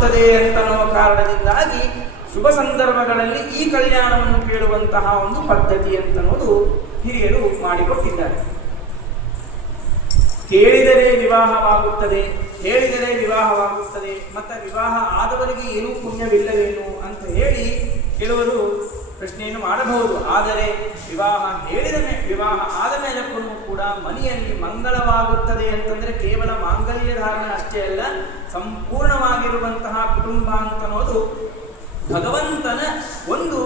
ಆಗುತ್ತದೆ ಅಂತನ್ನುವ ಕಾರಣದಿಂದಾಗಿ ಶುಭ ಸಂದರ್ಭಗಳಲ್ಲಿ ಈ ಕಲ್ಯಾಣವನ್ನು ಕೇಳುವಂತಹ ಒಂದು ಪದ್ಧತಿ ಅಂತನ್ನುವುದು ಹಿರಿಯರು ಮಾಡಿಕೊಟ್ಟಿದ್ದಾರೆ. ಕೇಳಿದರೆ ವಿವಾಹವಾಗುತ್ತದೆ, ಹೇಳಿದರೆ ವಿವಾಹವಾಗುತ್ತದೆ, ಮತ್ತು ವಿವಾಹ ಆದವರಿಗೆ ಏನೂ ಪುಣ್ಯವಿಲ್ಲವೇನು ಅಂತ ಹೇಳಿ ಕೆಲವರು ಪ್ರಶ್ನೆಯನ್ನು ಮಾಡಬಹುದು. ಆದರೆ ವಿವಾಹ ಆದ ಮೇಲಕ್ಕೂ ಕೂಡ ಮನೆಯಲ್ಲಿ ಮಂಗಳವಾಗುತ್ತದೆ ಅಂತಂದರೆ ಕೇವಲ ಮಾಂಗಲ್ಯ ಧಾರಣೆ ಅಷ್ಟೇ ಅಲ್ಲ, ಸಂಪೂರ್ಣವಾಗಿರುವಂತಹ ಕುಟುಂಬ ಅಂತನ್ನೋದು ಭಗವಂತನ ಒಂದು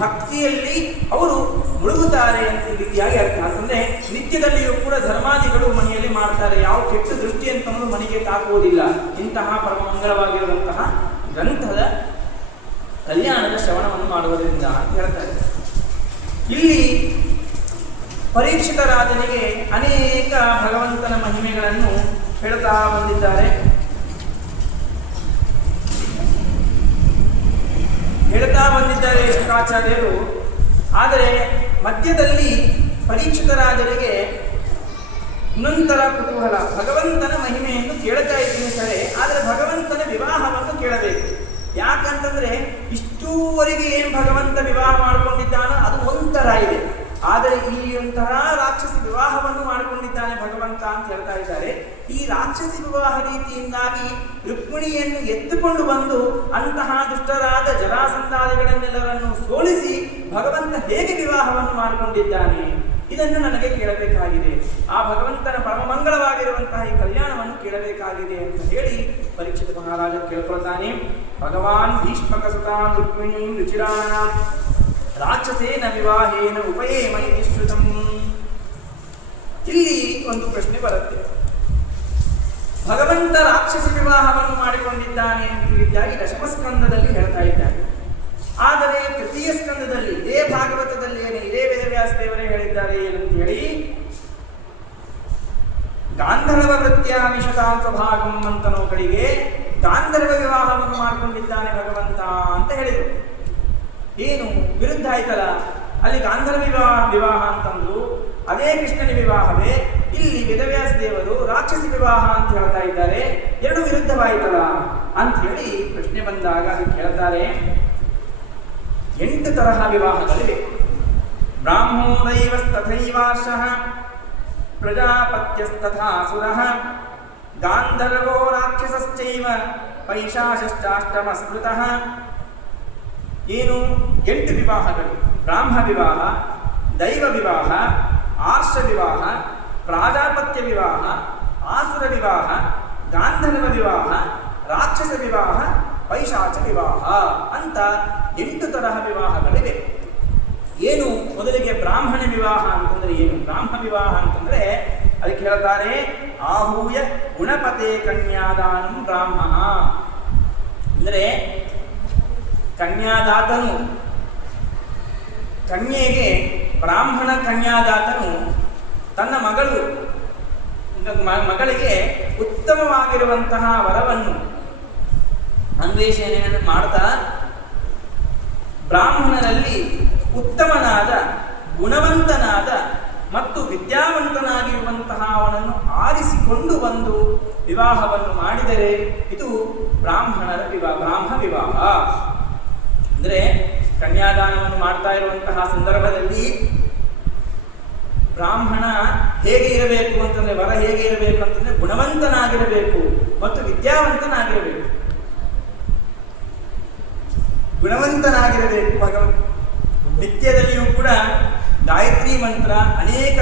ಭಕ್ತಿಯಲ್ಲಿ ಅವರು ಮುಳುಗುತ್ತಾರೆ ಅಂತ ರೀತಿಯಾಗಿ ಅರ್ಥ. ಅಂತಂದರೆ ನಿತ್ಯದಲ್ಲಿಯೂ ಕೂಡ ಧರ್ಮಾದಿಗಳು ಮನೆಯಲ್ಲಿ ಮಾಡ್ತಾರೆ, ಯಾವ ಕೆಟ್ಟ ದೃಷ್ಟಿ ಅಂತನ್ನೋದು ಮನೆಗೆ ತಾಕುವುದಿಲ್ಲ. ಇಂತಹ ಪರಮ ಮಂಗಳವಾಗಿರುವಂತಹ ಗ್ರಂಥದ ಕಲ್ಯಾಣದ ಶ್ರವಣವನ್ನು ಮಾಡುವುದರಿಂದ ಅಂತ ಹೇಳ್ತಾರೆ. ಇಲ್ಲಿ ಪರೀಕ್ಷಿತ ರಾಜನಿಗೆ ಅನೇಕ ಭಗವಂತನ ಮಹಿಮೆಗಳನ್ನು ಹೇಳ್ತಾ ಬಂದಿದ್ದಾರೆ. ಶುಕಾಚಾರ್ಯರು. ಆದರೆ ಮಧ್ಯದಲ್ಲಿ ಪರೀಕ್ಷಿತ ರಾಜರಿಗೆ ಇನ್ನೊಂಥರ ಕುತೂಹಲ. ಭಗವಂತನ ಮಹಿಮೆಯನ್ನು ಕೇಳ್ತಾ ಇದ್ದೀನಿ ಸರಿ, ಆದರೆ ಭಗವಂತನ ವಿವಾಹವನ್ನು ಕೇಳಬೇಕು. ಯಾಕಂತಂದ್ರೆ ಇಷ್ಟೂವರೆಗೆ ಏನು ಭಗವಂತ ವಿವಾಹ ಮಾಡಿಕೊಂಡಿದ್ದಾನೋ ಅದು ಒಂಥರ ಇದೆ, ಆದರೆ ಇಲ್ಲಿ ಒಂಥರ ರಾಕ್ಷಸಿ ವಿವಾಹವನ್ನು ಮಾಡಿಕೊಂಡಿದ್ದಾನೆ ಭಗವಂತ ಅಂತ ಹೇಳ್ತಾ ಇದ್ದಾರೆ. ಈ ರಾಕ್ಷಸಿ ವಿವಾಹ ರೀತಿಯಿಂದಾಗಿ ರುಕ್ಮಿಣಿಯನ್ನು ಎತ್ತುಕೊಂಡು ಬಂದು ಅಂತಹ ದುಷ್ಟರಾದ ಜರಾಸಂಧಾದಿಗಳನ್ನೆಲ್ಲರನ್ನು ಸೋಲಿಸಿ ಭಗವಂತ ಹೇಗೆ ವಿವಾಹವನ್ನು ಮಾಡಿಕೊಂಡಿದ್ದಾನೆ, ಇದನ್ನು ನನಗೆ ಕೇಳಬೇಕಾಗಿದೆ. ಆ ಭಗವಂತನ ಪರಮಮಂಗಳವಾಗಿರುವಂತಹ ಈ ಕಲ್ಯಾಣವನ್ನು ಕೇಳಬೇಕಾಗಿದೆ ಅಂತ ಹೇಳಿ ಪರೀಕ್ಷಿತ ಮಹಾರಾಜ ಕೇಳ್ಕೊಳ್ತಾನೆ. ಭಗವಾನ್ ಭೀಷ್ಮಕ ಸುತಾನ್ ರುಕ್ಮಿಣೀಂ ರುಚಿರಾಣಾಂ ರಾಕ್ಷಸೇನ ವಿವಾಹೇನ ಉಪಯೇಮ ಇತಿ ಶ್ರುತಂ. ಇಲ್ಲಿ ಒಂದು ಪ್ರಶ್ನೆ ಬರುತ್ತೆ. ಭಗವಂತ ರಾಕ್ಷಸ ವಿವಾಹವನ್ನು ಮಾಡಿಕೊಂಡಿದ್ದಾನೆ ಅಂತ ರೀತಿಯಾಗಿ ದಶಮಸ್ಕಂದದಲ್ಲಿ ಹೇಳ್ತಾ ಇದ್ದಾನೆ. ಆದರೆ ತೃತೀಯ ಸ್ಕಂದದಲ್ಲಿ ಇದೇ ಭಾಗವತದಲ್ಲಿ ಇದೇ ವೇದವ್ಯಾಸ ದೇವರೇ ಹೇಳಿದ್ದಾರೆ ಏನಂತ ಹೇಳಿ, ಗಾಂಧರ್ವ ವೃತ್ಯಾಮಿಷತಾಂತ ಭಾಗಂ ಅಂತನೋ ಕಡೆಗೆ ಗಾಂಧರ್ವ ವಿವಾಹವನ್ನು ಮಾಡಿಕೊಂಡಿದ್ದಾನೆ ಭಗವಂತ ಅಂತ ಹೇಳಿದರು. ಏನು ವಿರುದ್ಧ ಆಯ್ತಲ್ಲ, ಅಲ್ಲಿ ಗಾಂಧರ್ವ ವಿವಾಹ ಅಂತಂದ್ರು, ಅದೇ ಕೃಷ್ಣನ ವಿವಾಹವೇ ಇಲ್ಲಿ ವೇದವ್ಯಾಸ ದೇವರು ರಾಕ್ಷಸಿ ವಿವಾಹ ಅಂತ ಹೇಳ್ತಾ ಇದ್ದಾರೆ. ಎರಡು ವಿರುದ್ಧವಾಯ್ತಲ್ಲ ಅಂತ ಹೇಳಿ ಪ್ರಶ್ನೆ ಬಂದಾಗ ಅದಕ್ಕೆ ಹೇಳ್ತಾರೆ, 8 ತರಹ ವಿವಾಹಗಳಿವೆ. ಬ್ರಾಹ್ಮೋ ದೈವಸ್ತಥೈವಾರ್ಷಃ ಪ್ರಜಾಪತ್ಯಸ್ತಥಾಸುರಃ ಗಾಂಧರ್ವೋ ರಾಕ್ಷಸಶ್ಚೈವ ಪೈಶಾಚಾಷ್ಟಮ ಸ್ಮೃತಃ. ಏನು 8 ವಿವಾಹಗಳು: ಬ್ರಾಹ್ಮ ವಿವಾಹ, ದೈವ ವಿವಾಹ, ಆರ್ಷ ವಿವಾಹ, ಪ್ರಾಜಾಪತ್ಯ ವಿವಾಹ, ಆಸುರ ವಿವಾಹ, ಗಾಂಧರ್ವ ವಿವಾಹ, ರಾಕ್ಷಸ ವಿವಾಹ, ಪೈಶಾಚ ವಿವಾಹ ಅಂತ 8 ತರಹ ವಿವಾಹಗಳಿವೆ. ಏನು ಮೊದಲಿಗೆ ಬ್ರಾಹ್ಮಣ ವಿವಾಹ ಅಂತಂದ್ರೆ ಏನು? ಬ್ರಾಹ್ಮ ವಿವಾಹ ಅಂತಂದ್ರೆ ಅದಕ್ಕೆ ಹೇಳ್ತಾರೆ, ಆಹೂಯ ಗುಣಪತೆ ಕನ್ಯಾದಾನಂ ಬ್ರಾಹ್ಮ. ಅಂದರೆ ಕನ್ಯಾದಾತನು ಕನ್ಯೆಗೆ, ಬ್ರಾಹ್ಮಣ ಕನ್ಯಾದಾತನು ತನ್ನ ಮಗಳಿಗೆ ಉತ್ತಮವಾಗಿರುವಂತಹ ವರವನ್ನು ಅನ್ವೇಷಣೆಯನ್ನು ಮಾಡ್ತಾ ಬ್ರಾಹ್ಮಣರಲ್ಲಿ ಉತ್ತಮನಾದ, ಗುಣವಂತನಾದ ಮತ್ತು ವಿದ್ಯಾವಂತನಾಗಿರುವಂತಹ ಅವನನ್ನು ಆರಿಸಿಕೊಂಡು ಬಂದು ವಿವಾಹವನ್ನು ಮಾಡಿದರೆ ಇದು ಬ್ರಾಹ್ಮಣರ ಬ್ರಾಹ್ಮ ವಿವಾಹ. ಅಂದರೆ ಕನ್ಯಾದಾನವನ್ನು ಮಾಡ್ತಾ ಇರುವಂತಹ ಸಂದರ್ಭದಲ್ಲಿ ಬ್ರಾಹ್ಮಣ ಹೇಗೆ ಇರಬೇಕು ಅಂತಂದ್ರೆ, ವರ ಹೇಗೆ ಇರಬೇಕು ಅಂತಂದ್ರೆ ಗುಣವಂತನಾಗಿರಬೇಕು ಮತ್ತು ವಿದ್ಯಾವಂತನಾಗಿರಬೇಕು. ಗುಣವಂತನಾಗಿರಬೇಕು. ನಿತ್ಯದಲ್ಲಿಯೂ ಕೂಡ ಗಾಯತ್ರಿ ಮಂತ್ರ, ಅನೇಕ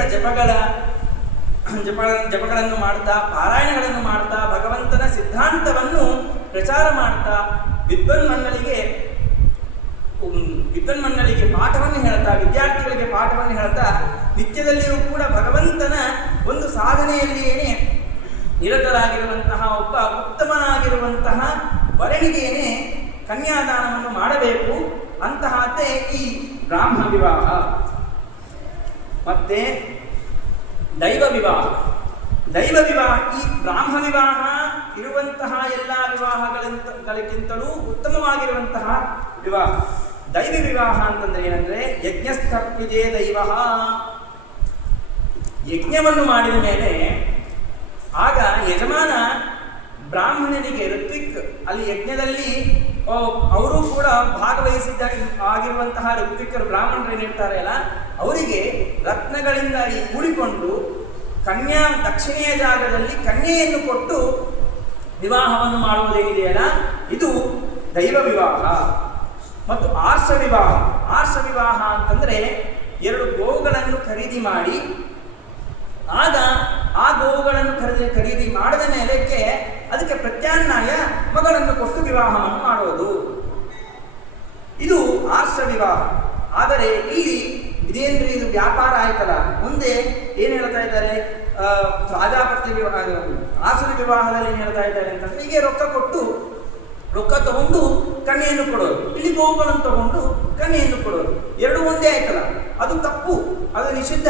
ಜಪಗಳನ್ನು ಮಾಡ್ತಾ, ಪಾರಾಯಣಗಳನ್ನು ಮಾಡ್ತಾ, ಭಗವಂತನ ಸಿದ್ಧಾಂತವನ್ನು ಪ್ರಚಾರ ಮಾಡ್ತಾ, ವಿದ್ವನ್ಮನ್ನಳಿಗೆ ಪಾಠವನ್ನು ಹೇಳ್ತಾ, ವಿದ್ಯಾರ್ಥಿಗಳಿಗೆ ಪಾಠವನ್ನು ಹೇಳ್ತಾ, ನಿತ್ಯದಲ್ಲಿಯೂ ಕೂಡ ಭಗವಂತನ ಒಂದು ಸಾಧನೆಯಲ್ಲಿಯೇನೆ ನಿರತರಾಗಿರುವಂತಹ ಒಬ್ಬ ಉತ್ತಮನಾಗಿರುವಂತಹ ವರನಿಗೇನೆ ಕನ್ಯಾದಾನವನ್ನು ಮಾಡಬೇಕು. ಅಂತಹದ್ದೇ ಈ ಬ್ರಾಹ್ಮ ವಿವಾಹ. ಮತ್ತೆ ದೈವ ವಿವಾಹ. ಈ ಬ್ರಾಹ್ಮ ವಿವಾಹ ಇರುವಂತಹ ಎಲ್ಲ ವಿವಾಹಗಳಿಗಿಂತಲೂ ಉತ್ತಮವಾಗಿರುವಂತಹ ವಿವಾಹ. ದೈವ ವಿವಾಹ ಅಂತಂದ್ರೆ ಏನಂದ್ರೆ, ಯಜ್ಞಸ್ಥಪ್ಯಜೇ ದೈವ. ಯಜ್ಞವನ್ನು ಮಾಡಿದ ಮೇಲೆ ಆಗ ಯಜಮಾನ ಬ್ರಾಹ್ಮಣನಿಗೆ ಋತ್ವಿಕ್ ಅಲ್ಲಿ ಯಜ್ಞದಲ್ಲಿ ಅವರು ಕೂಡ ಭಾಗವಹಿಸಿದ್ದ ಆಗಿರುವಂತಹ ಋತ್ವಿಕರು ಬ್ರಾಹ್ಮಣರು ಏನಿರ್ತಾರೆ ಅಲ್ಲ, ಅವರಿಗೆ ರತ್ನಗಳಿಂದ ಕೂಡಿಕೊಂಡು ಕನ್ಯಾ ದಕ್ಷಿಣೆಯ ಜಾಗದಲ್ಲಿ ಕನ್ಯೆಯನ್ನು ಕೊಟ್ಟು ವಿವಾಹವನ್ನು ಮಾಡುವುದೇನಿದೆಯಲ್ಲ, ಇದು ದೈವ ವಿವಾಹ. ಮತ್ತು ಆರ್ಷ ವಿವಾಹ. ಆರ್ಷ ವಿವಾಹ ಅಂತಂದ್ರೆ 2 ಗೋವುಗಳನ್ನು ಖರೀದಿ ಮಾಡಿ, ಆಗ ಆ ಗೋವುಗಳನ್ನು ಖರೀದಿ ಮಾಡಿದ ಮೇಲಕ್ಕೆ ಅದಕ್ಕೆ ಪ್ರತ್ಯಾಮ್ನಾಯ ಮಗಳನ್ನು ಕೊಟ್ಟು ವಿವಾಹವನ್ನು ಮಾಡುವುದು, ಇದು ಆರ್ಷ ವಿವಾಹ. ಆದರೆ ಇಲ್ಲಿ ಇದೇನ್ರಿ, ಇದು ವ್ಯಾಪಾರ ಆಯ್ತಲ್ಲ. ಮುಂದೆ ಏನು ಹೇಳ್ತಾ ಇದ್ದಾರೆ, ಪ್ರಾಜಾಪತ್ಯ ವಿವಾಹ, ಆಸುರಿ ವಿವಾಹದಲ್ಲಿ ಏನು ಹೇಳ್ತಾ ಇದ್ದಾರೆ ಅಂತಂದ್ರೆ, ಹೀಗೆ ರೊಕ್ಕ ತಗೊಂಡು ಕನ್ಯೆಯನ್ನು ಕೊಡೋದು, ಇಲ್ಲಿ ಗೋವುಗಳನ್ನು ತಗೊಂಡು ಕನ್ಯೆಯನ್ನು ಕೊಡೋದು, 2 ಒಂದೇ ಆಯ್ತಲ್ಲ. ಅದು ತಪ್ಪು, ಅದು ನಿಷಿದ್ಧ.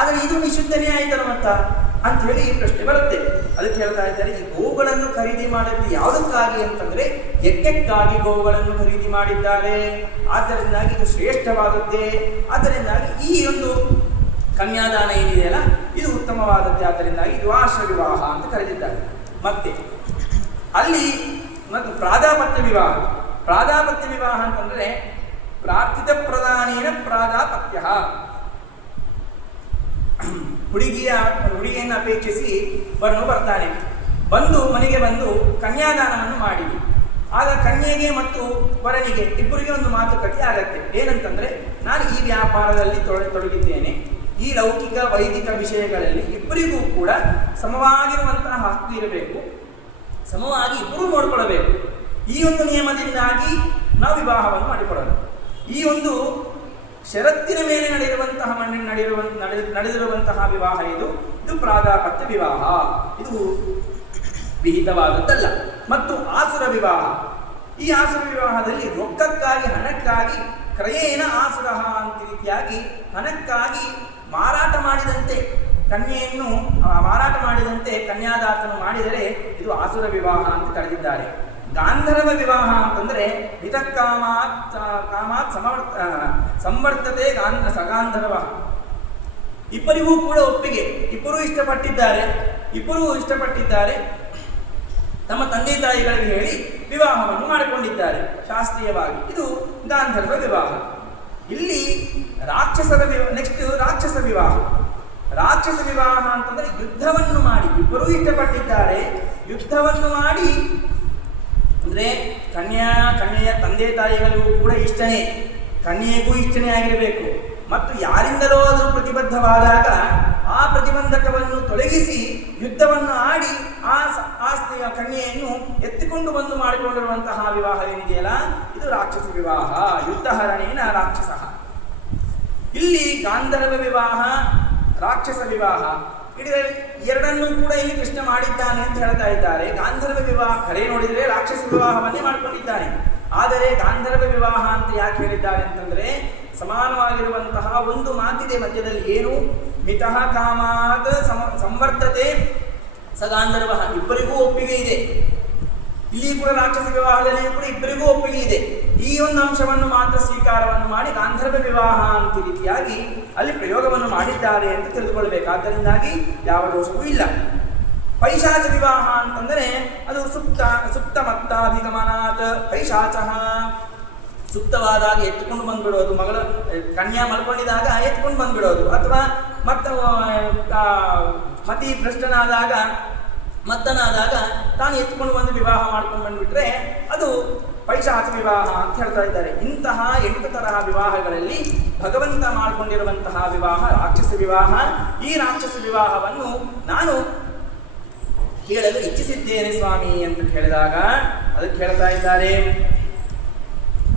ಆದರೆ ಇದು ನಿಷಿದ್ಧನೇ ಆಯ್ತಲ್ಲ ಮತ್ತ ಅಂತ ಹೇಳಿ ಪ್ರಶ್ನೆ ಬರುತ್ತೆ. ಅದಕ್ಕೆ ಹೇಳ್ತಾ ಇದ್ದಾರೆ, ಈ ಗೋವುಗಳನ್ನು ಖರೀದಿ ಮಾಡಿದ್ದು ಯಾವುದಕ್ಕಾಗಿ ಅಂತಂದ್ರೆ ಯಜ್ಞಕ್ಕಾಗಿ ಗೋವುಗಳನ್ನು ಖರೀದಿ ಮಾಡಿದ್ದಾರೆ. ಆದ್ದರಿಂದಾಗಿ ಇದು ಶ್ರೇಷ್ಠವಾದದ್ದೇ. ಆದ್ದರಿಂದಾಗಿ ಈ ಒಂದು ಕನ್ಯಾದಾನ ಏನಿದೆಯಲ್ಲ, ಇದು ಉತ್ತಮವಾದದ್ದೇ. ಆದ್ದರಿಂದಾಗಿ ಇದು ಆರ್ಷ ವಿವಾಹ ಅಂತ ಕರೆದಿದ್ದಾರೆ. ಮತ್ತೆ ಅಲ್ಲಿ ಮತ್ತು ಪ್ರಾಜಾಪತ್ಯ ವಿವಾಹ. ಪ್ರಾಜಾಪತ್ಯ ವಿವಾಹ ಅಂತಂದ್ರೆ ಪ್ರಾರ್ಥಿತ ಪ್ರಧಾನೇನ ಪ್ರಾಜಾಪತ್ಯ. ಹುಡುಗಿಯನ್ನು ಅಪೇಕ್ಷಿಸಿ ಬರ್ತಾನೆ. ಮನೆಗೆ ಬಂದು ಕನ್ಯಾದಾನವನ್ನು ಮಾಡಿದೆ. ಆಗ ಕನ್ಯೆಗೆ ಮತ್ತು ವರನಿಗೆ ಇಬ್ಬರಿಗೆ ಒಂದು ಮಾತುಕತೆ ಆಗತ್ತೆ. ಏನಂತಂದ್ರೆ, ನಾನು ಈ ವ್ಯಾಪಾರದಲ್ಲಿ ತೊಡಗಿದ್ದೇನೆ, ಈ ಲೌಕಿಕ ವೈದಿಕ ವಿಷಯಗಳಲ್ಲಿ ಇಬ್ಬರಿಗೂ ಕೂಡ ಸಮವಾಗಿರುವಂತಹ ಹಕ್ಕು ಇರಬೇಕು, ಸಮವಾಗಿ ಇಬ್ಬರೂ ನೋಡಿಕೊಳ್ಳಬೇಕು. ಈ ಒಂದು ನಿಯಮದಿಂದಾಗಿ ನಾವು ವಿವಾಹವನ್ನು ಮಾಡಿಕೊಳ್ಳೋಣ. ಈ ಒಂದು ಷರತ್ತಿನ ಮೇಲೆ ನಡೆದಿರುವಂತಹ ವಿವಾಹ ಇದು ಪ್ರಾಜಾಪತ್ಯ ವಿವಾಹ. ಇದು ವಿಹಿತವಾದದ್ದಲ್ಲ. ಮತ್ತು ಆಸುರ ವಿವಾಹ. ಈ ಆಸುರ ವಿವಾಹದಲ್ಲಿ ರೊಕ್ಕಕ್ಕಾಗಿ, ಹಣಕ್ಕಾಗಿ ಕ್ರಯೇನ ಆಸುರ ಅಂತ ರೀತಿಯಾಗಿ ಹಣಕ್ಕಾಗಿ ಮಾರಾಟ ಮಾಡಿದಂತೆ ಕನ್ಯೆಯನ್ನು ಮಾರಾಟ ಮಾಡಿದಂತೆ ಕನ್ಯಾದಾತನು ಮಾಡಿದರೆ ಇದು ಆಸುರ ವಿವಾಹ ಅಂತ ಕರೆದಿದ್ದಾರೆ. ಗಾಂಧರ್ವ ವಿವಾಹ ಅಂತಂದ್ರೆ ಹಿತಕಾಮಾತ್ ಸಂವರ್ತತೆ ಸಗಾಂಧರ್ವ. ಇಬ್ಬರಿಗೂ ಕೂಡ ಒಪ್ಪಿಗೆ, ಇಬ್ಬರೂ ಇಷ್ಟಪಟ್ಟಿದ್ದಾರೆ, ತಮ್ಮ ತಂದೆ ತಾಯಿಗಳಿಗೆ ಹೇಳಿ ವಿವಾಹವನ್ನು ಮಾಡಿಕೊಂಡಿದ್ದಾರೆ ಶಾಸ್ತ್ರೀಯವಾಗಿ. ಇದು ಗಾಂಧರ್ವ ವಿವಾಹ. ಇಲ್ಲಿ ರಾಕ್ಷಸರ ನೆಕ್ಸ್ಟ್ ರಾಕ್ಷಸ ವಿವಾಹ. ರಾಕ್ಷಸ ವಿವಾಹ ಅಂತಂದ್ರೆ ಯುದ್ಧವನ್ನು ಮಾಡಿ, ಇಬ್ಬರೂ ಇಷ್ಟಪಟ್ಟಿದ್ದಾರೆ, ಯುದ್ಧವನ್ನು ಮಾಡಿ, ಅಂದ್ರೆ ಕನ್ಯೆಯ ತಂದೆ ತಾಯಿಗಳಿಗೂ ಕೂಡ ಇಷ್ಟನೇ, ಕನ್ಯೆಗೂ ಇಷ್ಟನೇ ಆಗಿರಬೇಕು. ಮತ್ತು ಯಾರಿಂದಲೋ ಅದು ಪ್ರತಿಬದ್ಧವಾದಾಗ ಆ ಪ್ರತಿಬಂಧಕವನ್ನು ತೊಲಗಿಸಿ ಯುದ್ಧವನ್ನು ಆಡಿ ಆ ಕನ್ಯೆಯನ್ನು ಎತ್ತಿಕೊಂಡು ಬಂದು ಮಾಡಿಕೊಂಡಿರುವಂತಹ ವಿವಾಹ ಏನಿದೆಯಲ್ಲ, ಇದು ರಾಕ್ಷಸ ವಿವಾಹ. ಯುದ್ಧಹರಣೇನ ರಾಕ್ಷಸ. ಇಲ್ಲಿ ಗಾಂಧರ್ವ ವಿವಾಹ, ರಾಕ್ಷಸ ವಿವಾಹ, ಎರಡನ್ನೂ ಕೂಡ ಇಲ್ಲಿ ಕೃಷ್ಣ ಮಾಡಿದ್ದಾನೆ ಅಂತ ಹೇಳ್ತಾ ಇದ್ದಾರೆ. ಗಾಂಧರ್ವ ವಿವಾಹ ಕರೆ ನೋಡಿದರೆ ರಾಕ್ಷಸ ವಿವಾಹವನ್ನೇ ಮಾಡ್ಕೊಂಡಿದ್ದಾನೆ. ಆದರೆ ಗಾಂಧರ್ವ ವಿವಾಹ ಅಂತ ಯಾಕೆ ಹೇಳಿದ್ದಾರೆ ಅಂತಂದ್ರೆ, ಸಮಾನವಾಗಿರುವಂತಹ ಒಂದು ಮಾತಿದೆ ಮಧ್ಯದಲ್ಲಿ. ಏನು? ಮಿತಃ ಕಾಮಾತ್ ಸಂವರ್ತತೆ ಸ ಗಾಂಧರ್ವ. ಇಬ್ಬರಿಗೂ ಒಪ್ಪಿಗೆ ಇದೆ. ಇಲ್ಲಿ ಕೂಡ ರಾಕ್ಷಸ ವಿವಾಹದಲ್ಲಿಯೂ ಕೂಡ ಇಬ್ಬರಿಗೂ ಒಪ್ಪಿಗೆ ಇದೆ. ಈ ಒಂದು ಅಂಶವನ್ನು ಮಾತ್ರ ಸ್ವೀಕಾರವನ್ನು ಮಾಡಿ ಗಾಂಧರ್ವ ವಿವಾಹ ಅಂತ ರೀತಿಯಾಗಿ ಅಲ್ಲಿ ಪ್ರಯೋಗವನ್ನು ಮಾಡಿದ್ದಾರೆ ಅಂತ ತಿಳಿದುಕೊಳ್ಬೇಕು. ಆದ್ದರಿಂದಾಗಿ ಯಾವ ದೋಷವೂ ಇಲ್ಲ. ಪೈಶಾಚ ವಿವಾಹ ಅಂತಂದರೆ ಅದು ಸುಪ್ತ ಮತ್ತಾಭಿಗಮನಾತ್ ಪೈಶಾಚ. ಸುಪ್ತವಾದಾಗ ಎತ್ಕೊಂಡು ಬಂದ್ಬಿಡೋದು, ಮಗಳ ಕನ್ಯಾ ಮಲ್ಕೊಂಡಿದಾಗ ಎತ್ಕೊಂಡು ಬಂದ್ಬಿಡೋದು, ಅಥವಾ ಮತಿ ಭ್ರಷ್ಟನಾದಾಗ ಮತ್ತನಾದಾಗ ತಾನು ಎತ್ಕೊಂಡು ಬಂದು ವಿವಾಹ ಮಾಡ್ಕೊಂಡು ಬಂದ್ಬಿಟ್ರೆ ಅದು ಪೈಶಾಚ ವಿವಾಹ ಅಂತ ಹೇಳ್ತಾ ಇದ್ದಾರೆ. ಇಂತಹ 8 ತರಹ ವಿವಾಹಗಳಲ್ಲಿ ಭಗವಂತ ಮಾಡಿಕೊಂಡಿರುವಂತಹ ವಿವಾಹ ರಾಕ್ಷಸ ವಿವಾಹ. ಈ ರಾಕ್ಷಸ ವಿವಾಹವನ್ನು ನಾನು ಕೇಳಲು ಇಚ್ಛಿಸಿದ್ದೇನೆ ಸ್ವಾಮಿ ಅಂತ ಹೇಳಿದಾಗ ಅದಕ್ಕೆ ಹೇಳ್ತಾ ಇದ್ದಾರೆ,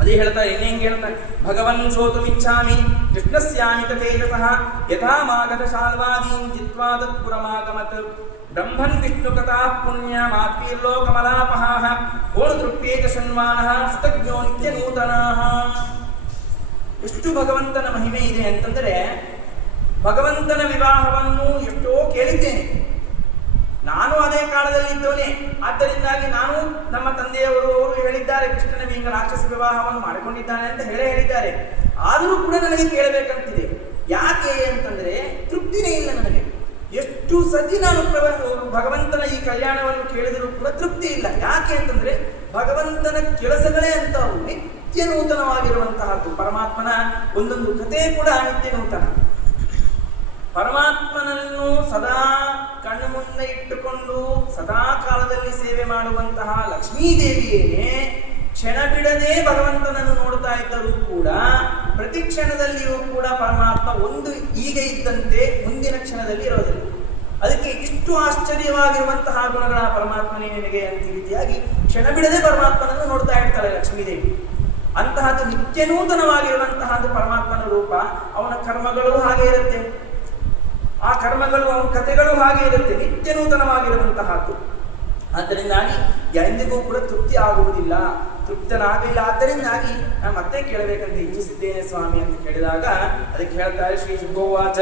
ಅದೇ ಹೇಳ್ತಾರೆ. ಇನ್ನೇಂಗೆ ಹೇಳ್ತಾರೆ? ಭಗವನ್ ಸೋತುಮಿಚ್ಛಾಮಿ ಕೃಷ್ಣಸ್ಯಾಮಿ ತೇಜಸಃ ಯಥಾ ಮಾಗತ ಶಾಲ್ವಾದೀನ್ ಜಿತ್ವಾ ತತ್ಪುರಮಾಗಮತ್ ಬ್ರಹ್ಮನ್ ವಿಷ್ಣು ಕಥಾ ಪುಣ್ಯ ಮಾತ್ವೀರ್ಲೋಕಮಲಾಪಹಾಃ ಓಣು ತೃಪ್ಯೇತ ಶನ್ವಾನಃ ಸುತಜ್ಞೋ ನಿತ್ಯ ನೂತನಃ. ಎಷ್ಟು ಭಗವಂತನ ಮಹಿಮೆ ಇದೆ ಅಂತಂದರೆ, ಭಗವಂತನ ವಿವಾಹವನ್ನು ಎಷ್ಟೋ ಕೇಳಿದ್ದೇನೆ. ನಾನು ಅದೇ ಕಾಲದಲ್ಲಿದ್ದವನೇ. ಆದ್ದರಿಂದಾಗಿ ನಾನು, ನಮ್ಮ ತಂದೆಯವರು ಅವರು ಹೇಳಿದ್ದಾರೆ, ಕೃಷ್ಣನ ಹಿಂಗ ರಾಕ್ಷಸ ವಿವಾಹವನ್ನು ಮಾಡಿಕೊಂಡಿದ್ದಾನೆ ಅಂತ ಹೇಳಿದ್ದಾರೆ. ಆದರೂ ಕೂಡ ನನಗೆ ಕೇಳಬೇಕಂತಿದೆ. ಯಾಕೆ ಅಂತಂದ್ರೆ ತೃಪ್ತಿನೇ ಇಲ್ಲ ನನಗೆ. ಎಷ್ಟು ಎಷ್ಟು ಸತಿ ನಾನು ಭಗವಂತನ ಈ ಕಲ್ಯಾಣವನ್ನು ಕೇಳಿದರೂ ಕೂಡ ತೃಪ್ತಿ ಇಲ್ಲ. ಯಾಕೆ ಅಂತಂದ್ರೆ ಭಗವಂತನ ಕೆಲಸಗಳೇ ಅಂತವು ನಿತ್ಯ ನೂತನವಾಗಿರುವಂತಹದ್ದು. ಪರಮಾತ್ಮನ ಒಂದೊಂದು ಕಥೆ ಕೂಡ ನಿತ್ಯ ನೂತನ. ಪರಮಾತ್ಮನನ್ನು ಸದಾ ಕಣ್ಣು ಮುಂದೆ ಇಟ್ಟುಕೊಂಡು ಸದಾ ಕಾಲದಲ್ಲಿ ಸೇವೆ ಮಾಡುವಂತಹ ಲಕ್ಷ್ಮೀದೇವಿಯೇನೆ ಕ್ಷಣ ಬಿಡದೆ ಭಗವಂತನನ್ನು ನೋಡ್ತಾ ಇದ್ದರೂ ಕೂಡ ಪ್ರತಿ ಕ್ಷಣದಲ್ಲಿಯೂ ಕೂಡ ಪರಮಾತ್ಮ ಒಂದು ಈಗ ಇದ್ದಂತೆ ಮುಂದಿನ ಕ್ಷಣದಲ್ಲಿ ಇರೋದಿಲ್ಲ. ಅದಕ್ಕೆ ಇಷ್ಟು ಆಶ್ಚರ್ಯವಾಗಿರುವಂತಹ ಗುಣಗಳ ಪರಮಾತ್ಮನೇ ನಿನಗೆ ಅಂತ ರೀತಿಯಾಗಿ ಕ್ಷಣ ಬಿಡದೆ ಪರಮಾತ್ಮನನ್ನು ನೋಡ್ತಾ ಇರ್ತಾಳೆ ಲಕ್ಷ್ಮೀದೇವಿ. ಅಂತಹದ್ದು ನಿತ್ಯ ನೂತನವಾಗಿರುವಂತಹದ್ದು ಪರಮಾತ್ಮನ ರೂಪ. ಅವನ ಕರ್ಮಗಳು ಹಾಗೆ ಇರುತ್ತೆ, ಆ ಕರ್ಮಗಳು ಅವನ ಕಥೆಗಳು ಹಾಗೆ ಇರುತ್ತೆ, ನಿತ್ಯ ನೂತನವಾಗಿರುವಂತಹದ್ದು. ಆದ್ದರಿಂದಾಗಿ ಎಂದಿಗೂ ಕೂಡ ತೃಪ್ತಿ ಆಗುವುದಿಲ್ಲ, ತೃಪ್ತನಾಗಲಿಲ್ಲ. ಆದ್ದರಿಂದಾಗಿ ನಾನು ಮತ್ತೆ ಕೇಳಬೇಕಂತ ಇಚ್ಛಿಸಿದ್ದೇನೆ ಸ್ವಾಮಿ ಅಂತ ಕೇಳಿದಾಗ ಅದಕ್ಕೆ ಹೇಳ್ತಾರೆ ಶ್ರೀ ಶುಭೋವಾಚ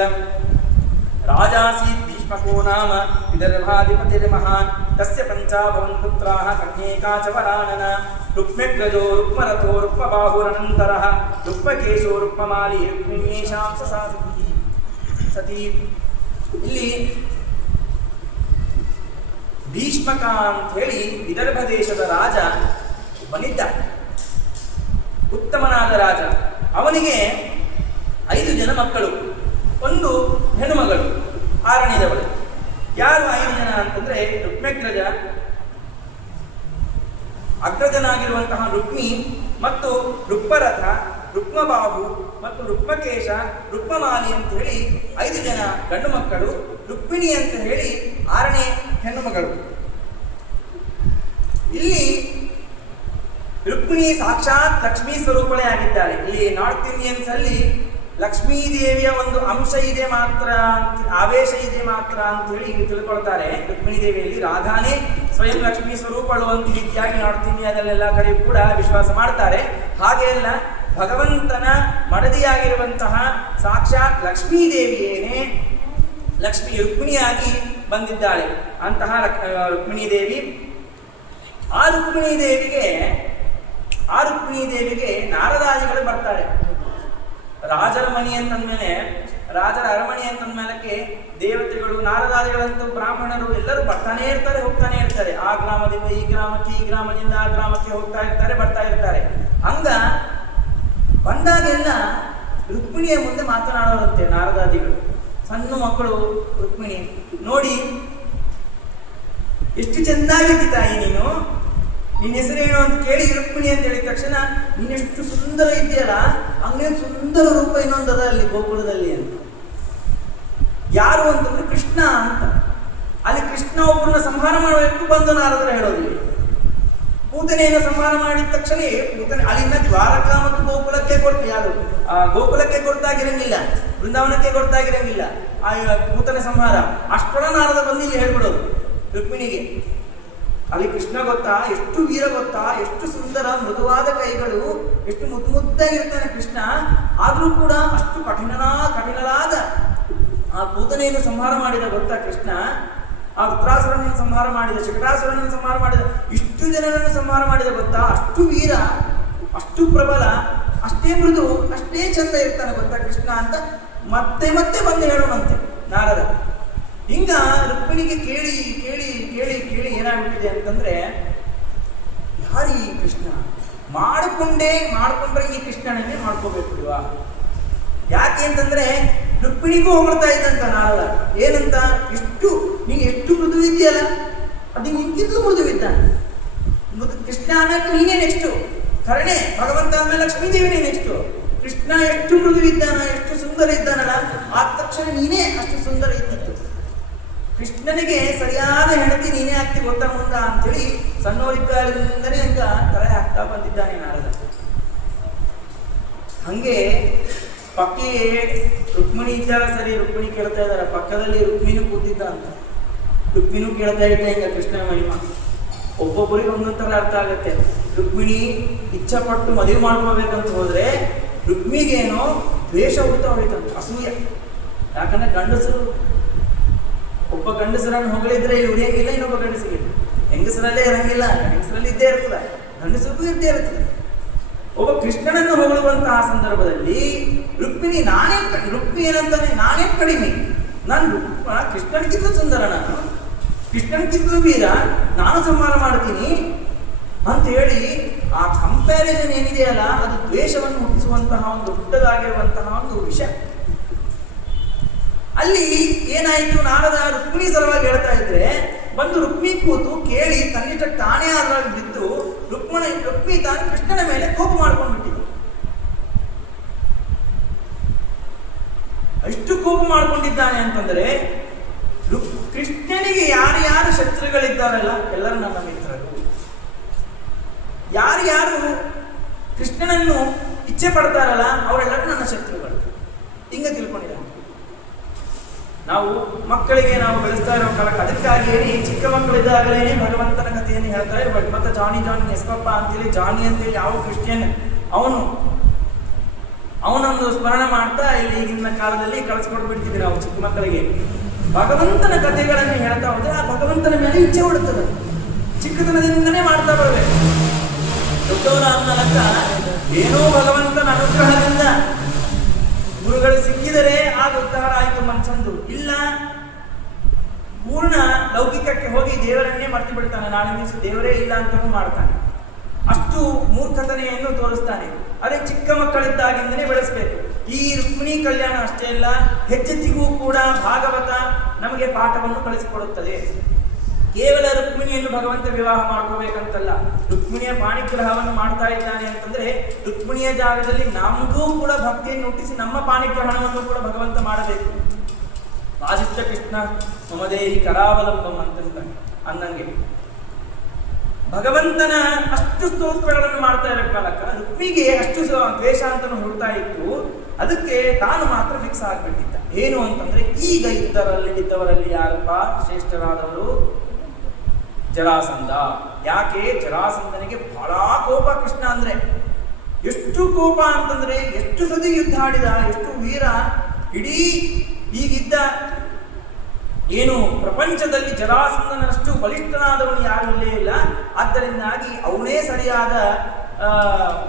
ರಾಜಾಸೀತ್ ಭೀಷ್ಮಕೋ ನಾಮ ವಿದರ್ಭಾಧಿಪತಿರ್ಮಹಾನ್ ತಸ್ಯ ಪಂಚಾಭವನ್ ಪುತ್ರಾಃ ಕನ್ಯೇಕಾ ಚ ವರಾನನ ರುಕ್ಮ್ಯಗ್ರಜೋ ರುಕ್ಮರಥೋ ರುಕ್ಮಬಾಹುರನಂತರಃ ರುಕ್ಮಕೇಶೋ ರುಕ್ಮಮಾಲಿ ರುಕ್ಮಿಣೀಶಾಂ ಸತಿ. ಇಲ್ಲಿ ಭೀಷ್ಮಕ ಅಂತ ಹೇಳಿ ವಿದರ್ಭ ದೇಶದ ರಾಜ ಬನಿದ್ದ, ಉತ್ತಮನಾದ ರಾಜ. ಅವನಿಗೆ 5 ಜನ ಮಕ್ಕಳು, ಒಂದು ಹೆಣ್ಣುಮಗಳು, 6ನೇದವಳು. ಯಾರು 5 ಜನ ಅಂತಂದ್ರೆ ರುಕ್ಮ್ಯಗ್ರಜ, ಅಗ್ರಜನಾಗಿರುವಂತಹ ರುಕ್ಮಿ ಮತ್ತು ರುಕ್ಮರಥ, ರುಕ್ಮಬಾಹು ಮತ್ತು ರುಕ್ಮಕೇಶ, ರುಕ್ಮಮಾಲಿ ಅಂತ ಹೇಳಿ 5 ಜನ ಗಂಡು ಮಕ್ಕಳು. ರುಕ್ಮಿಣಿ ಅಂತ ಹೇಳಿ 6ನೇ ಹೆಣ್ಣು ಮಗಳು. ಇಲ್ಲಿ ರುಕ್ಮಿಣಿ ಸಾಕ್ಷಾತ್ ಲಕ್ಷ್ಮೀ ಸ್ವರೂಪಳೇ ಆಗಿದ್ದಾಳೆ. ಇಲ್ಲಿ ನಾರ್ತ್ ಇಂಡಿಯನ್ಸ್ ಅಲ್ಲಿ ಲಕ್ಷ್ಮೀ ದೇವಿಯ ಒಂದು ಅಂಶ ಇದೆ ಮಾತ್ರ, ಆವೇಶ ಇದೆ ಮಾತ್ರ ಅಂತ ಹೇಳಿ ಈಗ ತಿಳ್ಕೊಳ್ತಾರೆ. ರುಕ್ಮಿಣಿ ದೇವಿಯಲ್ಲಿ ರಾಧಾನೇ ಸ್ವಯಂ ಲಕ್ಷ್ಮೀ ಸ್ವರೂಪಳು ಅಂತ ರೀತಿಯಾಗಿ ನಾರ್ತ್ ಇಂಡಿಯಾದಲ್ಲೆಲ್ಲ ಕಡೆ ಕೂಡ ವಿಶ್ವಾಸ ಮಾಡ್ತಾರೆ. ಹಾಗೆ ಅಲ್ಲ, ಭಗವಂತನ ಮಡದಿಯಾಗಿರುವಂತಹ ಸಾಕ್ಷಾತ್ ಲಕ್ಷ್ಮೀ ದೇವಿಯೇನೆ ಲಕ್ಷ್ಮಿ ರುಕ್ಮಿಣಿಯಾಗಿ ಬಂದಿದ್ದಾಳೆ. ಅಂತಹ ರುಕ್ಮಿಣಿ ದೇವಿ, ಆ ರುಕ್ಮಿಣಿ ದೇವಿಗೆ ನಾರದಾದಿಗಳು ಬರ್ತಾರೆ. ರಾಜರ ಮನೆ ಅಂತಂದ್ಮೇಲೆ, ರಾಜರ ಅರಮನೆ ಅಂತಂದ್ಮೇಲಕ್ಕೆ ದೇವತೆಗಳು, ನಾರದಾದಿಗಳಂತೂ ಬ್ರಾಹ್ಮಣರು ಎಲ್ಲರೂ ಬರ್ತಾನೆ ಇರ್ತಾರೆ, ಹೋಗ್ತಾನೆ ಇರ್ತಾರೆ. ಆ ಗ್ರಾಮದಿಂದ ಈ ಗ್ರಾಮಕ್ಕೆ, ಈ ಗ್ರಾಮದಿಂದ ಆ ಗ್ರಾಮಕ್ಕೆ ಹೋಗ್ತಾ ಇರ್ತಾರೆ, ಬರ್ತಾ ಇರ್ತಾರೆ. ಹಂಗ ಬಂದಾಗೆಲ್ಲ ರುಕ್ಮಿಣಿಯ ಮುಂದೆ ಮಾತನಾಡೋರಂತೆ ನಾರದಾದಿಗಳು. ಸಣ್ಣ ಮಕ್ಕಳು ರುಕ್ಮಿಣಿ ನೋಡಿ, ಎಷ್ಟು ಚೆಂದಾಗಿದ್ದಿ ತಾಯಿ ನೀನು, ನಿನ್ನ ಹೆಸರೇನು ಅಂತ ಕೇಳಿ ರುಕ್ಮಿಣಿ ಅಂತ ಹೇಳಿದ ತಕ್ಷಣ ನೀನೆಷ್ಟು ಸುಂದರ ಇದೆಯಲ್ಲ, ಹಂಗೇನು ಸುಂದರ ರೂಪ ಇನ್ನೊಂದದ ಅಲ್ಲಿ ಗೋಕುಲದಲ್ಲಿ ಅಂತ. ಯಾರು ಅಂತಂದ್ರೆ ಕೃಷ್ಣ ಅಂತ. ಅಲ್ಲಿ ಕೃಷ್ಣ ಒಬ್ಬರನ್ನ ಸಂಹಾರ ಮಾಡಬೇಕು ಬಂದು ನಾರದರು ಹೇಳೋದಿಲ್ಲ. ಪೂತನೆಯನ್ನು ಸಂಹಾರ ಮಾಡಿದ ತಕ್ಷಣ ಪೂತನೆ ಅಲ್ಲಿಂದ ದ್ವಾರಕಾ ಮತ್ತು ಗೋಕುಲಕ್ಕೆ ಕೊಟ್ಟು, ಯಾರು ಗೋಕುಲಕ್ಕೆ ಕೊಡ್ತಾಗಿರಂಗಿಲ್ಲ, ಬೃಂದಾವನಕ್ಕೆ ಕೊಡ್ತಾಗಿರಂಗಿಲ್ಲ ಆ ಪೂತನೆ ಸಂಹಾರ. ಅಷ್ಟೊಳ ನಾರದ ಬಂದು ಇಲ್ಲಿ ಹೇಳ್ಬಿಡೋದು ರುಕ್ಮಿಣಿಗೆ. ಅಲ್ಲಿ ಕೃಷ್ಣ ಗೊತ್ತಾ, ಎಷ್ಟು ವೀರ ಗೊತ್ತಾ, ಎಷ್ಟು ಸುಂದರ ಮೃದುವಾದ ಕೈಗಳು, ಎಷ್ಟು ಮುದ್ದಾಗಿರ್ತಾನೆ ಕೃಷ್ಣ. ಆದರೂ ಕೂಡ ಅಷ್ಟು ಕಠಿಣಲಾದ ಆ ಪೂತನೆಯನ್ನು ಸಂಹಾರ ಮಾಡಿದ ಗೊತ್ತಾ ಕೃಷ್ಣ. ಆ ವೃತ್ರಾಸುರನನ್ನು ಸಂಹಾರ ಮಾಡಿದ, ಶಕಟಾಸುರನನ್ನು ಸಂಹಾರ ಮಾಡಿದ, ಇಷ್ಟು ಜನರನ್ನು ಸಂಹಾರ ಮಾಡಿದ ಗೊತ್ತಾ. ಅಷ್ಟು ವೀರ, ಅಷ್ಟು ಪ್ರಬಲ, ಅಷ್ಟೇ ಮೃದು, ಅಷ್ಟೇ ಚಂದ ಇರ್ತಾನೆ ಗೊತ್ತಾ ಕೃಷ್ಣ ಅಂತ ಮತ್ತೆ ಮತ್ತೆ ಬಂದು ಹೇಳೋಣಂತೆ ನಾರದ. ಹಿಂಗ ರುಕ್ಮಿಣಿಗೆ ಕೇಳಿ ಕೇಳಿ ಕೇಳಿ ಕೇಳಿ ಏನಾಗ್ಬಿಟ್ಟಿದೆ ಅಂತಂದ್ರೆ, ಯಾರು ಈ ಕೃಷ್ಣ, ಮಾಡ್ಕೊಂಡ್ರೆ ಈ ಕೃಷ್ಣನನ್ನೇ ಮಾಡ್ಕೋಬೇಕು ಇವ. ಯಾಕೆ ಅಂತಂದ್ರೆ ರುಕ್ಮಿಣಿಗೂ ಹೊಗಳ್ತಾ ಇದ್ದಂತ ನಾರದ. ಏನಂತ, ನೀನು ಎಷ್ಟು ಮೃದು ಇದೆಯಲ್ಲ, ಅದು ನಿಂತಿದ್ದು ಮೃದುವಿದ್ದ. ಕೃಷ್ಣ ಅನ್ನಕ್ಕೆ ನೀನೇ ನೆಕ್ಸ್ಟು, ಕರಣೆ ಭಗವಂತ ಆದ್ಮೇಲೆ ಲಕ್ಷ್ಮೀದೇವಿನೇ ನೆಕ್ಸ್ಟು. ಕೃಷ್ಣ ಎಷ್ಟು ಮೃದುವಿದ್ದಾನ, ಎಷ್ಟು ಸುಂದರ ಇದ್ದಾನಲ್ಲ, ಆದ ತಕ್ಷಣ ನೀನೇ ಅಷ್ಟು ಸುಂದರ ಇದ್ದಿತ್ತು. ಕೃಷ್ಣನಿಗೆ ಸರಿಯಾದ ಹೆಂಡತಿ ನೀನೇ ಆಗ್ತಿ ಗೊತ್ತಾ ಮುಂದ ಅಂತೇಳಿ ಸಣ್ಣೋರಿದ್ದಾಳಿಂದನೇ ಅಂತ ತಲೆ ಹಾಕ್ತಾ ಬಂದಿದ್ದಾನೆ ನಾರದ. ಹಂಗೆ ಪಕ್ಕಿ ರುಕ್ಮಿಣಿ ಇದ್ದಾರ, ಸರಿ ರುಕ್ಮಿಣಿ ಕೇಳ್ತಾ ಇದ್ದಾರ, ಪಕ್ಕದಲ್ಲಿ ರುಕ್ಮಿಣಿ ಕೂತಿದ್ದ ಅಂತ. ರುಕ್ಮಿಣಿ ಕೇಳ್ತಾ ಇದ್ದ ಹಿಂಗ ಕೃಷ್ಣನ ಮಹಿಮಾ. ಒಬ್ಬೊಬ್ಬರಿಗೆ ಒಂದೊಂದು ಥರ ಅರ್ಥ ಆಗುತ್ತೆ. ರುಕ್ಮಿಣಿ ಇಚ್ಛಪಟ್ಟು ಮದುವೆ ಮಾಡ್ಕೋಬೇಕಂತ ಹೋದ್ರೆ ರುಕ್ಮಿಗೇನೋ ದ್ವೇಷ ಹುಡ್ತಾ ಹೋಯ್ತಂತ, ಅಸೂಯ. ಯಾಕಂದ್ರೆ ಗಂಡಸರು ಒಬ್ಬ ಗಂಡಸರನ್ನು ಹೊಗಳಿದ್ರೆ ಇಲ್ಲಿ ಉಳಿಯಂಗಿಲ್ಲ, ಇನ್ನೊಬ್ಬ ಗಂಡಸಿಗೆ ಹೆಂಗಸರಲ್ಲೇ ಇರಂಗಿಲ್ಲ, ಹೆಂಗಸರಲ್ಲಿ ಇದ್ದೇ ಇರ್ತದೆ, ಗಂಡಸರಿಗೂ ಇದ್ದೇ ಇರ್ತದೆ. ಒಬ್ಬ ಕೃಷ್ಣನನ್ನು ಹೊಗಳುವಂತಹ ಸಂದರ್ಭದಲ್ಲಿ ರುಕ್ಮಿಣಿ ರುಕ್ಮಿ ಏನಂತಾನೆ, ನಾನೇನು ಕಡಿಮೆ, ನಾನು ಕೃಷ್ಣನಿಗಿಂತ ಸುಂದರ, ನಾನು ಕೃಷ್ಣನಿಗಿಂತಲೂ ವೀರ, ನಾನು ಸಂಹಾರ ಮಾಡ್ತೀನಿ ಅಂತ ಹೇಳಿ ಆ ಕಂಪ್ಯಾರಿಸನ್ ಏನಿದೆಯಲ್ಲ ಅದು ದ್ವೇಷವನ್ನು ಹುಟ್ಟಿಸುವಂತಹ ಒಂದು ದೊಡ್ಡದಾಗಿರುವಂತಹ ಒಂದು ವಿಷಯ. ಅಲ್ಲಿ ಏನಾಯಿತು, ನಾರದ ರುಕ್ಮಿಣಿ ಸಲುವಾಗಿ ಹೇಳ್ತಾ ಇದ್ರೆ ಬಂದು ರುಕ್ಮಿ ಕೂತು ಕೇಳಿ ತನ್ನಿಷ್ಟ ತಾನೇ ಆದ್ರಾಗಿ ಬಿದ್ದು ರುಕ್ಮಿ ತಾನು ಕೃಷ್ಣನ ಮೇಲೆ ಕೋಪ ಮಾಡ್ಕೊಂಡ್ಬಿಟ್ಟಿದ್ದು. ಎಷ್ಟು ಕೋಪ ಮಾಡ್ಕೊಂಡಿದ್ದಾನೆ ಅಂತಂದ್ರೆ, ಕೃಷ್ಣನಿಗೆ ಯಾರು ಶತ್ರುಗಳಿದ್ದಾರಲ್ಲ ಎಲ್ಲರೂ ನನ್ನ ಮಿತ್ರರು, ಯಾರು ಕೃಷ್ಣನನ್ನು ಇಚ್ಛೆ ಪಡ್ತಾರಲ್ಲ ಅವರೆಲ್ಲರೂ ನನ್ನ ಶತ್ರುಗಳು, ಹಿಂಗ ತಿಳ್ಕೊಂಡಿದ್ದಾರೆ. ನಾವು ಮಕ್ಕಳಿಗೆ ನಾವು ಬೆಳೆಸ್ತಾ ಇರೋ ಕಾಲಕ್ಕೆ ಅದಕ್ಕಾಗಿಯೇ ಚಿಕ್ಕ ಮಕ್ಕಳಿದ್ದಾಗಲೇ ಭಗವಂತನ ಕಥೆಯನ್ನು ಹೇಳ್ತಾ ಇರ್ಬೇಕು. ಮತ್ತೆ ಜಾನಿ ಎಸ್ಪಪ್ಪ ಅಂತೇಳಿ ಜಾನಿ ಅಂತೇಳಿ ಯಾವ ಕ್ರಿಶ್ಚಿಯನ್ ಅವನೊಂದು ಸ್ಮರಣೆ ಮಾಡ್ತಾ ಇಲ್ಲಿ ಈಗಿನ ಕಾಲದಲ್ಲಿ ಕಳಿಸ್ಕೊಟ್ಬಿಡ್ತೀವಿ ನಾವು ಚಿಕ್ಕ ಮಕ್ಕಳಿಗೆ. ಭಗವಂತನ ಕಥೆಗಳನ್ನು ಹೇಳ್ತಾ ಹೋದ್ರೆ ಆ ಭಗವಂತನ ಮೇಲೆ ಇಚ್ಛೆ ಹೊಡುತ್ತದೆ, ಚಿಕ್ಕತನದಿಂದನೇ ಮಾಡ್ತಾ ಬರಬೇಕು. ದೊಡ್ಡವರಾದ ಏನೋ ಭಗವಂತನ ಅನುಗ್ರಹದಿಂದ ಗುರುಗಳು ಸಿಕ್ಕಿದರೆ ಆಗ ಉದ್ಧಾರ ಆಯಿತು ಮನ್ಸಂದು, ಇಲ್ಲ ಪೂರ್ಣ ಲೌಕಿಕಕ್ಕೆ ಹೋಗಿ ದೇವರನ್ನೇ ಮರ್ತು ಬಿಡ್ತಾನೆ, ನಾಳೆ ದಿವಸ ದೇವರೇ ಇಲ್ಲ ಅಂತಲೂ ಮಾಡ್ತಾನೆ. ಅಷ್ಟು ಮೂರ್ಖತನೆಯನ್ನು ತೋರಿಸ್ತಾನೆ. ಅದೇ ಚಿಕ್ಕ ಮಕ್ಕಳಿದ್ದಾಗಿಂದನೇ ಬೆಳೆಸಬೇಕು. ಈ ರುಕ್ಮಿಣಿ ಕಲ್ಯಾಣ ಅಷ್ಟೇ ಅಲ್ಲ, ಹೆಜ್ಜೆತ್ತಿಗೂ ಕೂಡ ಭಾಗವತ ನಮಗೆ ಪಾಠವನ್ನು ಕಳಿಸಿಕೊಡುತ್ತದೆ. ಕೇವಲ ರುಕ್ಮಿಣಿಯನ್ನು ಭಗವಂತ ವಿವಾಹ ಮಾಡ್ಕೋಬೇಕಂತಲ್ಲ, ರುಕ್ಮಿಣಿಯ ಪಾಣಿಗ್ರಹವನ್ನು ಮಾಡ್ತಾ ಇದ್ದಾನೆ ಅಂತಂದ್ರೆ ರುಕ್ಮಿಣಿಯ ಜಾಗದಲ್ಲಿ ನಮಗೂ ಕೂಡ ಭಕ್ತಿಯನ್ನು ಹುಟ್ಟಿಸಿ ನಮ್ಮ ಪಾಣಿಗ್ರಹಣವನ್ನು ಕೂಡ ಭಗವಂತ ಮಾಡಬೇಕು. ವಾಸಿಷ್ಠ ಕೃಷ್ಣ ಮಮದೇಹಿ ಕರಾವಲಂಬಂ ಅನ್ನಂಗೆ ಭಗವಂತನ ಅಷ್ಟು ಸ್ತೋತ್ರಗಳನ್ನು ಮಾಡ್ತಾ ಇರೋ ಕಾಲಕ್ಕ ರುಕ್ಮಿಗೆ ಅಷ್ಟು ದ್ವೇಷ ಅಂತಲೂ ಹುಡ್ತಾ ಇತ್ತು. ಅದಕ್ಕೆ ತಾನು ಮಾತ್ರ ಫಿಕ್ಸ್ ಆಗಿಬಿಟ್ಟಿದ್ದ. ಏನು ಅಂತಂದ್ರೆ, ಈಗ ಇದ್ದವರಲ್ಲಿ ಯಾರಪ್ಪ ಶ್ರೇಷ್ಠರಾದವರು? ಜರಾಸಂಧ. ಯಾಕೆ? ಜರಾಸಂಧನಿಗೆ ಬಹಳ ಕೋಪ ಕೃಷ್ಣ ಅಂದ್ರೆ. ಎಷ್ಟು ಕೋಪ ಅಂತಂದ್ರೆ, ಎಷ್ಟು ಸತಿ ಯುದ್ಧ ಆಡಿದ, ಎಷ್ಟು ವೀರ. ಇಡೀ ಈಗಿದ್ದ ಏನು ಪ್ರಪಂಚದಲ್ಲಿ ಜರಾಸಂಧನಷ್ಟು ಬಲಿಷ್ಠನಾದವನು ಯಾರು ಇಲ್ಲೇ ಇಲ್ಲ. ಆದ್ದರಿಂದಾಗಿ ಅವನೇ ಸರಿಯಾದ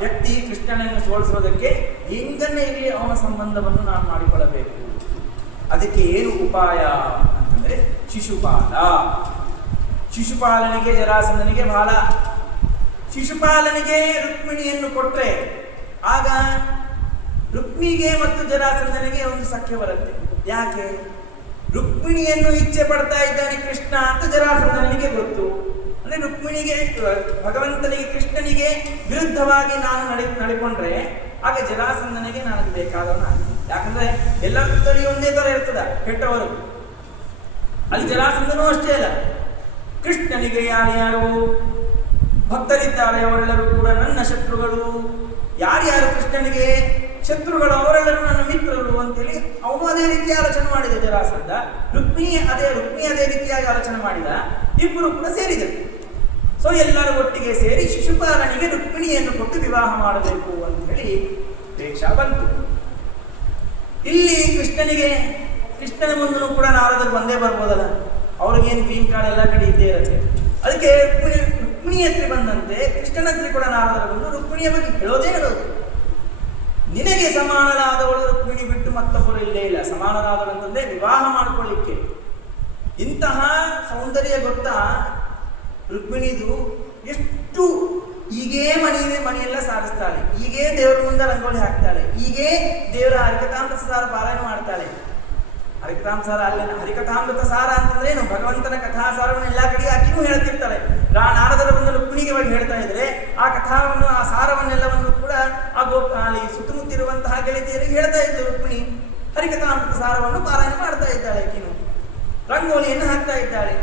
ವ್ಯಕ್ತಿ ಕೃಷ್ಣನನ್ನು ಸೋಲಿಸೋದಕ್ಕೆ. ಹೆಂಗನ್ನೇ ಇರಲಿ ಅವನ ಸಂಬಂಧವನ್ನು ನಾನು ಮಾಡಿಕೊಳ್ಳಬೇಕು. ಅದಕ್ಕೆ ಏನು ಉಪಾಯ ಅಂತಂದ್ರೆ ಶಿಶುಪಾಲನಿಗೆ ಜರಾಸಂಧನಿಗೆ ಬಹಳ. ಶಿಶುಪಾಲನಿಗೆ ರುಕ್ಮಿಣಿಯನ್ನು ಕೊಟ್ರೆ ಆಗ ರುಕ್ಮಿಗೆ ಮತ್ತು ಜರಾಸಂಧನಿಗೆ ಒಂದು ಸಖ್ಯ ಬರುತ್ತೆ. ಯಾಕೆ? ರುಕ್ಮಿಣಿಯನ್ನು ಇಚ್ಛೆ ಪಡ್ತಾ ಇದ್ದಾನೆ ಕೃಷ್ಣ ಅಂತ ಜರಾಸಂಧನಿಗೆ ಗೊತ್ತು. ಅಂದ್ರೆ ರುಕ್ಮಿಣಿಗೆ, ಭಗವಂತನಿಗೆ, ಕೃಷ್ಣನಿಗೆ ವಿರುದ್ಧವಾಗಿ ನಾನು ನಡಿಕೊಂಡ್ರೆ ಆಗ ಜರಾಸಂಧನಿಗೆ ನನಗೆ ಬೇಕಾದವನ. ಯಾಕಂದ್ರೆ ಎಲ್ಲರಲ್ಲಿ ಒಂದೇ ತರ ಇರ್ತದ ಕೆಟ್ಟವರು. ಅಲ್ಲಿ ಜರಾಸಂಧನೂ ಅಷ್ಟೇ ಅಲ್ಲ, ಕೃಷ್ಣನಿಗೆ ಯಾರ್ಯಾರು ಭಕ್ತರಿದ್ದಾರೆ ಅವರೆಲ್ಲರೂ ಕೂಡ ನನ್ನ ಶತ್ರುಗಳು. ಯಾರ್ಯಾರು ಕೃಷ್ಣನಿಗೆ ಶತ್ರುಗಳು ಅವರೆಲ್ಲರೂ ನನ್ನ ಮಿತ್ರರು ಅಂತೇಳಿ ಅವನು ಅದೇ ರೀತಿ ಆಲೋಚನೆ ಮಾಡಿದ ಜರಾಸಂಧ. ರುಕ್ಮಿ ಅದೇ ರೀತಿಯಾಗಿ ಆಲೋಚನೆ ಮಾಡಿದ. ಇಬ್ಬರು ಕೂಡ ಸೇರಿದರು. ಸೊ ಎಲ್ಲರೂ ಒಟ್ಟಿಗೆ ಸೇರಿ ಶಿಶುಪಾಲನಿಗೆ ರುಕ್ಮಿಣಿಯನ್ನು ಕೊಟ್ಟು ವಿವಾಹ ಮಾಡಬೇಕು ಅಂತ ಹೇಳಿ ಅಪೇಕ್ಷ ಬಂತು. ಇಲ್ಲಿ ಕೃಷ್ಣನ ಮುಂದೂ ಕೂಡ ನಾರದರು ಒಂದೇ ಬರ್ಬೋದಲ್ಲ, ಅವ್ರಿಗೇನು ಗ್ರೀನ್ ಕಾರ್ಡ್ ಎಲ್ಲ ಕಡೆ ಇದ್ದೇ ಇರುತ್ತೆ. ಅದಕ್ಕೆ ರುಕ್ಮಿಣಿ ಹತ್ರ ಬಂದಂತೆ ಕೃಷ್ಣನ ಹತ್ರ ಕೂಡ ನಾರದರು ಬಂದು ರುಕ್ಮಿಣಿಯ ಬಗ್ಗೆ ಹೇಳೋದು. ನಿನಗೆ ಸಮಾನರಾದವಳು ರುಕ್ಮಿಣಿ ಬಿಟ್ಟು ಮತ್ತೊಬ್ಬರು ಇಲ್ಲೇ ಇಲ್ಲ. ಸಮಾನರಾದವಳು ಅಂತಂದ್ರೆ ವಿವಾಹ ಮಾಡ್ಕೊಳ್ಳಿಕ್ಕೆ. ಇಂತಹ ಸೌಂದರ್ಯ ಗೊತ್ತಾ ರುಕ್ಮಿಣಿದು? ಎಷ್ಟು ಹೀಗೇ ಮನೆಯೆಲ್ಲ ಸಾರಿಸ್ತಾಳೆ, ಹೀಗೇ ದೇವರ ಮುಂದೆ ರಂಗೋಲಿ ಹಾಕ್ತಾಳೆ, ಹೀಗೇ ದೇವರ ಹರಿಕಥಾಮೃತ ಸಾರ ಪಾರಾಯಣ ಮಾಡ್ತಾಳೆ. ಹರಿಕಥಾಮೃತ ಸಾರ ಅಂತಂದ್ರೆ ಏನು? ಭಗವಂತನ ಕಥಾಸಾರವನ್ನು ಎಲ್ಲಾ ಕಡೆ ಆಕಿನೂ ಹೇಳ್ತಿರ್ತಾಳೆ. ನಾರದರ ಬಂದು ರುಕ್ಮಿಣಿಗೆ ಬಗ್ಗೆ ಹೇಳ್ತಾ ಇದ್ರೆ ಆ ಕಥಾವನ್ನು, ಆ ಸಾರವನ್ನೆಲ್ಲವನ್ನು ಕೂಡ ಅಲ್ಲಿ ಸುತ್ತಮುತ್ತಿರುವಂತಹ ಗೆಳತಿಯರಿಗೆ ಹೇಳ್ತಾ ಇದ್ದರು. ರುಕ್ಮಿಣಿ ಹರಿಕಥಾಮೃತ ಸಾರವನ್ನು ಪಾರಾಯಣ ಮಾಡ್ತಾ ಇದ್ದಾಳೆ. ಆಕಿನು ರಂಗೋಲಿಯನ್ನು ಹಾಕ್ತಾ ಇದ್ದಾಳೆ.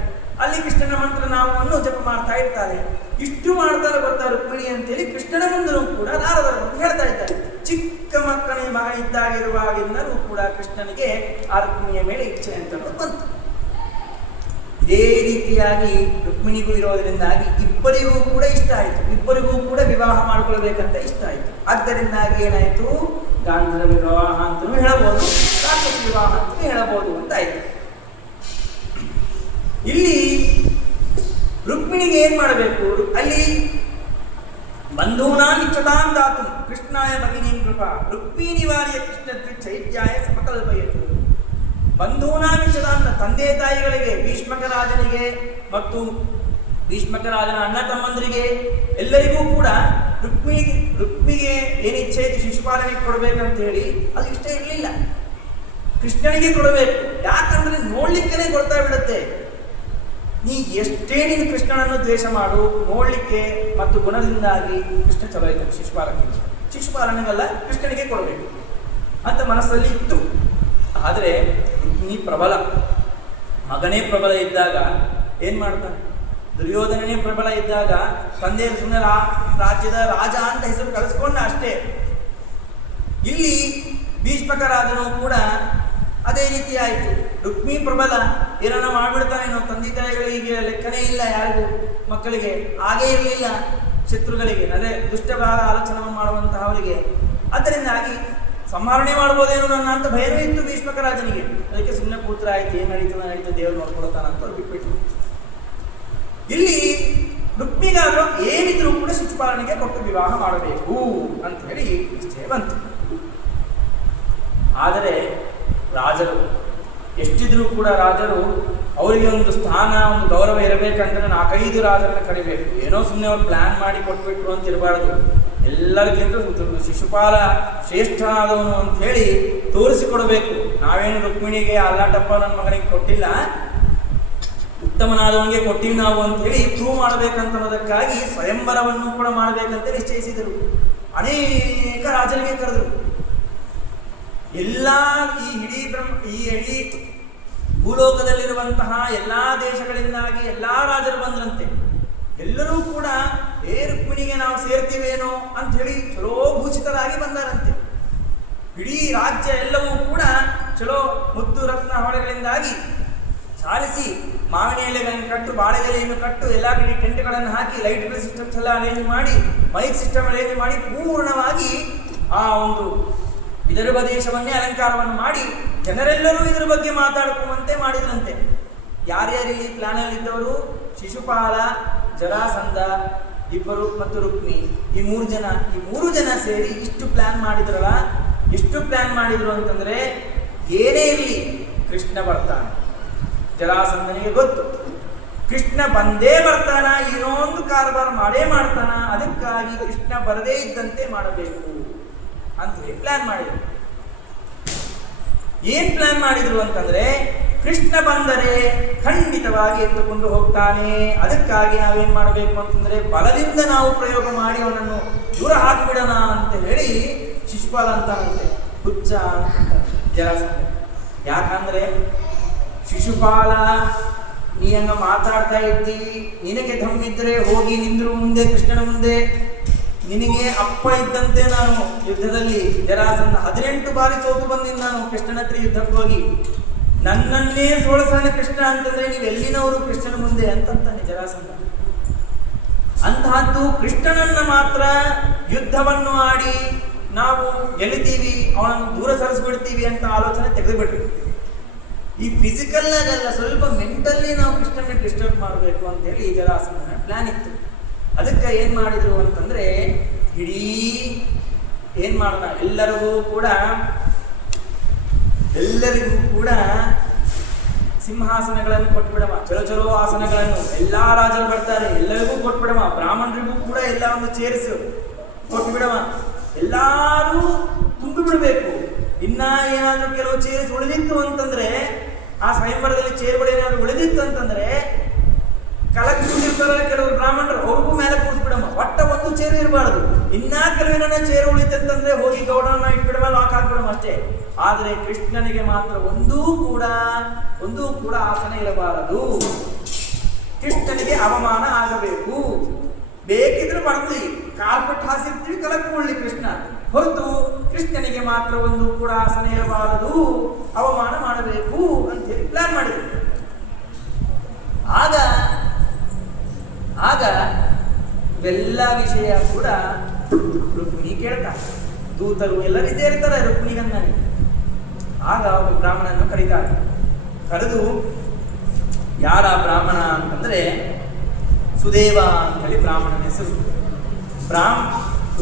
ಅಲ್ಲಿ ಕೃಷ್ಣನ ಮಂತ್ರ ನಾಮವನ್ನು ಜಪ ಮಾಡ್ತಾ ಇರ್ತಾರೆ. ಇಷ್ಟು ಮಾಡ್ತಾರೆ ಗೊತ್ತಾ ರುಕ್ಮಿಣಿ ಅಂತೇಳಿ ಕೃಷ್ಣನ ಮುಂದೂ ಕೂಡ ನಾರದರ ಮುಂದೆ ಹೇಳ್ತಾ ಇದ್ದಾರೆ. ಚಿಕ್ಕ ಮಕ್ಕಳ ಮಗ ಇದ್ದಾಗಿರುವಾಗಿಂದಲೂ ಕೂಡ ಕೃಷ್ಣನಿಗೆ ಆ ರುಕ್ಮಿಣಿಯ ಮೇಲೆ ಇಚ್ಛೆ ಅಂತ ಬಂತು. ಇದೇ ರೀತಿಯಾಗಿ ರುಕ್ಮಿಣಿಗೂ ಇರೋದರಿಂದಾಗಿ ಇಬ್ಬರಿಗೂ ಕೂಡ ಇಷ್ಟ ಆಯಿತು. ಇಬ್ಬರಿಗೂ ಕೂಡ ವಿವಾಹ ಮಾಡಿಕೊಳ್ಬೇಕಂತ ಇಷ್ಟ ಆಯಿತು. ಆದ್ದರಿಂದಾಗಿ ಏನಾಯಿತು? ಗಾಂಧರ್ವ ವಿವಾಹ ಅಂತಲೂ ಹೇಳಬಹುದು, ರಾಕ್ಷಸ ವಿವಾಹ ಅಂತಲೂ ಹೇಳಬಹುದು ಅಂತ ಆಯಿತು. ಇಲ್ಲಿ ರುಕ್ಮಿಣಿಗೆ ಏನ್ ಮಾಡಬೇಕು? ಅಲ್ಲಿ ಬಂಧೂನಾಂ ಇಚ್ಛತಾಂ ದಾತುಂ ಕೃಷ್ಣಾಯ ಭಗಿನೀಂ ಕೃಪಾ ರುಕ್ಮಿಣಿವಾರ್ಯ ಕೃಷ್ಣತ್ವ ಚೈತ್ಯಾಯ ಸಮಕಲ್ಪಯತು. ಬಂಧೂನಾಮಿಷದ ತಂದೆ ತಾಯಿಗಳಿಗೆ, ಭೀಷ್ಮಕ ರಾಜನಿಗೆ ಮತ್ತು ಭೀಷ್ಮಕ ರಾಜನ ಅಣ್ಣ ತಮ್ಮಂದರಿಗೆ ಎಲ್ಲರಿಗೂ ಕೂಡ ರುಕ್ಮಿಗೆ ಏನಿಚ್ಛೆ ಇತ್ತು ಶಿಶುಪಾಲನೆಗೆ ಕೊಡಬೇಕಂತ ಹೇಳಿ ಅದು ಇಷ್ಟ ಇರಲಿಲ್ಲ. ಕೃಷ್ಣನಿಗೆ ಕೊಡಬೇಕು. ಯಾಕಂದ್ರೆ ನೋಡ್ಲಿಕ್ಕೇ ಗೊತ್ತಾಗ್ಬಿಡುತ್ತೆ. ನೀ ಎಷ್ಟೇ ನೀನು ಕೃಷ್ಣನನ್ನು ದ್ವೇಷ ಮಾಡು, ನೋಡ್ಲಿಕ್ಕೆ ಮತ್ತು ಗುಣದಿಂದಾಗಿ ಕೃಷ್ಣ ಚಲೋ ಇದ್ದಾನೆ. ಶಿಶುಪಾಲನೆಗಲ್ಲ, ಕೃಷ್ಣನಿಗೆ ಕೊಡಬೇಕು ಅಂತ ಮನಸ್ಸಲ್ಲಿ ಇತ್ತು. ಆದರೆ ರುಕ್ಮಿಣಿ ಪ್ರಬಲ, ಮಗನೇ ಪ್ರಬಲ ಇದ್ದಾಗ ಏನು ಮಾಡ್ತಾನೆ? ದುರ್ಯೋಧನನೇ ಪ್ರಬಲ ಇದ್ದಾಗ ತಂದೆಯ ಸುಮ್ಮನೆ ರಾಜ್ಯದ ರಾಜ ಅಂತ ಹೆಸರು ಕಳಿಸ್ಕೊಂಡ ಅಷ್ಟೇ. ಇಲ್ಲಿ ಭೀಷ್ಮಕ ರಾಜನು ಕೂಡ ಅದೇ ರೀತಿ ಆಯಿತು. ರುಕ್ಮಿ ಪ್ರಬಲ, ಏನನ್ನ ಮಾಡಿಬಿಡ್ತಾನೇನೋ, ತಂದೆ ತಾಯಿಗಳಿಗೆ ಲೆಕ್ಕನೇ ಇಲ್ಲ, ಯಾರಿಗೂ ಮಕ್ಕಳಿಗೆ ಹಾಗೇ ಇರಲಿಲ್ಲ, ಶತ್ರುಗಳಿಗೆ ಅಂದರೆ ದುಷ್ಟಭಾಗ ಆಲೋಚನೆ ಮಾಡುವಂತಹವರಿಗೆ. ಅದರಿಂದಾಗಿ ಸಂಹರಣೆ ಮಾಡ್ಬೋದೇನೋ ನನ್ನ ಅಂತ ಭಯವೂ ಇತ್ತು ಭೀಷ್ಮಕ ರಾಜನಿಗೆ. ಅದಕ್ಕೆ ಸುಮ್ಮನೆ ಪುತ್ರ ಆಯ್ತು, ಏನು ನಡೀತದೆ ದೇವರು ನೋಡ್ಕೊಳ್ತಾನಂತ ಬಿಟ್ಬಿಟ್ಟು. ಇಲ್ಲಿ ರುಕ್ಮಿಗಾದರೂ ಏನಿದ್ರೂ ಕೂಡ ಶಿಶುಪಾಲನೆಗೆ ಕೊಟ್ಟು ವಿವಾಹ ಮಾಡಬೇಕು ಅಂತ ಹೇಳಿ ನಿಶ್ಚಯ ಬಂತು. ಆದರೆ ರಾಜರು ಎಷ್ಟಿದ್ರೂ ಕೂಡ ರಾಜರು ಅವರಿಗೆ ಒಂದು ಸ್ಥಾನ, ಒಂದು ಗೌರವ ಇರಬೇಕಂದ್ರೆ 4-5 ರಾಜರನ್ನು ಕರಿಬೇಕು. ಏನೋ ಸುಮ್ಮನೆ ಅವ್ರು ಪ್ಲಾನ್ ಮಾಡಿ ಕೊಟ್ಬಿಟ್ರು ಅಂತ ಇರಬಾರ್ದು. ಎಲ್ಲರಿಗಿಂತ ಶಿಶುಪಾಲ ಶ್ರೇಷ್ಠನಾದವನು ಅಂತ ಹೇಳಿ ತೋರಿಸಿಕೊಡಬೇಕು. ನಾವೇನು ರುಕ್ಮಿಣಿಗೆ ಅಲ್ಲಾಟಪ್ಪ ನನ್ನ ಮಗನಿಗೆ ಕೊಟ್ಟಿಲ್ಲ, ಉತ್ತಮನಾದವನಿಗೆ ಕೊಟ್ಟಿವಿ ನಾವು ಅಂತ ಹೇಳಿ ಪ್ರೂವ್ ಮಾಡಬೇಕಂತನ್ನೋದಕ್ಕಾಗಿ ಸ್ವಯಂವರವನ್ನು ಕೂಡ ಮಾಡಬೇಕಂತ ನಿಶ್ಚಯಿಸಿದರು. ಅನೇಕ ರಾಜರಿಗೆ ಕರೆದರು. ಎಲ್ಲ ಈ ಇಡೀ ಭೂಲೋಕದಲ್ಲಿರುವಂತಹ ಎಲ್ಲ ದೇಶಗಳಿಂದಾಗಿ ಎಲ್ಲ ರಾಜರು ಬಂದ್ರಂತೆ. ಎಲ್ಲರೂ ಕೂಡ ರುಕ್ಮಿಣಿಗೆ ನಾವು ಸೇರ್ತೀವೇನೋ ಅಂತ ಹೇಳಿ ಚಲೋ ಭೂಷಿತರಾಗಿ ಬಂದಾರಂತೆ. ಇಡೀ ರಾಜ್ಯ ಎಲ್ಲವೂ ಕೂಡ ಚಲೋ ಮುತ್ತು ರತ್ನ ಹೊಳೆಗಳಿಂದಾಗಿ ಸಾರಿಸಿ, ಮಾವಿನ ಎಲೆಗಳನ್ನು ಕಟ್ಟು, ಬಾಳೆ ಎಲೆಯನ್ನು ಕಟ್ಟು, ಎಲ್ಲ ಕಡೆ ಟೆಂಟ್ಗಳನ್ನು ಹಾಕಿ, ಲೈಟ್ಗಳ ಸಿಸ್ಟಮ್ಸ್ ಎಲ್ಲ ಅರೇಂಜ್ ಮಾಡಿ, ಮೈಕ್ ಸಿಸ್ಟಮ್ ಅರೇಂಜ್ ಮಾಡಿ, ಪೂರ್ಣವಾಗಿ ಆ ಒಂದು ವಿದರ್ಭ ದೇಶವನ್ನೇ ಅಲಂಕಾರವನ್ನು ಮಾಡಿ ಜನರೆಲ್ಲರೂ ಇದರ ಬಗ್ಗೆ ಮಾತಾಡ್ಕೊಂಬಂತೆ ಮಾಡಿದ್ರಂತೆ. ಯಾರ್ಯಾರಿಲ್ಲಿ ಪ್ಲಾನಲ್ಲಿದ್ದವರು? ಶಿಶುಪಾಲ, ಜರಾಸಂಧ ಇಬ್ಬರು ಮತ್ತು ರುಕ್ಮಿ, ಈ 3 ಜನ ಸೇರಿ ಇಷ್ಟು ಪ್ಲಾನ್ ಮಾಡಿದ್ರಲ್ಲ. ಎಷ್ಟು ಪ್ಲಾನ್ ಮಾಡಿದ್ರು ಅಂತಂದ್ರೆ, ಏನೇ ಇರಲಿ ಕೃಷ್ಣ ಬರ್ತಾನೆ. ಜರಾಸಂಧನಿಗೆ ಗೊತ್ತು ಕೃಷ್ಣ ಬಂದೇ ಬರ್ತಾನ, ಏನೋ ಒಂದು ಕಾರಬಾರ ಮಾಡೇ ಮಾಡ್ತಾನ, ಅದಕ್ಕಾಗಿ ಕೃಷ್ಣ ಬರದೇ ಇದ್ದಂತೆ ಮಾಡಬೇಕು ಅಂತ ಹೇಳಿ ಪ್ಲಾನ್ ಮಾಡಿದ್ರು. ಏನ್ ಪ್ಲಾನ್ ಮಾಡಿದ್ರು ಅಂತಂದ್ರೆ, ಕೃಷ್ಣ ಬಂದರೆ ಖಂಡಿತವಾಗಿ ಎತ್ತುಕೊಂಡು ಹೋಗ್ತಾನೆ, ಅದಕ್ಕಾಗಿ ನಾವೇನ್ ಮಾಡಬೇಕು ಅಂತಂದ್ರೆ ಬಲದಿಂದ ನಾವು ಪ್ರಯೋಗ ಮಾಡಿ ಅವನನ್ನು ದೂರ ಹಾಕಿಬಿಡೋಣ ಅಂತ ಹೇಳಿ ಶಿಶುಪಾಲ ಅಂತಾನಂತೆ. ಹುಚ್ಚ ಅಂತ ಜರಾಸಂಧ. ಯಾಕಂದ್ರೆ ಶಿಶುಪಾಲ, ನೀ ಹಂಗ ಮಾತಾಡ್ತಾ ಇದ್ದಿ, ನಿನಗೆ ದಮ್ಮಿದ್ರೆ ಹೋಗಿ ನಿಂದ್ರು ಮುಂದೆ, ಕೃಷ್ಣನ ಮುಂದೆ. ನಿನಗೆ ಅಪ್ಪ ಇದ್ದಂತೆ ನಾನು ಯುದ್ಧದಲ್ಲಿ ಜರಾಸಂಧ 18 ಬಾರಿ ಸೋತು ಬಂದಿದ್ದು ನಾನು ಕೃಷ್ಣನ ಹತ್ರ ಯುದ್ಧಕ್ಕೆ ಹೋಗಿ. ನನ್ನನ್ನೇ ಸೋಲಿಸಾನೆ ಕೃಷ್ಣ ಅಂತಂದ್ರೆ ನೀವು ಎಲ್ಲಿನವರು ಕೃಷ್ಣನ ಮುಂದೆ ಅಂತಂತಾನೆ ಜರಾಸಂಧ. ಅಂತಹದ್ದು ಕೃಷ್ಣನನ್ನ ಮಾತ್ರ ಯುದ್ಧವನ್ನು ಆಡಿ ನಾವು ಗೆಲ್ತೀವಿ, ಅವನನ್ನು ದೂರ ಸರಿಸ್ಬಿಡ್ತೀವಿ ಅಂತ ಆಲೋಚನೆ ತೆಗೆದುಬಿಟ್ವಿ. ಈ ಫಿಸಿಕಲ್ ಆಗಲ್ಲ, ಸ್ವಲ್ಪ ಮೆಂಟಲ್ಲಿ ನಾವು ಕೃಷ್ಣನ ಡಿಸ್ಟರ್ಬ್ ಮಾಡಬೇಕು ಅಂತೇಳಿ ಈ ಜರಾಸಂಧನ ಪ್ಲಾನ್ ಇತ್ತು. ಅದಕ್ಕೆ ಏನು ಮಾಡಿದ್ರು ಅಂತಂದ್ರೆ, ಇಡೀ ಏನು ಮಾಡೋಣ, ಎಲ್ಲರಿಗೂ ಕೂಡ ಸಿಂಹಾಸನಗಳನ್ನು ಕೊಟ್ಬಿಡಮ, ಚಲೋ ಆಸನಗಳನ್ನು. ಎಲ್ಲ ರಾಜರು ಬರ್ತಾರೆ, ಎಲ್ಲರಿಗೂ ಕೊಟ್ಬಿಡಮ. ಬ್ರಾಹ್ಮಣರಿಗೂ ಕೂಡ ಎಲ್ಲ ಒಂದು ಚೇರ್ಸ್ ಕೊಟ್ಬಿಡಮ. ಎಲ್ಲರೂ ತುಂಬಿ ಬಿಡಬೇಕು. ಇನ್ನ ಏನಾದರೂ ಕೆಲವು ಚೇರ್ಸ್ ಉಳಿದಿತ್ತು ಅಂತಂದ್ರೆ, ಆ ಸ್ವಯಂವರದಲ್ಲಿ ಚೇರ್ಗಳು ಏನಾದ್ರು ಉಳಿದಿತ್ತು ಅಂತಂದ್ರೆ, ಕಲಕ್ ಕೂತಿರ್ತಾರಲ್ಲ ಕೆಲವರು ಬ್ರಾಹ್ಮಣರು, ಅವ್ರಿಗೂ ಮೇಲೆ ಕೂರಿಸ್ಬಿಡಮ್ಮ. ಒಟ್ಟ ಒಂದು ಚೇರು ಇರಬಾರ್ದು. ಇನ್ನ ಕೆಲವೇನ ಚೇರು ಉಳಿತಂತಂದ್ರೆ ಹೋಗಿ ಗೌಡನ ಇಟ್ಬಿಡಮ, ಲಾಕ್ ಹಾಕ್ಬಿಡಮ ಅಷ್ಟೇ. ಆದರೆ ಕೃಷ್ಣನಿಗೆ ಮಾತ್ರ ಒಂದೂ ಕೂಡ ಆಸನ ಇರಬಾರದು. ಕೃಷ್ಣನಿಗೆ ಅವಮಾನ ಆಗಬೇಕು. ಬೇಕಿದ್ರೆ ಬರ್ಲಿ, ಕಾರ್ಪೆಟ್ ಹಾಸಿರ್ತೀವಿ, ಕಲಕ್ಕೊಳ್ಳಿ ಕೃಷ್ಣ, ಹೊರತು ಕೃಷ್ಣನಿಗೆ ಮಾತ್ರ ಒಂದು ಕೂಡ ಆಸನ ಇರಬಾರದು, ಅವಮಾನ ಮಾಡಬೇಕು ಅಂತೇಳಿ ಪ್ಲಾನ್ ಮಾಡಿದ್ರು. ಆಗ ಇವೆಲ್ಲ ವಿಷಯ ಕೂಡ ರುಕ್ಮಿಣಿ ಕೇಳ್ತಾರೆ. ದೂತರು ಎಲ್ಲರಿದ್ದೇ ಇರ್ತಾರೆ ರುಕ್ಮಿಣಿಗಂದಾನೆ. ಆಗ ಒಬ್ಬ ಬ್ರಾಹ್ಮಣನ್ನು ಕರೀತಾರೆ. ಕರೆದು, ಯಾರ ಬ್ರಾಹ್ಮಣ ಅಂತಂದ್ರೆ ಸುದೇವ ಅಂತ ಹೇಳಿ ಬ್ರಾಹ್ಮಣನ ಹೆಸರು.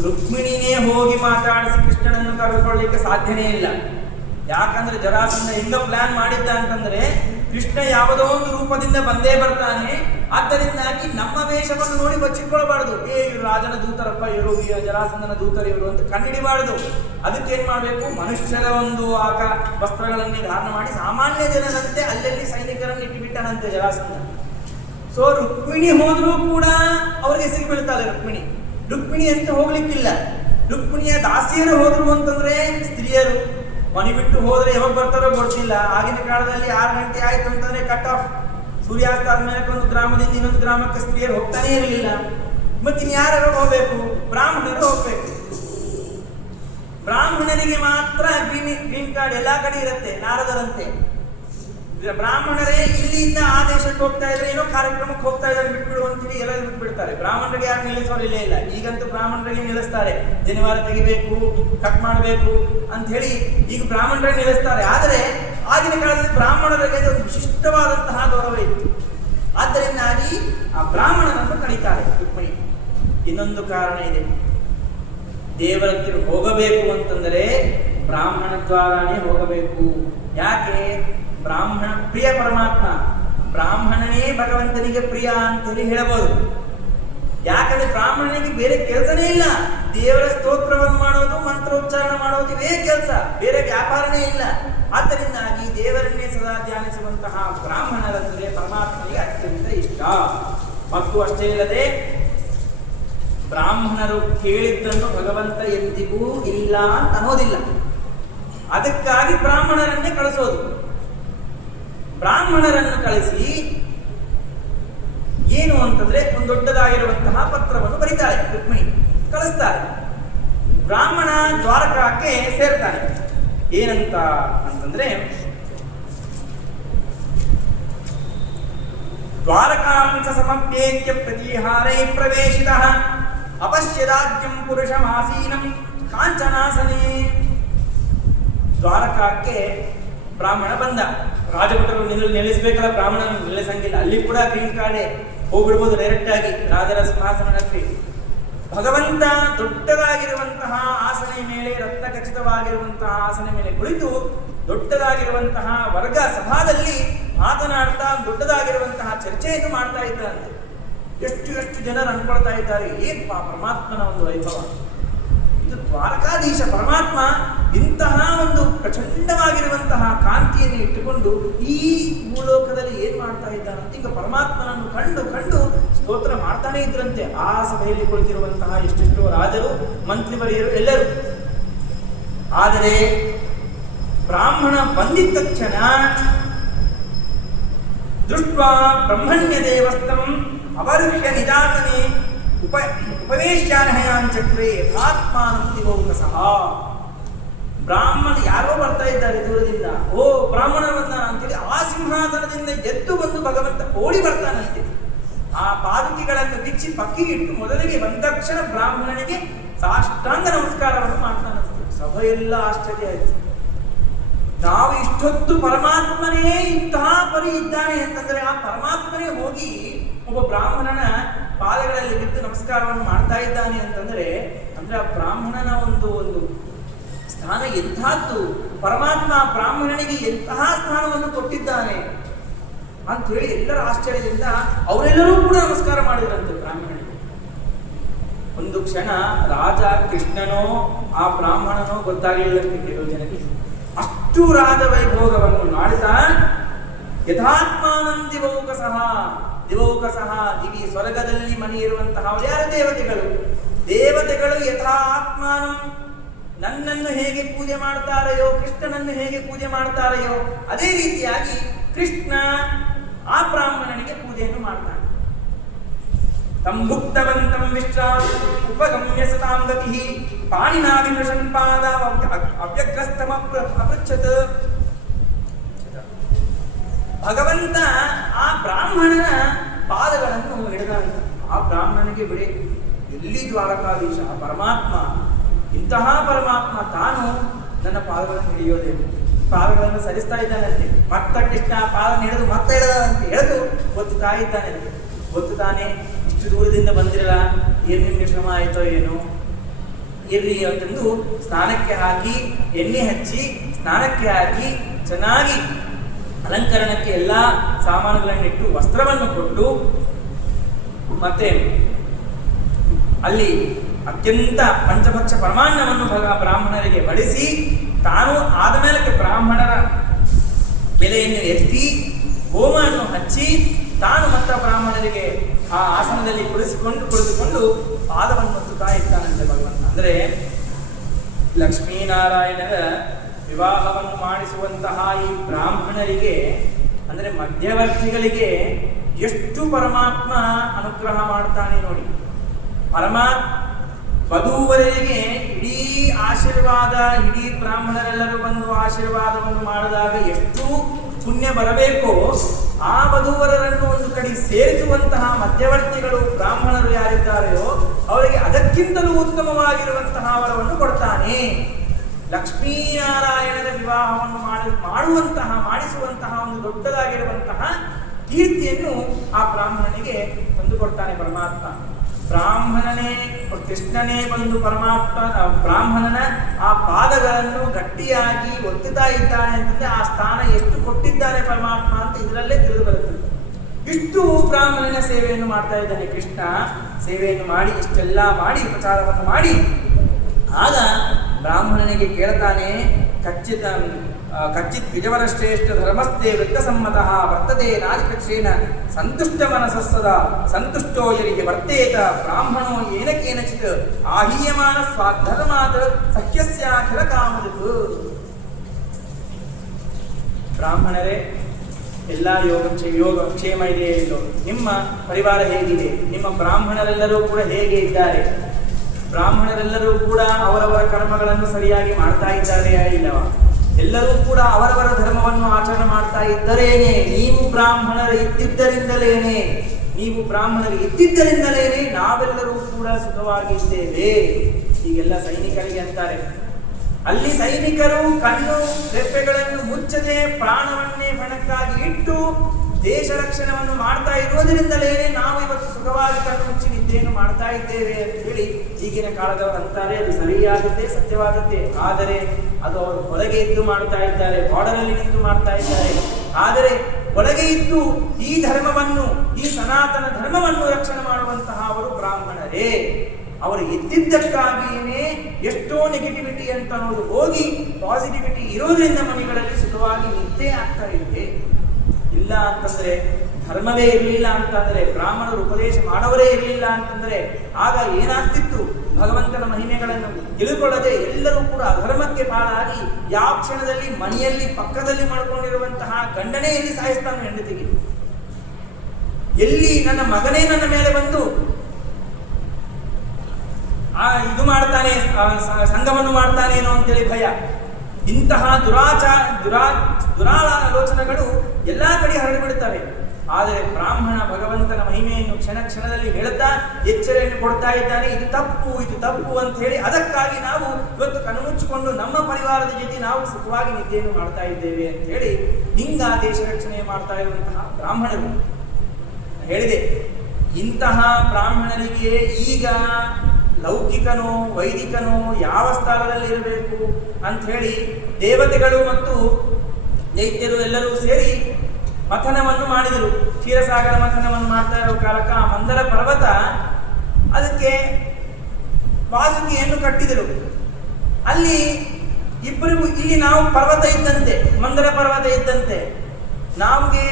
ರುಕ್ಮಿಣಿನೇ ಹೋಗಿ ಮಾತಾಡಿಸಿ ಕೃಷ್ಣನನ್ನು ಕರೆದುಕೊಳ್ಳಲಿಕ್ಕೆ ಸಾಧ್ಯನೇ ಇಲ್ಲ. ಯಾಕಂದ್ರೆ ಜರಾಸಂಧ ಹೆಂಗ ಪ್ಲಾನ್ ಮಾಡಿದ್ದ ಅಂತಂದ್ರೆ ಕೃಷ್ಣ ಯಾವುದೋ ಒಂದು ರೂಪದಿಂದ ಬಂದೇ ಬರ್ತಾನೆ, ಆದ್ದರಿಂದಾಗಿ ನಮ್ಮ ವೇಷವನ್ನು ನೋಡಿ ಬಚ್ಚಿಟ್ಕೊಳ್ಬಾರ್ದು. ಇವರು ರಾಜನ ದೂತರಪ್ಪ, ಇವರು ಜರಾಸಂಧನ ದೂತರು ಇವರು ಅಂತ ಕಂಡಿಡಿಬಾರ್ದು. ಅದಕ್ಕೆ ಏನ್ ಮಾಡ್ಬೇಕು, ಮನುಷ್ಯರ ಒಂದು ವಸ್ತ್ರಗಳನ್ನೇ ಧಾರಣ ಮಾಡಿ ಸಾಮಾನ್ಯ ಜನರಂತೆ ಅಲ್ಲೆಲ್ಲಿ ಸೈನಿಕರನ್ನು ಇಟ್ಟುಬಿಟ್ಟನಂತೆ ಜರಾಸಂಧ. ಸೊ ರುಕ್ಮಿಣಿ ಹೋದ್ರೂ ಕೂಡ ಅವರಿಗೆ ಸಿಗಿಬೀಳ್ತಾಳೆ ರುಕ್ಮಿಣಿ ಅಂತ ಹೋಗ್ಲಿಕ್ಕಿಲ್ಲ. ರುಕ್ಮಿಣಿಯ ದಾಸಿಯರು ಹೋದ್ರು ಅಂತಂದ್ರೆ ಸ್ತ್ರೀಯರು ಮನೆ ಬಿಟ್ಟು ಹೋದ್ರೆ ಯಾವಾಗ ಬರ್ತಾರೋ ಗೊತ್ತಿಲ್ಲ. ಆಗಿನ ಕಾಲದಲ್ಲಿ 6 ಗಂಟೆ ಆಯ್ತು ಅಂತಂದ್ರೆ ಕಟ್ ಆಫ್, ಸೂರ್ಯಾಸ್ತ ಆದ್ಮೇಲೆ ಒಂದು ಗ್ರಾಮದಿಂದ ಇನ್ನೊಂದು ಗ್ರಾಮಕ್ಕೆ ಸ್ತ್ರೀಯರು ಹೋಗ್ತಾನೆ ಇರಲಿಲ್ಲ. ಮತ್ತೆ ಯಾರು ಹೋಗ್ಬೇಕು, ಬ್ರಾಹ್ಮಣರು ಹೋಗ್ಬೇಕು. ಬ್ರಾಹ್ಮಣರಿಗೆ ಮಾತ್ರ ಗ್ರೀನ್ ಕಾರ್ಡ್ ಎಲ್ಲಾ ಕಡೆ ಇರುತ್ತೆ, ನಾರದರಂತೆ. ಬ್ರಾಹ್ಮಣರೇ ಇಲ್ಲಿಂದ ಆ ದೇಶಕ್ಕೆ ಹೋಗ್ತಾ ಇದ್ರೆ, ಏನೋ ಕಾರ್ಯಕ್ರಮಕ್ಕೆ ಹೋಗ್ತಾ ಇದ್ದಾರೆ, ಬಿಟ್ಬಿಡು ಅಂತೀವಿ, ಎಲ್ಲ ಬಿಟ್ಬಿಡ್ತಾರೆ. ಬ್ರಾಹ್ಮಣರಿಗೆ ಯಾರು ನಿಲ್ಲಿಸೋರಿಲ್ಲೇ ಇಲ್ಲ. ಈಗಂತೂ ಬ್ರಾಹ್ಮಣರಿಗೆ ನಿಲ್ಲಿಸ್ತಾರೆ, ಜನಿವಾರ ತೆಗಿಬೇಕು, ಕಟ್ ಮಾಡಬೇಕು ಅಂತ ಹೇಳಿ ಈಗ ಬ್ರಾಹ್ಮಣರಿಗೆ ನಿಲ್ಲಿಸ್ತಾರೆ. ಆದರೆ ಆಗಿನ ಕಾಲದಲ್ಲಿ ಬ್ರಾಹ್ಮಣರಿಗೆ ಒಂದು ವಿಶಿಷ್ಟವಾದಂತಹ ಗೌರವ ಇತ್ತು. ಆದ್ದರಿಂದಾಗಿ ಆ ಬ್ರಾಹ್ಮಣನನ್ನು ಕರೀತಾರೆ ರುಕ್ಮಿಣಿ. ಇನ್ನೊಂದು ಕಾರಣ ಇದೆ, ದೇವರ ಹತ್ತಿರ ಹೋಗಬೇಕು ಅಂತಂದರೆ ಬ್ರಾಹ್ಮಣ ದ್ವಾರನೇ ಹೋಗಬೇಕು. ಯಾಕೆ? ಬ್ರಾಹ್ಮಣ ಪ್ರಿಯ ಪರಮಾತ್ಮ, ಬ್ರಾಹ್ಮಣನೇ ಭಗವಂತನಿಗೆ ಪ್ರಿಯ ಅಂತ ಹೇಳಿ ಹೇಳಬಹುದು. ಯಾಕಂದ್ರೆ ಬ್ರಾಹ್ಮಣನಿಗೆ ಬೇರೆ ಕೆಲಸನೇ ಇಲ್ಲ, ದೇವರ ಸ್ತೋತ್ರವನ್ನು ಮಾಡೋದು, ಮಂತ್ರೋಚ್ಚಾರಣ ಮಾಡೋದು, ಇವೇ ಕೆಲಸ, ಬೇರೆ ವ್ಯಾಪಾರನೇ ಇಲ್ಲ. ಆದ್ದರಿಂದಾಗಿ ದೇವರನ್ನೇ ಸದಾ ಧ್ಯಾನಿಸುವಂತಹ ಬ್ರಾಹ್ಮಣರಂದರೆ ಪರಮಾತ್ಮನಿಗೆ ಅತ್ಯಂತ ಇಷ್ಟ. ಮತ್ತು ಅಷ್ಟೇ ಇಲ್ಲದೆ ಬ್ರಾಹ್ಮಣರು ಕೇಳಿದ್ದನ್ನು ಭಗವಂತ ಎಂದಿಗೂ ಇಲ್ಲ ಅಂತ ಅನ್ನೋದಿಲ್ಲ. ಅದಕ್ಕಾಗಿ ಬ್ರಾಹ್ಮಣರನ್ನೇ ಕಳಿಸೋದು. ಬ್ರಾಹ್ಮಣರನ್ನು ಕಳಿಸಿ ಏನು ಅಂತಂದ್ರೆ ಒಂದು ದೊಡ್ಡದಾಗಿರುವಂತಹ ಪತ್ರವನ್ನು ಬರೀತಾಳೆ ರುಕ್ಮಿಣಿ, ಕಳಿಸ್ತಾರೆ. ಬ್ರಾಹ್ಮಣ ದ್ವಾರಕಕ್ಕೆ ಸೇರ್ತಾನೆ. ಏನಂತ ಅಂತಂದ್ರೆ, ದ್ವಾರಕಾಂಸ ಸಮಪ್ಯೇತ್ಯ ಪ್ರತಿಹಾರೈ ಪ್ರವೇಶಿತಃ ಅಪಶ್ಯದಾಜ್ಯಂ ಪುರುಷಮಾಸೀನಂ ಕಾಂಚನಾಸನೇ. ದ್ವಾರಕಕ್ಕೆ ಬ್ರಾಹ್ಮಣ ಬಂದ. ರಾಜಭಟರು ನಿಲ್ಲಿಸಬೇಕಲ್ಲ, ಬ್ರಾಹ್ಮಣ ನಿಲ್ಲಿಸಂಗಿಲ್ಲ. ಅಲ್ಲಿ ಕೂಡ ಗ್ರೀನ್ ಕಾರ್ಡೆ ಹೋಗ್ಬಿಡ್ಬೋದು ಡೈರೆಕ್ಟ್ ಆಗಿ ರಾಜರ ಸಿಂಹಾಸನಕ್ಕೆ. ಭಗವಂತ ದೊಡ್ಡದಾಗಿರುವಂತಹ ಆಸನೆಯ ಮೇಲೆ, ರತ್ನ ಖಚಿತವಾಗಿರುವಂತಹ ಆಸನೆ ಮೇಲೆ ಕುಳಿತು ದೊಡ್ಡದಾಗಿರುವಂತಹ ವರ್ಗ ಸಭಾದಲ್ಲಿ ಮಾತನಾಡ್ತಾ ದೊಡ್ಡದಾಗಿರುವಂತಹ ಚರ್ಚೆಯನ್ನು ಮಾಡ್ತಾ ಇದ್ದಾರಂತೆ. ಎಷ್ಟು ಜನರು ಅನ್ಕೊಳ್ತಾ ಇದ್ದಾರೆ, ಏನ್ ಪರಮಾತ್ಮನ ಒಂದು ವೈಭವ ಇದು. ದ್ವಾರಕಾಧೀಶ ಪರಮಾತ್ಮ ಇಂತಹ ಒಂದು ಪ್ರಚಂಡವಾಗಿರುವಂತಹ ಕಾಂತಿಯನ್ನು ಇಟ್ಟುಕೊಂಡು ಈ ಭೂಲೋಕದಲ್ಲಿ ಏನ್ ಮಾಡ್ತಾ ಇದ್ದಾನಂತ ಈಗ ಪರಮಾತ್ಮನನ್ನು ಕಂಡು ಸ್ತೋತ್ರ ಮಾಡ್ತಾನೆ ಇದ್ರಂತೆ. ಆ ಸಭೆಯಲ್ಲಿ ಕುಳಿತಿರುವಂತಹ ಎಷ್ಟೆಷ್ಟೋ ರಾಜರು, ಮಂತ್ರಿವರಿಯರು ಎಲ್ಲರೂ. ಆದರೆ ಬ್ರಾಹ್ಮಣ ಬಂದಿದ್ದ ತಕ್ಷಣ ದೃಷ್ಟ್ವಾ ಬ್ರಹ್ಮಣ್ಯ ದೇವಸ್ಥಂ ಅವರುಹ್ಯ ನಿದಾಸನೆ ಉಪವೇಶ್ಯಾನಹಯಾಂಚಕ್ರೇ ಯಥಾತ್ಮಾನಂ ದಿವೌಕಸಃ. ಬ್ರಾಹ್ಮಣ ಯಾರೋ ಬರ್ತಾ ಇದ್ದಾರೆ ದೂರದಿಂದ, ಓ ಬ್ರಾಹ್ಮಣ ಬಂದಾನ ಅಂತೇಳಿ ಆ ಸಿಂಹಾಸನದಿಂದ ಎದ್ದು ಬಂದು ಭಗವಂತ ಓಡಿ ಬರ್ತಾನಂತೆ. ಆ ಪಾದುಕೆಗಳನ್ನು ಬಿಚ್ಚಿ ಪಕ್ಕಿಗಿಟ್ಟು ಮೊದಲಿಗೆ ಬಂದ ತಕ್ಷಣ ಬ್ರಾಹ್ಮಣನಿಗೆ ಸಾಷ್ಟಾಂಗ ನಮಸ್ಕಾರವನ್ನು ಮಾಡ್ತಾನಂತೆ. ಸಭೆಯೆಲ್ಲ ಆಶ್ಚರ್ಯ ಆಯಿತು. ನಾವು ಇಷ್ಟೊತ್ತು ಪರಮಾತ್ಮನೇ ಇಂತಹ ಪರಿ ಇದ್ದಾನೆ ಅಂತಂದ್ರೆ ಆ ಪರಮಾತ್ಮನೇ ಹೋಗಿ ಒಬ್ಬ ಬ್ರಾಹ್ಮಣನ ಪಾದಗಳಲ್ಲಿ ಬಿದ್ದು ನಮಸ್ಕಾರವನ್ನು ಮಾಡ್ತಾ ಇದ್ದಾನೆ ಅಂತಂದ್ರೆ ಅಂದ್ರೆ ಆ ಬ್ರಾಹ್ಮಣನ ಒಂದು ಸ್ಥಾನ ಎಂತಹದ್ದು, ಪರಮಾತ್ಮ ಬ್ರಾಹ್ಮಣನಿಗೆ ಎಂತಹ ಸ್ಥಾನವನ್ನು ಕೊಟ್ಟಿದ್ದಾನೆ ಅಂತ ಹೇಳಿ ಎಲ್ಲರ ಆಶ್ಚರ್ಯದಿಂದ ಅವರೆಲ್ಲರೂ ಕೂಡ ನಮಸ್ಕಾರ ಮಾಡಿದ್ರಂತೆ ಬ್ರಾಹ್ಮಣನಿಗೆ. ಒಂದು ಕ್ಷಣ ರಾಜ ಕೃಷ್ಣನೋ ಆ ಬ್ರಾಹ್ಮಣನೋ ಗೊತ್ತಾಗಲಿಲ್ಲಂತೆ ಕೆಲವು ಜನಕ್ಕೆ. ಅಷ್ಟು ರಾಜ ವೈಭೋಗವನ್ನು ಮಾಡುತ್ತಾ ಯಥಾತ್ಮಾನಂ ದಿವೌಕಸಃ ದಿವಿ ಸ್ವರ್ಗದಲ್ಲಿ ಮನೆ ಇರುವಂತಹ ಯಾರ ದೇವತೆಗಳು ಯಥಾ ಆತ್ಮಾನಂ ನನ್ನನ್ನು ಹೇಗೆ ಪೂಜೆ ಮಾಡ್ತಾರೆಯೋ, ಕೃಷ್ಣನನ್ನು ಹೇಗೆ ಪೂಜೆ ಮಾಡ್ತಾರೆಯೋ ಅದೇ ರೀತಿಯಾಗಿ ಕೃಷ್ಣ ಆ ಬ್ರಾಹ್ಮಣನಿಗೆ ಪೂಜೆಯನ್ನು ಮಾಡ್ತಾನೆ. ತಂಭುಕ್ತವಂತಂ ವಿಶ್ರಾಂತ ಉಪಗಮ್ಯ ಸತಾಂ ಗತಿಃ ಪಾಣಿನಾ ವಿಮೃಶನ್ ಪಾದ ಅವ್ಯಗ್ರಸ್ತಮ ಅಪೃಚ್ಛತ್. ಭಗವಂತ ಆ ಬ್ರಾಹ್ಮಣನ ಪಾದಗಳನ್ನು ಹಿಡಿದಾಯಿತ. ಆ ಬ್ರಾಹ್ಮಣನಿಗೆ ಬಿಡಿ, ಎಲ್ಲಿ ದ್ವಾರಕಾಧೀಶ ಪರಮಾತ್ಮ, ಇಂತಹ ಪರಮಾತ್ಮ ತಾನು ನನ್ನ ಪಾದಗಳನ್ನು ಹಿಡಿಯೋದೇನು, ಪಾದಗಳನ್ನು ಸರಿಸ್ತಾ ಇದ್ದಾನಂತೆ. ಮತ್ತ ಕೃಷ್ಣ ಪಾದ ಹಿಡಿದು ಮತ್ತೆ ಎಳೆದು ಒತ್ತುತ್ತಾ ಇದ್ದಾನಂತೆ. ಒತ್ತುತ್ತಾನೆ, ಇಷ್ಟು ದೂರದಿಂದ ಬಂದಿರಲ್ಲ, ಏನು ನಿಮಗೆ ಶ್ರಮ ಆಯಿತೋ ಏನು, ಇರ್ರಿ ಅಂತಂದು ಸ್ನಾನಕ್ಕೆ ಹಾಕಿ ಎಣ್ಣೆ ಹಚ್ಚಿ ಸ್ನಾನಕ್ಕೆ ಹಾಕಿ ಚೆನ್ನಾಗಿ ಅಲಂಕರಣಕ್ಕೆ ಎಲ್ಲ ಸಾಮಾನುಗಳನ್ನಿಟ್ಟು ವಸ್ತ್ರವನ್ನು ಕೊಟ್ಟು ಮತ್ತೆ ಅಲ್ಲಿ ಅತ್ಯಂತ ಪಂಚಭಕ್ಷ ಪರಮಾನ್ನವನ್ನು ಬ್ರಾಹ್ಮಣರಿಗೆ ಬಡಿಸಿ ತಾನು ಆದ ಮೇಲಕ್ಕೆ ಬ್ರಾಹ್ಮಣರ ಎಲೆಯನ್ನು ಎತ್ತಿ ಹೋಮವನ್ನು ಹಚ್ಚಿ ತಾನು ಮತ್ತ ಬ್ರಾಹ್ಮಣರಿಗೆ ಆ ಆಸನದಲ್ಲಿ ಕುಳಿತುಕೊಂಡು ಪಾದವನ್ನು ಒತ್ತುತ್ತಾ ಇರ್ತಾನಂತೆ ಭಗವಂತ. ಅಂದರೆ ಲಕ್ಷ್ಮೀನಾರಾಯಣರ ವಿವಾಹವನ್ನು ಮಾಡಿಸುವಂತಹ ಈ ಬ್ರಾಹ್ಮಣರಿಗೆ ಅಂದರೆ ಮಧ್ಯವರ್ತಿಗಳಿಗೆ ಎಷ್ಟು ಪರಮಾತ್ಮ ಅನುಗ್ರಹ ಮಾಡ್ತಾನೆ ನೋಡಿ. ವಧೂವರರಿಗೆ ಇಡೀ ಆಶೀರ್ವಾದ, ಇಡೀ ಬ್ರಾಹ್ಮಣರೆಲ್ಲರೂ ಬಂದು ಆಶೀರ್ವಾದವನ್ನು ಮಾಡಿದಾಗ ಎಷ್ಟು ಪುಣ್ಯ ಬರಬೇಕೋ ಆ ವಧೂವರರನ್ನು ಒಂದು ಕಡೆ ಸೇರಿಸುವಂತಹ ಮಧ್ಯವರ್ತಿಗಳು ಬ್ರಾಹ್ಮಣರು ಯಾರಿದ್ದಾರೆಯೋ ಅವರಿಗೆ ಅದಕ್ಕಿಂತಲೂ ಉತ್ತಮವಾಗಿರುವಂತಹ ವರವನ್ನು ಕೊಡ್ತಾನೆ. ಲಕ್ಷ್ಮೀನಾರಾಯಣರ ವಿವಾಹವನ್ನು ಮಾಡಿಸುವಂತಹ ಒಂದು ದೊಡ್ಡದಾಗಿರುವಂತಹ ಕೀರ್ತಿಯನ್ನು ಆ ಬ್ರಾಹ್ಮಣನಿಗೆ ತಂದುಕೊಡ್ತಾನೆ ಪರಮಾತ್ಮ. ಕೃಷ್ಣನೇ ಬಂದು ಬ್ರಾಹ್ಮಣನ ಆ ಪಾದಗಳನ್ನು ಗಟ್ಟಿಯಾಗಿ ಒತ್ತುತ್ತಾ ಇದ್ದಾನೆ ಅಂತಂದ್ರೆ ಆ ಸ್ಥಾನ ಎಷ್ಟು ಕೊಟ್ಟಿದ್ದಾನೆ ಪರಮಾತ್ಮ ಅಂತ ಇದರಲ್ಲೇ ತಿಳಿದು ಬರುತ್ತದೆ. ಇಷ್ಟು ಬ್ರಾಹ್ಮಣನ ಸೇವೆಯನ್ನು ಮಾಡ್ತಾ ಇದ್ದಾನೆ ಕೃಷ್ಣ. ಸೇವೆಯನ್ನು ಮಾಡಿ ಇಷ್ಟೆಲ್ಲ ಮಾಡಿ ಉಪಚಾರವನ್ನು ಮಾಡಿ ಆಗ ಬ್ರಾಹ್ಮಣನಿಗೆ ಕೇಳ್ತಾನೆ, ಕಚ್ಚಿತ್ ವಿಜವರ ಶ್ರೇಷ್ಠ ಧರ್ಮಸ್ಥೆ ವೃತ್ತಸಮ್ಮತಃ ವರ್ತತೆ ನಾದಿಕಕ್ಷೇನ ಸಂತುಷ್ಟ ಮನಸಸ್ಸದ ಸಂತುಷ್ಟೋ ಯರಿಗೆ ವರ್ತೇತ ಬ್ರಾಹ್ಮಣೋ ಏನ ಕೇನಚಿತ್ ಆಹೀಯಮಾನ ಸ್ವಾಧರ್ಮಾತ್ ಸಖ್ಯಸ್ಯಾಖಿಲ ಕಾಮದತ್. ಬ್ರಾಹ್ಮಣರೇ, ಎಲ್ಲ ಯೋಗಕ್ಷೇಮ ಇದೆ ಇಲ್ಲೋ? ನಿಮ್ಮ ಪರಿವಾರ ಹೇಗಿದೆ? ನಿಮ್ಮ ಬ್ರಾಹ್ಮಣರೆಲ್ಲರೂ ಕೂಡ ಹೇಗೆ ಇದ್ದಾರೆ? ಬ್ರಾಹ್ಮಣರೆಲ್ಲರೂ ಕೂಡ ಅವರವರ ಕರ್ಮಗಳನ್ನು ಸರಿಯಾಗಿ ಮಾಡ್ತಾ ಇದ್ದಾರೆಯಾ ಇಲ್ಲವಾ? ಎಲ್ಲರೂ ಕೂಡ ಅವರವರ ಧರ್ಮವನ್ನು ಆಚರಣೆ ಮಾಡ್ತಾ ಇದ್ದರೇನೆ? ನೀವು ಬ್ರಾಹ್ಮಣರು ಇದ್ದಿದ್ದರಿಂದಲೇನೆ ನಾವೆಲ್ಲರೂ ಕೂಡ ಸುಖವಾಗಿದ್ದೇವೆ. ಹೀಗೆಲ್ಲ ಸೈನಿಕರಿಗೆ ಅಂತಾರೆ. ಅಲ್ಲಿ ಸೈನಿಕರು ಕಣ್ಣು ರೆಪ್ಪೆಗಳನ್ನು ಮುಚ್ಚದೆ ಪ್ರಾಣವನ್ನೇ ಪಣಕ್ಕಾಗಿ ಇಟ್ಟು ದೇಶ ರಕ್ಷಣೆಯನ್ನು ಮಾಡ್ತಾ ಇರುವುದರಿಂದಲೇ ನಾವು ಇವತ್ತು ಸುಖವಾಗಿ ಕಣ್ಣು ಮುಚ್ಚಿ ನಿದ್ದೆಯನ್ನು ಮಾಡ್ತಾ ಇದ್ದೇವೆ ಅಂತ ಹೇಳಿ ಈಗಿನ ಕಾಲದವರು ಅಂತಾರೆ. ಅದು ಸರಿಯಾಗುತ್ತೆ, ಸತ್ಯವಾಗುತ್ತೆ. ಆದರೆ ಅದು ಅವರು ಹೊರಗೆ ಇದ್ದು ಮಾಡ್ತಾ ಇದ್ದಾರೆ, ಬಾರ್ಡರಲ್ಲಿ ನಿಂತು ಮಾಡ್ತಾ ಇದ್ದಾರೆ. ಆದರೆ ಒಳಗೆ ಇದ್ದು ಈ ಧರ್ಮವನ್ನು, ಈ ಸನಾತನ ಧರ್ಮವನ್ನು ರಕ್ಷಣೆ ಮಾಡುವಂತಹ ಅವರು ಬ್ರಾಹ್ಮಣರೇ. ಅವರು ಇದ್ದಿದ್ದಕ್ಕಾಗಿಯೇ ಎಷ್ಟೋ ನೆಗೆಟಿವಿಟಿ ಅಂತ ಅನ್ನೋದು ಹೋಗಿ ಪಾಸಿಟಿವಿಟಿ ಇರೋದ್ರಿಂದ ಮನೆಗಳಲ್ಲಿ ಸುಖವಾಗಿ ನಿದ್ದೆ ಆಗ್ತಾ ಇದೆ. ಇಲ್ಲ ಅಂತಂದ್ರೆ, ಧರ್ಮವೇ ಇರಲಿಲ್ಲ ಅಂತಂದ್ರೆ, ಬ್ರಾಹ್ಮಣರು ಉಪದೇಶ ಮಾಡವರೇ ಇರಲಿಲ್ಲ ಅಂತಂದ್ರೆ ಆಗ ಏನಾಗ್ತಿತ್ತು? ಭಗವಂತನ ಮಹಿಮೆಗಳನ್ನು ತಿಳಿದುಕೊಳ್ಳದೆ ಎಲ್ಲರೂ ಕೂಡ ಅಧರ್ಮಕ್ಕೆ ಪಾಲಾಗಿ ಯಾವ ಕ್ಷಣದಲ್ಲಿ ಮನೆಯಲ್ಲಿ ಪಕ್ಕದಲ್ಲಿ ಮಾಡ್ಕೊಂಡಿರುವಂತಹ ಗಂಡನೇ ಎಲ್ಲಿ ಸಾಯಿಸ್ತಾನೆ ಹೆಂಡತಿಗೆ, ಎಲ್ಲಿ ನನ್ನ ಮಗನೇ ನನ್ನ ಮೇಲೆ ಬಂದು ಇದು ಮಾಡ್ತಾನೆ, ಸಂಘವನ್ನು ಮಾಡ್ತಾನೇನೋ ಅಂತೇಳಿ ಭಯ. ಇಂತಹ ದುರಾಲೋಚನೆಗಳು ಎಲ್ಲ ಕಡೆ ಹರಡಿಬಿಡುತ್ತವೆ. ಆದರೆ ಬ್ರಾಹ್ಮಣ ಭಗವಂತನ ಮಹಿಮೆಯನ್ನು ಕ್ಷಣದಲ್ಲಿ ಹೇಳುತ್ತಾ ಎಚ್ಚರಿಕೆಯನ್ನು ಕೊಡ್ತಾ ಇದ್ದಾನೆ. ಇದು ತಪ್ಪು ಅಂತ ಹೇಳಿ ಅದಕ್ಕಾಗಿ ನಾವು ಇವತ್ತು ಕಣ್ಮುಚ್ಚಿಕೊಂಡು ನಮ್ಮ ಪರಿವಾರದ ಜೊತೆ ನಾವು ಸುಖವಾಗಿ ನಿದ್ದೆಯನ್ನು ಮಾಡ್ತಾ ಇದ್ದೇವೆ ಅಂತ ಹೇಳಿ ಹಿಂಗ ದೇಶ ರಕ್ಷಣೆ ಮಾಡ್ತಾ ಇರುವಂತಹ ಬ್ರಾಹ್ಮಣರು ಹೇಳಿದೆ. ಇಂತಹ ಬ್ರಾಹ್ಮಣರಿಗೆ ಈಗ ಲೌಕಿಕನೋ ವೈದಿಕನೋ ಯಾವ ಸ್ಥಳದಲ್ಲಿ ಇರಬೇಕು ಅಂತ ಹೇಳಿ ದೇವತೆಗಳು ಮತ್ತು ದೈತ್ಯರು ಎಲ್ಲರೂ ಸೇರಿ ಮಥನವನ್ನು ಮಾಡಿದರು. ಕ್ಷೀರಸಾಗರ ಮಥನವನ್ನು ಮಾಡ್ತಾ ಇರೋ ಕಾಲಕ್ಕೆ ಆ ಮಂದರ ಪರ್ವತ ಅದಕ್ಕೆ ವಾಸುಕಿಯನ್ನು ಕಟ್ಟಿದರು. ಅಲ್ಲಿ ಇಬ್ಬರಿಗೂ, ಇಲ್ಲಿ ನಾವು ಪರ್ವತ ಇದ್ದಂತೆ, ಮಂದರ ಪರ್ವತ ಇದ್ದಂತೆ, ನಮಗೆ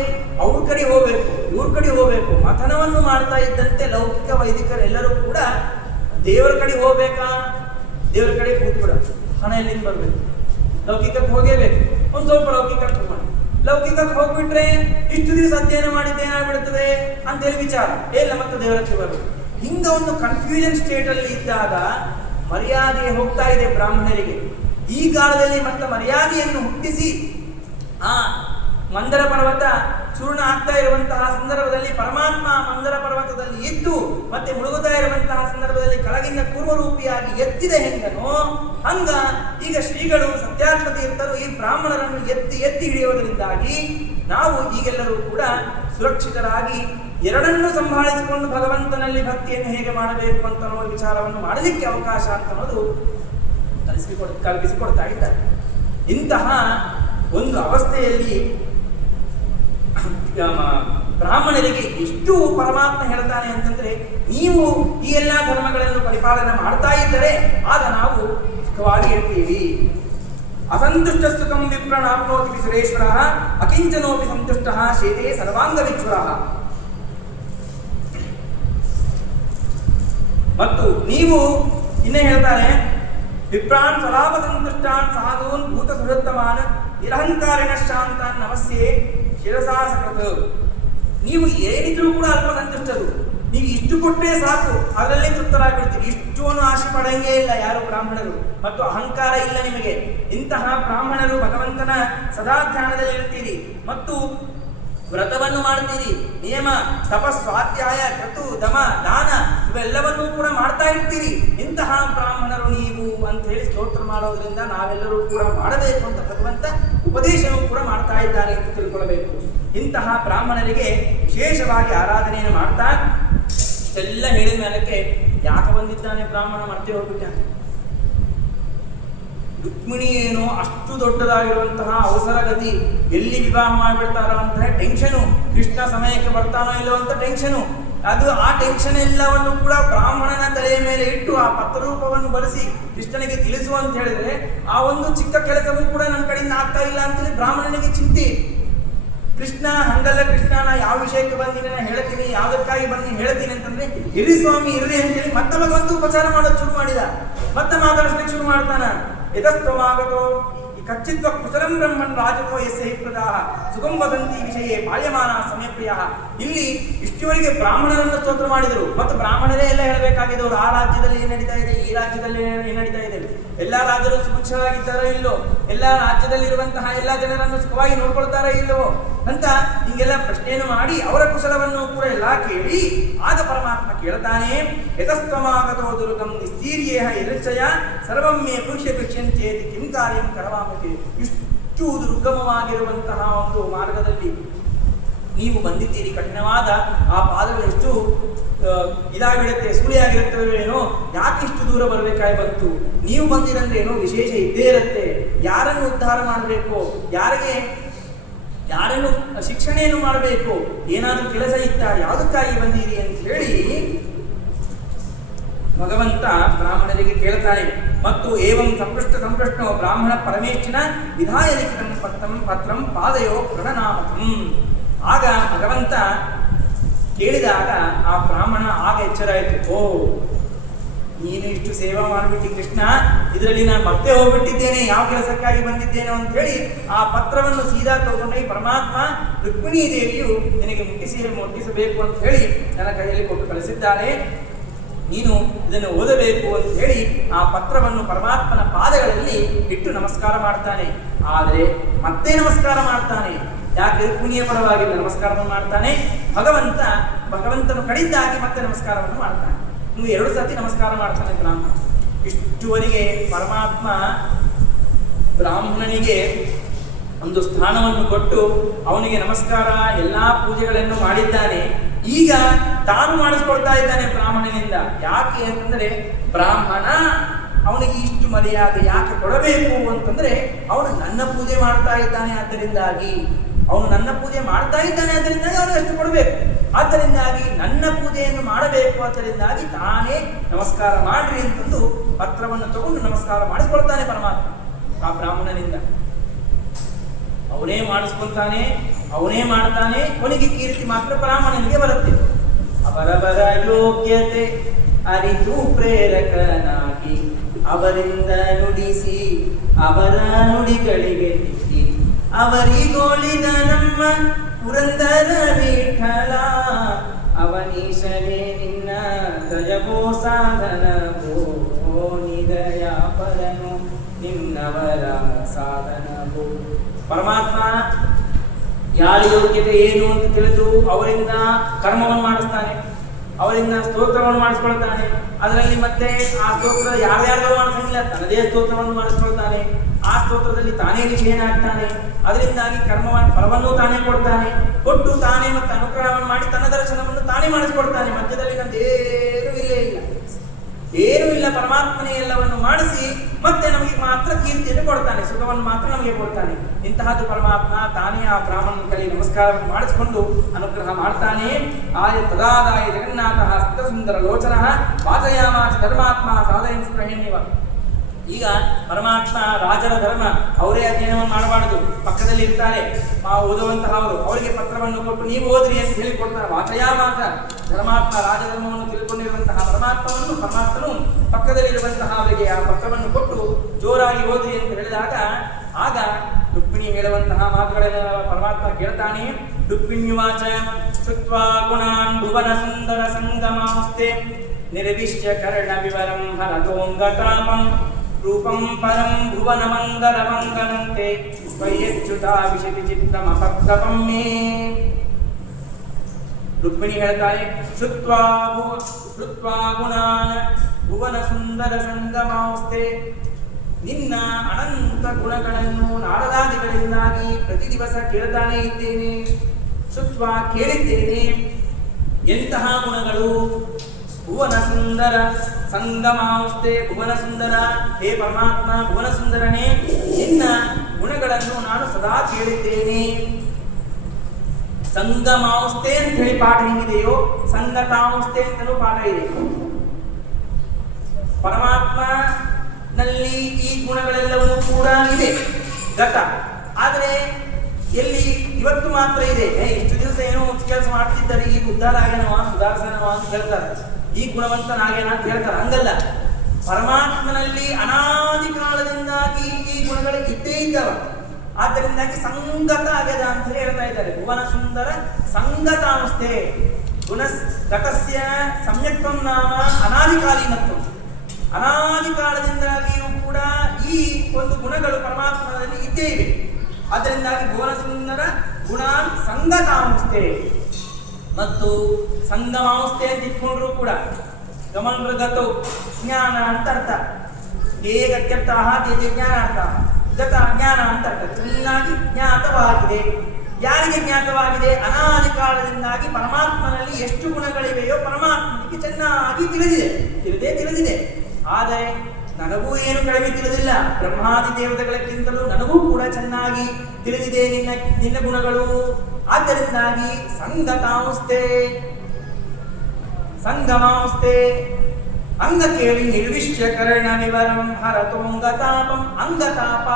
ಅವ್ರ ಕಡೆ ಹೋಗಬೇಕು, ಇವ್ರ ಕಡೆ ಹೋಗಬೇಕು. ಮಥನವನ್ನು ಮಾಡ್ತಾ ಇದ್ದಂತೆ ಲೌಕಿಕ ವೈದಿಕರೆಲ್ಲರೂ ಕೂಡ ದೇವರ ಕಡೆ ಹೋಗ್ಬೇಕಾ, ದೇವರ ಕಡೆ ಕೂತ್ಬಿಡ, ಹಣ ಎಲ್ಲಿಂದ ಬರಬೇಕು, ಲೌಕಿಕಕ್ಕೆ ಹೋಗೇಬೇಕು, ಒಂದು ಸ್ವಲ್ಪ ಲೌಕಿಕಕ್ಕೆ ಹೋಗೋಣ. ಲೌಕಿಕಕ್ಕೆ ಹೋಗ್ಬಿಟ್ರೆ ಇಷ್ಟು ದಿವಸ ಅಧ್ಯಯನ ಮಾಡಿದ್ದೆ ಏನಾಗ್ಬಿಡ್ತದೆ ಅಂತೇಳಿ ವಿಚಾರ ಇಲ್ಲ, ಮತ್ತೆ ದೇವರ ಹತ್ರ ಬರಬೇಕು. ಹಿಂಗ ಒಂದು ಕನ್ಫ್ಯೂಷನ್ ಸ್ಟೇಟ್ ಅಲ್ಲಿ ಇದ್ದಾಗ ಮರ್ಯಾದೆ ಹೋಗ್ತಾ ಇದೆ ಬ್ರಾಹ್ಮಣರಿಗೆ. ಈ ಕಾಲದಲ್ಲಿ ಮತ್ತೆ ಮರ್ಯಾದೆಯನ್ನು ಹುಟ್ಟಿಸಿ ಆ ಮಂದರ ಪರ್ವತ ಚೂರ್ಣ ಆಗ್ತಾ ಇರುವಂತಹ ಸಂದರ್ಭದಲ್ಲಿ ಪರಮಾತ್ಮ ಮಂದರ ಪರ್ವತದಲ್ಲಿ ಇದ್ದು ಮತ್ತೆ ಮುಳುಗುತ್ತಾ ಇರುವಂತಹ ಸಂದರ್ಭದಲ್ಲಿ ಕೆಳಗಿನ ಪೂರ್ವರೂಪಿಯಾಗಿ ಎತ್ತಿದ ಹೆಂಗನೋ ಹಂಗ ಈಗ ಶ್ರೀಗಳು ಸತ್ಯಾತ್ಮ ತೀರ್ಥರು ಈ ಬ್ರಾಹ್ಮಣರನ್ನು ಎತ್ತಿ ಹಿಡಿಯುವುದರಿಂದಾಗಿ ನಾವು ಈಗೆಲ್ಲರೂ ಕೂಡ ಸುರಕ್ಷಿತರಾಗಿ ಎರಡನ್ನೂ ಸಂಭಾಳಿಸಿಕೊಂಡು ಭಗವಂತನಲ್ಲಿ ಭಕ್ತಿಯನ್ನು ಹೇಗೆ ಮಾಡಬೇಕು ಅಂತ ಅನ್ನೋ ವಿಚಾರವನ್ನು ಮಾಡಲಿಕ್ಕೆ ಅವಕಾಶ ಅಂತ ಅನ್ನೋದು ಕಲ್ಪಿಸಿಕೊಡ್ತಾ ಇದ್ದಾರೆ. ಇಂತಹ ಒಂದು ಅವಸ್ಥೆಯಲ್ಲಿ ಬ್ರಾಹ್ಮಣರಿಗೆ ಎಷ್ಟು ಪರಮಾತ್ಮ ಹೇಳ್ತಾನೆ ಅಂತಂದ್ರೆ, ನೀವು ಈ ಎಲ್ಲ ಧರ್ಮಗಳನ್ನು ಪರಿಪಾಲನೆ ಮಾಡ್ತಾ ಇದ್ದರೆ ಆಗ ನಾವು ಸುಖವಾಗಿ ಇರ್ತೀವಿ. ಅಸಂತುಷ್ಟ ಸುಖಂ ವಿಪ್ರಣಾಪ್ನೋತಿ ಸುರೇಶ್ವರ ಅಕಿಂಚನೋಪಿ ಸಂತುಷ್ಟ ಶೇತೆ ಸರ್ವಾಂಗ ವಿಚ್ಛುರ. ಮತ್ತು ನೀವು ಇನ್ನೇ ಹೇಳ್ತಾರೆ, ವಿಪ್ರಾನ್ ಸ್ವಲಾಭ ಸಂತುಷ್ಟಾನ್ ಸಾಧೂನ್ ಭೂತ ಸುಹೃತ್ತಮಾನ್ ನಿರಹಂಕಾರಿಣ ಶಾಂತಾನ್ ನಮಸ್ಯೆ ಶಿರಸಾ ಸಕೃತ. ನೀವು ಏನಿದ್ರೂ ಕೂಡ ಅಲ್ಪ ಸಂತುಷ್ಟರು, ನೀವು ಇಷ್ಟು ಕೊಟ್ಟರೆ ಸಾಕು, ಅದರಲ್ಲೇ ತೃಪ್ತರಾಗ್ಬಿಡ್ತೀರಿ. ಇಷ್ಟುವನ್ನು ಆಶೆ ಪಡೆಯಂಗೇ ಇಲ್ಲ ಯಾರು ಬ್ರಾಹ್ಮಣರು, ಮತ್ತು ಅಹಂಕಾರ ಇಲ್ಲ ನಿಮಗೆ. ಇಂತಹ ಬ್ರಾಹ್ಮಣರು ಭಗವಂತನ ಸದಾ ಧ್ಯಾನದಲ್ಲಿ ಇರ್ತೀರಿ ಮತ್ತು ವ್ರತವನ್ನು ಮಾಡ್ತೀರಿ, ನಿಯಮ ತಪಸ್ ಸ್ವಾಧ್ಯಾಯ ಕ್ರತು ದಮ ದಾನ ಇವೆಲ್ಲವನ್ನೂ ಕೂಡ ಮಾಡ್ತಾ ಇರ್ತೀರಿ. ಇಂತಹ ಬ್ರಾಹ್ಮಣರು ನೀವು ಅಂತ ಹೇಳಿ ಸ್ತೋತ್ರ ಮಾಡೋದ್ರಿಂದ ನಾವೆಲ್ಲರೂ ಕೂಡ ಮಾಡಬೇಕು ಅಂತ ಭಗವಂತ ಉಪದೇಶವೂ ಕೂಡ ಮಾಡ್ತಾ ಇದ್ದಾರೆ ಅಂತ ತಿಳ್ಕೊಳ್ಬೇಕು. ಇಂತಹ ಬ್ರಾಹ್ಮಣರಿಗೆ ವಿಶೇಷವಾಗಿ ಆರಾಧನೆಯನ್ನು ಮಾಡ್ತಾ ಇಷ್ಟೆಲ್ಲ ಹೇಳಿದ ಮೇಲಕ್ಕೆ ಯಾಕೆ ಬಂದಿದ್ದಾನೆ ಬ್ರಾಹ್ಮಣ ಮರ್ತೆ ಹೋಗ್ಬಿಟ್ಟಾನೆ. ರುಕ್ಮಿಣಿ ಏನು ಅಷ್ಟು ದೊಡ್ಡದಾಗಿರುವಂತಹ ಅವಸರಗತಿ, ಎಲ್ಲಿ ವಿವಾಹ ಮಾಡಿಬಿಡ್ತಾರೋ ಅಂತ ಟೆನ್ಷನು, ಕೃಷ್ಣ ಸಮಯಕ್ಕೆ ಬರ್ತಾನೋ ಇಲ್ಲೋ ಅಂತ ಟೆನ್ಷನು. ಅದು ಆ ಟೆನ್ಷನ್ ಎಲ್ಲವನ್ನು ಕೂಡ ಬ್ರಾಹ್ಮಣನ ತಲೆಯ ಮೇಲೆ ಇಟ್ಟು ಆ ಪತ್ರರೂಪವನ್ನು ಬಳಸಿ ಕೃಷ್ಣನಿಗೆ ತಿಳಿಸು ಅಂತ ಹೇಳಿದ್ರೆ, ಆ ಒಂದು ಚಿಕ್ಕ ಕೆಲಸವೂ ಕೂಡ ನನ್ನ ಕಡೆಯಿಂದ ಆಗ್ತಾ ಇಲ್ಲ ಅಂತೇಳಿ ಬ್ರಾಹ್ಮಣನಿಗೆ ಚಿಂತೆ. ಕೃಷ್ಣ ಹಂಗಲ್ಲ, ಕೃಷ್ಣನ ಯಾವ ವಿಷಯಕ್ಕೆ ಬಂದಿನಿ ನಾನು ಹೇಳ್ತೀನಿ, ಯಾವುದಕ್ಕಾಗಿ ಬಂದಿನಿ ಹೇಳ್ತೀನಿ ಅಂತಂದ್ರೆ, ಇರ್ರಿ ಸ್ವಾಮಿ ಇರ್ರಿ ಅಂತೇಳಿ ಮತ್ತೆ ಭಗವಂತ ಉಪಚಾರ ಮಾಡೋದು ಶುರು ಮಾಡಿದ. ಮತ್ತೆ ಮಾತಾಡಿಸ್ಲಿಕ್ಕೆ ಶುರು ಮಾಡ್ತಾನ. ಯತಸ್ತವಾಗತೋ ಕಚ್ಚಿತ್ವ ಕುಶಲಂ ಬ್ರಹ್ಮನ್ ರಾಜಕೋ ಎಸ್ಸೈ ಪ್ರದಾಹ ಸುಖಂ ವದಂತಿ ವಿಷಯ ಬಾಲ್ಯಮಾನ ಸಮಯಪ್ರಿಯ. ಇಲ್ಲಿ ಇಷ್ಟುವರೆಗೆ ಬ್ರಾಹ್ಮಣರನ್ನು ಸ್ತೋತ್ರ ಮಾಡಿದರು, ಮತ್ತು ಬ್ರಾಹ್ಮಣರೇ ಎಲ್ಲ ಹೇಳಬೇಕಾಗಿದ್ದವರು ಆ ರಾಜ್ಯದಲ್ಲಿ ಏನು ನಡೀತಾ ಇದೆ, ಈ ರಾಜ್ಯದಲ್ಲಿ ಏನು ನಡೀತಾ ಇದೆ, ಎಲ್ಲ ರಾಜರು ಸುಭಿಕ್ಷರಾಗಿದ್ದಾರೋ ಇಲ್ಲೋ, ಎಲ್ಲ ರಾಜ್ಯದಲ್ಲಿರುವಂತಹ ಎಲ್ಲ ಜನರನ್ನು ಸುಖವಾಗಿ ನೋಡ್ಕೊಳ್ತಾರೋ ಇಲ್ಲವೋ ಅಂತ ಹಿಂಗೆಲ್ಲ ಪ್ರಶ್ನೆಯನ್ನು ಮಾಡಿ ಅವರ ಕುಶಲವನ್ನು ಕೂಡ ಎಲ್ಲ ಕೇಳಿ ಆಗ ಪರಮಾತ್ಮ ಕೇಳ್ತಾನೆ, ಯತಸ್ತಮಾಗತೋ ದುರ್ಗಂ ನಿಸ್ತೀರ್ಯೇಹ ಯದೃಚ್ಛಯ ಸರ್ವಮ್ಮೆ ಪುಷ್ಯ ಪುಷ್ಯಂಚೇತಿ ಕಿಂ ಕಾರ್ಯಂ ಕರವಾಮತೆ. ಇಷ್ಟು ದುರ್ಗಮವಾಗಿರುವಂತಹ ಒಂದು ಮಾರ್ಗದಲ್ಲಿ ನೀವು ಬಂದಿದ್ದೀರಿ, ಕಠಿಣವಾದ ಆ ಪಾದಗಳು ಎಷ್ಟು ಇದಾಗಿರುತ್ತೆ, ಸುಳಿಯಾಗಿರುತ್ತವೆ ಏನೋ, ಯಾಕೆ ಇಷ್ಟು ದೂರ ಬರಬೇಕಾಗಿ ಬಂತು, ನೀವು ಬಂದಿರಂದ್ರೆ ಏನೋ ವಿಶೇಷ ಇದ್ದೇ ಇರುತ್ತೆ. ಯಾರನ್ನು ಉದ್ಧಾರ ಮಾಡಬೇಕು, ಯಾರನ್ನು ಶಿಕ್ಷಣೆಯನ್ನು ಮಾಡಬೇಕು, ಏನಾದರೂ ಕೆಲಸ ಇತ್ತ, ಯಾವುದಕ್ಕಾಗಿ ಬಂದಿರಿ ಅಂತ ಹೇಳಿ ಭಗವಂತ ಬ್ರಾಹ್ಮಣರಿಗೆ ಕೇಳ್ತಾನೆ. ಮತ್ತು ಏವಂ ಸಂಪೃಷ್ಟೋ ಬ್ರಾಹ್ಮಣ ಪರಮೇಶ್ವರ ವಿಧಾಯ ಲಿಖಿತಂ ಪತ್ರಂ ಪಾದಯೋ ಪ್ರಣನಾಮಕಂ. ಆಗ ಭಗವಂತ ಕೇಳಿದಾಗ ಆ ಬ್ರಾಹ್ಮಣ ಆಗ ಎಚ್ಚರ ಆಯಿತು, ಓ ನೀನು ಇಷ್ಟು ಸೇವಾ ಮಾಡಿಬಿಟ್ಟು ಕೃಷ್ಣ, ಇದರಲ್ಲಿ ನಾನು ಮತ್ತೆ ಹೋಗ್ಬಿಟ್ಟಿದ್ದೇನೆ, ಯಾವ ಕೆಲಸಕ್ಕಾಗಿ ಬಂದಿದ್ದೇನೋ ಅಂತ ಹೇಳಿ ಆ ಪತ್ರವನ್ನು ಸೀದಾ ತಗೊಂಡು ಪರಮಾತ್ಮ ರುಕ್ಮಿಣೀ ದೇವಿಯು ನಿನಗೆ ಮುಟ್ಟಿಸಬೇಕು ಅಂತ ಹೇಳಿ ನನ್ನ ಕೈಯಲ್ಲಿ ಕೊಟ್ಟು ಕಳಿಸಿದ್ದಾನೆ, ನೀನು ಇದನ್ನು ಓದಬೇಕು ಅಂತ ಹೇಳಿ ಆ ಪತ್ರವನ್ನು ಪರಮಾತ್ಮನ ಪಾದಗಳಲ್ಲಿ ಇಟ್ಟು ನಮಸ್ಕಾರ ಮಾಡ್ತಾನೆ. ಆದರೆ ಮತ್ತೆ ನಮಸ್ಕಾರ ಮಾಡ್ತಾನೆ. ಯಾಕೆ? ರುಕ್ಮಿಣಿಯ ಪರವಾಗಿಲ್ಲ ನಮಸ್ಕಾರವನ್ನು ಮಾಡ್ತಾನೆ. ಭಗವಂತನು ಕಡಿದ್ದಾಗಿ ಮತ್ತೆ ನಮಸ್ಕಾರವನ್ನು ಮಾಡ್ತಾನೆ. ಇನ್ನು 2 ಸತಿ ನಮಸ್ಕಾರ ಮಾಡ್ತಾನೆ ಬ್ರಾಹ್ಮಣ. ಇಷ್ಟುವರೆಗೆ ಪರಮಾತ್ಮ ಬ್ರಾಹ್ಮಣನಿಗೆ ಒಂದು ಸ್ಥಾನವನ್ನು ಕೊಟ್ಟು ಅವನಿಗೆ ನಮಸ್ಕಾರ ಎಲ್ಲ ಪೂಜೆಗಳನ್ನು ಮಾಡಿದ್ದಾನೆ. ಈಗ ತಾನು ಮಾಡಿಸ್ಕೊಳ್ತಾ ಇದ್ದಾನೆ ಬ್ರಾಹ್ಮಣನಿಂದ. ಯಾಕೆ ಅಂತಂದ್ರೆ, ಬ್ರಾಹ್ಮಣ ಅವನಿಗೆ ಇಷ್ಟು ಮರ್ಯಾದೆ ಯಾಕೆ ಕೊಡಬೇಕು ಅಂತಂದ್ರೆ, ಅವನು ನನ್ನ ಪೂಜೆ ಮಾಡ್ತಾ ಇದ್ದಾನೆ, ಅದರಿಂದಾಗಿ ಅವನಿಗೆ ಅಷ್ಟು ಕೊಡಬೇಕು. ಆದ್ದರಿಂದಾಗಿ ನನ್ನ ಪೂಜೆಯನ್ನು ಮಾಡಬೇಕು, ಅದರಿಂದಾಗಿ ತಾನೇ ನಮಸ್ಕಾರ ಮಾಡ್ರಿ ಅಂತಂದು ಪತ್ರವನ್ನು ತಗೊಂಡು ನಮಸ್ಕಾರ ಮಾಡಿಸ್ಕೊಳ್ತಾನೆ ಪರಮಾತ್ಮ ಆ ಬ್ರಾಹ್ಮಣನಿಂದ. ಅವನೇ ಮಾಡಿಸ್ಕೊಳ್ತಾನೆ, ಅವನೇ ಮಾಡ್ತಾನೆ. ಕೊನೆಗೆ ಕೀರ್ತಿ ಮಾತ್ರ ಬ್ರಾಹ್ಮಣನಿಗೆ ಬರುತ್ತೆ. ಅವರವರ ಯೋಗ್ಯತೆ ಅರಿತು ಪ್ರೇರಕನಾಗಿ ಅವರಿಂದ ನುಡಿಸಿ ಅವರ ನುಡಿಗಳಿಗೆ ತಿದ್ದಿ ಅವರಿಗೋಳಿದ ನಮ್ಮ ಪುರಂದರ ವಿಠಲ. ಅವನೀಶನೇ ನಿನ್ನ ದಯವೋ ಸಾಧನವೋ, ನಿದಯ ಪರನು ನಿನ್ನವರ ಸಾಧನವೋ. ಪರಮಾತ್ಮ ಯಾರ ಯೋಗ್ಯತೆ ಏನು ಅಂತ ತಿಳಿದು ಅವರಿಂದ ಕರ್ಮವನ್ನು ಮಾಡಿಸ್ತಾನೆ, ಅವರಿಂದ ಸ್ತೋತ್ರವನ್ನು ಮಾಡಿಸ್ಕೊಳ್ತಾನೆ. ಅದರಲ್ಲಿ ಮತ್ತೆ ಆ ಸ್ತೋತ್ರ ಯಾರ್ಯಾರೋ ಮಾಡಿಸಂಗಿಲ್ಲ, ತನ್ನದೇ ಸ್ತೋತ್ರವನ್ನು ಮಾಡಿಸ್ಕೊಳ್ತಾನೆ. ಆ ಸ್ತೋತ್ರದಲ್ಲಿ ತಾನೇ ವಿಜಯನಾಗ್ತಾನೆ. ಅದರಿಂದಾಗಿ ಫಲವನ್ನು ತಾನೇ ಕೊಡ್ತಾನೆ. ಕೊಟ್ಟು ತಾನೇ ಮತ್ತೆ ಅನುಗ್ರಹವನ್ನು ಮಾಡಿ ತನ್ನ ದರ್ಶನವನ್ನು ತಾನೇ ಮಾಡಿಸಿಕೊಡ್ತಾನೆ. ಮಧ್ಯದಲ್ಲಿ ನಂದೇನೂ ಇಲ್ಲೇ ಇಲ್ಲ, ಏನೂ ಇಲ್ಲ. ಪರಮಾತ್ಮನೇ ಎಲ್ಲವನ್ನು ಮಾಡಿಸಿ ಮತ್ತೆ ನಮಗೆ ಮಾತ್ರ ಕೀರ್ತಿಯನ್ನು ಕೊಡ್ತಾನೆ, ಸುಖವನ್ನು ಮಾತ್ರ ನಮಗೆ ಕೊಡ್ತಾನೆ. ಇಂತಹದ್ದು ಪರಮಾತ್ಮ ತಾನೇ ಆ ಬ್ರಾಹ್ಮಣ ಕಲಿ ನಮಸ್ಕಾರವನ್ನು ಮಾಡಿಸಿಕೊಂಡು ಅನುಗ್ರಹ ಮಾಡ್ತಾನೆ. ಆಯ ತದಾದಾಯ ಜಗನ್ನಾಥ ಹಸ್ತ ಸುಂದರ ಲೋಚನ ವಾಚಯಾಮಾಚ ಧರ್ಮಾತ್ಮ ಸಾಧಯನ್ ಸ್ಪ್ರಹೇಣ್ಯವ. ಈಗ ಪರಮಾತ್ಮ ರಾಜರ ಧರ್ಮ, ಅವರೇ ಅಧ್ಯಯನವನ್ನು ಮಾಡಬಾರದು, ಪಕ್ಕದಲ್ಲಿ ಇರ್ತಾರೆ ಓದುವಂತಹ ಅವರಿಗೆ ಪತ್ರವನ್ನು ಕೊಟ್ಟು ನೀವು ಓದ್ರಿ ಅಂತ ಹೇಳಿಕೊಡ್ತಾರೆ. ವಾಚಯಾಮಾಸ ಧರ್ಮಾತ್ಮ ರಾಜಧರ್ಮವನ್ನು ತಿಳ್ಕೊಂಡಿರುವಂತಹ ಪರಮಾತ್ಮನು ಪಕ್ಕದಲ್ಲಿರುವಂತಹ ಅವರಿಗೆ ಆ ಪತ್ರವನ್ನು ಕೊಟ್ಟು ಜೋರಾಗಿ ಓದ್ರಿ ಅಂತ ಹೇಳಿದಾಗ ಆಗ ರುಕ್ಮಿಣಿ ಹೇಳುವಂತಹ ಮಾತುಗಳೆಲ್ಲ ಪರಮಾತ್ಮ ಕೇಳ್ತಾನೆ. ರುಕ್ಮಿಣ್ಯುವಾಚ ಶ್ರುತ್ವಾ ಗುಣಾನ್ ಭುವನ ಸುಂದರ ಸಂಗಮಾಸ್ತೆ ನಿರ್ವಿಶ್ಯ ಕರ್ಣ ವಿವರಂ ಹರತೋಂಗತಾಪಂ ರೂಪಂ ಪರಂ ಭುವನ ಮಂಗಲ ಮಂಗಲಂತೆ ತ್ವಯ್ಯಚ್ಯುತಾ ವಿಶತಿ ಚಿತ್ತಮಪತ್ರಪಂ ಮೇ. ರುಕ್ಮಿಣಿ ಹೇಳ್ತಾರೆ, ಶ್ರುತ್ವಾ ಗುಣಾನ್ ಭುವನ ಸುಂದರ ಸಂಗಮಾವಸ್ಥೆ, ನಿನ್ನ ಅನಂತ ಗುಣಗಳನ್ನು ನಾರದಾದಿಗಳಿಂದಾಗಿ ಪ್ರತಿ ದಿವಸ ಕೇಳ್ತಾನೇ ಇದ್ದೇನೆ. ಶ್ರುತ್ವಾ ಕೇಳಿದ್ದೇನೆ. ಎಂತಹ ಗುಣಗಳು? ಭುವನ ಸುಂದರ ಸಂಗಮಾವಸ್ಥೆ, ಭುವನ ಸುಂದರ, ಹೇ ಪರಮಾತ್ಮ ಭುವನ ಸುಂದರನೇ, ನಿನ್ನ ಗುಣಗಳನ್ನು ನಾನು ಸದಾ ಕೇಳಿದ್ದೇನೆ. ಸಂಗಮಾವಸ್ಥೆ ಅಂತ ಹೇಳಿ ಪಾಠ ಹೆಂಗಿದೆಯೋ ಸಂಗತಾವಸ್ಥೆ ಅಂತಲೂ ಪಾಠ ಇದೆ. ಪರಮಾತ್ಮನಲ್ಲಿ ಈ ಗುಣಗಳೆಲ್ಲವೂ ಕೂಡ ಇದೆ ಗತ, ಆದರೆ ಎಲ್ಲಿ ಇವತ್ತು ಮಾತ್ರ ಇದೆ. ಇಷ್ಟು ದಿವಸ ಏನೋ ಕೆಲಸ ಮಾಡ್ತಿದ್ದಾರೆ, ಈಗ ಉದ್ಧಾರ ಆಗ್ಯಾನವ ಸುಧಾರಿಸನವ ಅಂತ ಹೇಳ್ತಾರೆ, ಈ ಗುಣವಂತನಾಗ್ಯಾನ ಅಂತ ಹೇಳ್ತಾರೆ. ಹಂಗಲ್ಲ, ಪರಮಾತ್ಮನಲ್ಲಿ ಅನಾದಿ ಕಾಲದಿಂದಾಗಿ ಈ ಗುಣಗಳು ಇದ್ದೇ ಇದ್ದವ. ಆದ್ದರಿಂದಾಗಿ ಸಂಗತ ಆಗ್ಯದ ಅಂತ ಹೇಳ್ತಾ ಇದ್ದಾರೆ. ಭುವನ ಸುಂದರ ಸಂಗತಾವಸ್ಥೆ ಗುಣ ಘಟಸ್ಯ ಸಮ್ಯಕ್ತ್ವಂ ನಾಮ ಅನಾದಿಕಾಲೀನತ್ವ. ಅನಾದಿ ಕಾಲದಿಂದಾಗಿಯೂ ಕೂಡ ಈ ಒಂದು ಗುಣಗಳು ಪರಮಾತ್ಮನಲ್ಲಿ ಇದ್ದೇ ಇವೆ. ಅದರಿಂದಾಗಿ ಭುವನ ಸುಂದರ ಗುಣಾನ್ ಸಂಗತಾವಸ್ಥೆ ಮತ್ತು ಸಂಗಮಾವಸ್ಥೆ ಅಂತ ಇಟ್ಕೊಂಡ್ರು ಕೂಡ ಗಮನಗತೌ ಜ್ಞಾನ ಅಂತ ಅರ್ಥ. ಹೇಗತ್ಯರ್ಥ ತೇಜೆ ಜ್ಞಾನ ಅರ್ಥ, ಗತ ಜ್ಞಾನ ಅಂತ ಅರ್ಥ. ಚೆನ್ನಾಗಿ ಜ್ಞಾತವಾಗಿದೆ. ಯಾರಿಗೆ ಜ್ಞಾತವಾಗಿದೆ? ಅನಾದಿ ಕಾಲದಿಂದಾಗಿ ಪರಮಾತ್ಮನಲ್ಲಿ ಎಷ್ಟು ಗುಣಗಳಿವೆಯೋ ಪರಮಾತ್ಮನಿಗೆ ಚೆನ್ನಾಗಿ ತಿಳಿದಿದೆ. ಆದರೆ ನನಗೂ ಏನು ಕಡಿಮೆ ತಿಳಿದಿಲ್ಲ. ಬ್ರಹ್ಮಾದಿ ದೇವತೆಗಳಕ್ಕಿಂತಲೂ ನನಗೂ ಕೂಡ ಚೆನ್ನಾಗಿ ತಿಳಿದಿದೆ ನಿನ್ನ ಗುಣಗಳು. ಆದ್ದರಿಂದಾಗಿ ಸಂಗಮಾವಸ್ಥೆ ಅಂಗ ಕೇಳಿ ನಿರ್ವಿಶ್ಯ ಕರ್ಣ ವಿವರಂ ಹರತೋಂಗತಾಪಂ. ಅಂಗತಾಪ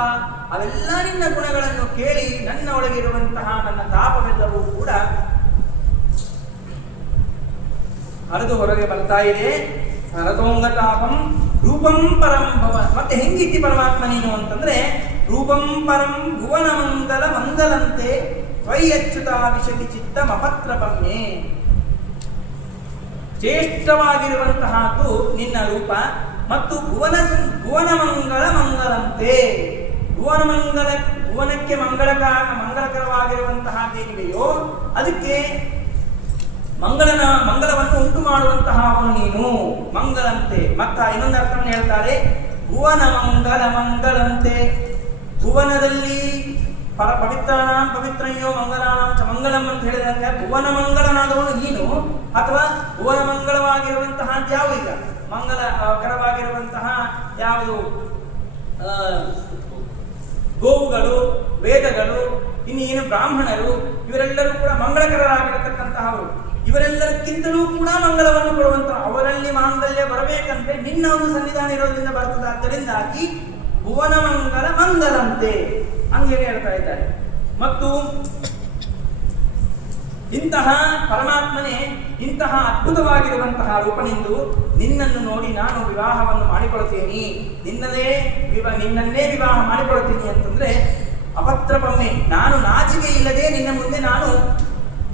ಅವೆಲ್ಲ ನಿನ್ನ ಗುಣಗಳನ್ನು ಕೇಳಿ ನನ್ನ ಒಳಗಿರುವಂತಹ ನನ್ನ ತಾಪವೆಲ್ಲವೂ ಕೂಡ ಹರಿದು ಹೊರಗೆ ಬರ್ತಾ ಇದೆ. ಹರತೋಂಗತಾಪಂ ರೂಪಂ ಪರಂ ಭವ. ಮತ್ತೆ ಹೆಂಗಿದ್ದಿ ಪರಮಾತ್ಮ ನೀನು ಅಂತಂದ್ರೆ, ರೂಪಂ ಪರಂ ಭುವನ ಮಂಗಲ ಮಂಗಲಂತೆ ತ್ವಯ್ಯಚ್ಯುತಾ ವಿಶತಿ ಚಿತ್ತಮಪತ್ರಪಮ್ಯೆ. ಶ್ರೇಷ್ಠವಾಗಿರುವಂತಹದ್ದು ನಿನ್ನ ರೂಪ ಮತ್ತು ಭುವನ ಮಂಗಳ ಮಂಗಲಂತೆ. ಭುವನಕ್ಕೆ ಮಂಗಳಕರವಾಗಿರುವಂತಹದ್ದೇನಿವೆಯೋ ಅದಕ್ಕೆ ಮಂಗಳವನ್ನು ಉಂಟು ಮಾಡುವಂತಹ ಅವನು ನೀನು. ಮಂಗಲಂತೆ. ಮತ್ತ ಇನ್ನೊಂದು ಅರ್ಥವನ್ನು ಹೇಳ್ತಾರೆ, ಭುವನ ಮಂಗಲಂತೆ. ಭುವನದಲ್ಲಿ ಪವಿತ್ರಾಣಾಂ ಪವಿತ್ರಯ್ಯೋ ಮಂಗಲಾನಾಂ ಚ ಮಂಗಲಂ ಅಂತ ಹೇಳಿದಾಗ ಭುವನ ಮಂಗಳನಾದವನು ನೀನು, ಅಥವಾ ಭುವನ ಮಂಗಳವಾಗಿರುವಂತಹ ಯಾವ, ಈಗ ಮಂಗಲಕರವಾಗಿರುವಂತಹ ಯಾವುದು ಗೋವುಗಳು, ವೇದಗಳು, ಇನ್ನೇನು ಬ್ರಾಹ್ಮಣರು, ಇವರೆಲ್ಲರೂ ಕೂಡ ಮಂಗಳಕರರಾಗಿರತಕ್ಕಂತಹವರು. ಇವರೆಲ್ಲಕ್ಕಿಂತಲೂ ಕೂಡ ಮಂಗಳವನ್ನು ಕೊಡುವಂತಹ ಅವರಲ್ಲಿ ಮಾಂಗಲ್ಯ ಬರಬೇಕಂದ್ರೆ ನಿನ್ನ ಒಂದು ಸನ್ನಿಧಾನ ಇರೋದ್ರಿಂದ ಬರ್ತದೆ. ಆದ್ದರಿಂದಾಗಿ ಭುವನ ಮಂಗಲಂತೆ ಹಂಗೇನೆ ಹೇಳ್ತಾ ಇದ್ದಾರೆ. ಮತ್ತು ಇಂತಹ ಪರಮಾತ್ಮನೇ ಇಂತಹ ಅದ್ಭುತವಾಗಿರುವಂತಹ ರೂಪನಿಂದು ನಿನ್ನನ್ನು ನೋಡಿ ನಾನು ವಿವಾಹವನ್ನು ಮಾಡಿಕೊಳ್ತೀನಿ, ನಿನ್ನನ್ನೇ ವಿವಾಹ ಮಾಡಿಕೊಳ್ತೀನಿ ಅಂತಂದ್ರೆ ಅಪತ್ರಪಮ್ಮೆ, ನಾನು ನಾಚಿಕೆ ಇಲ್ಲದೆ ನಿನ್ನ ಮುಂದೆ ನಾನು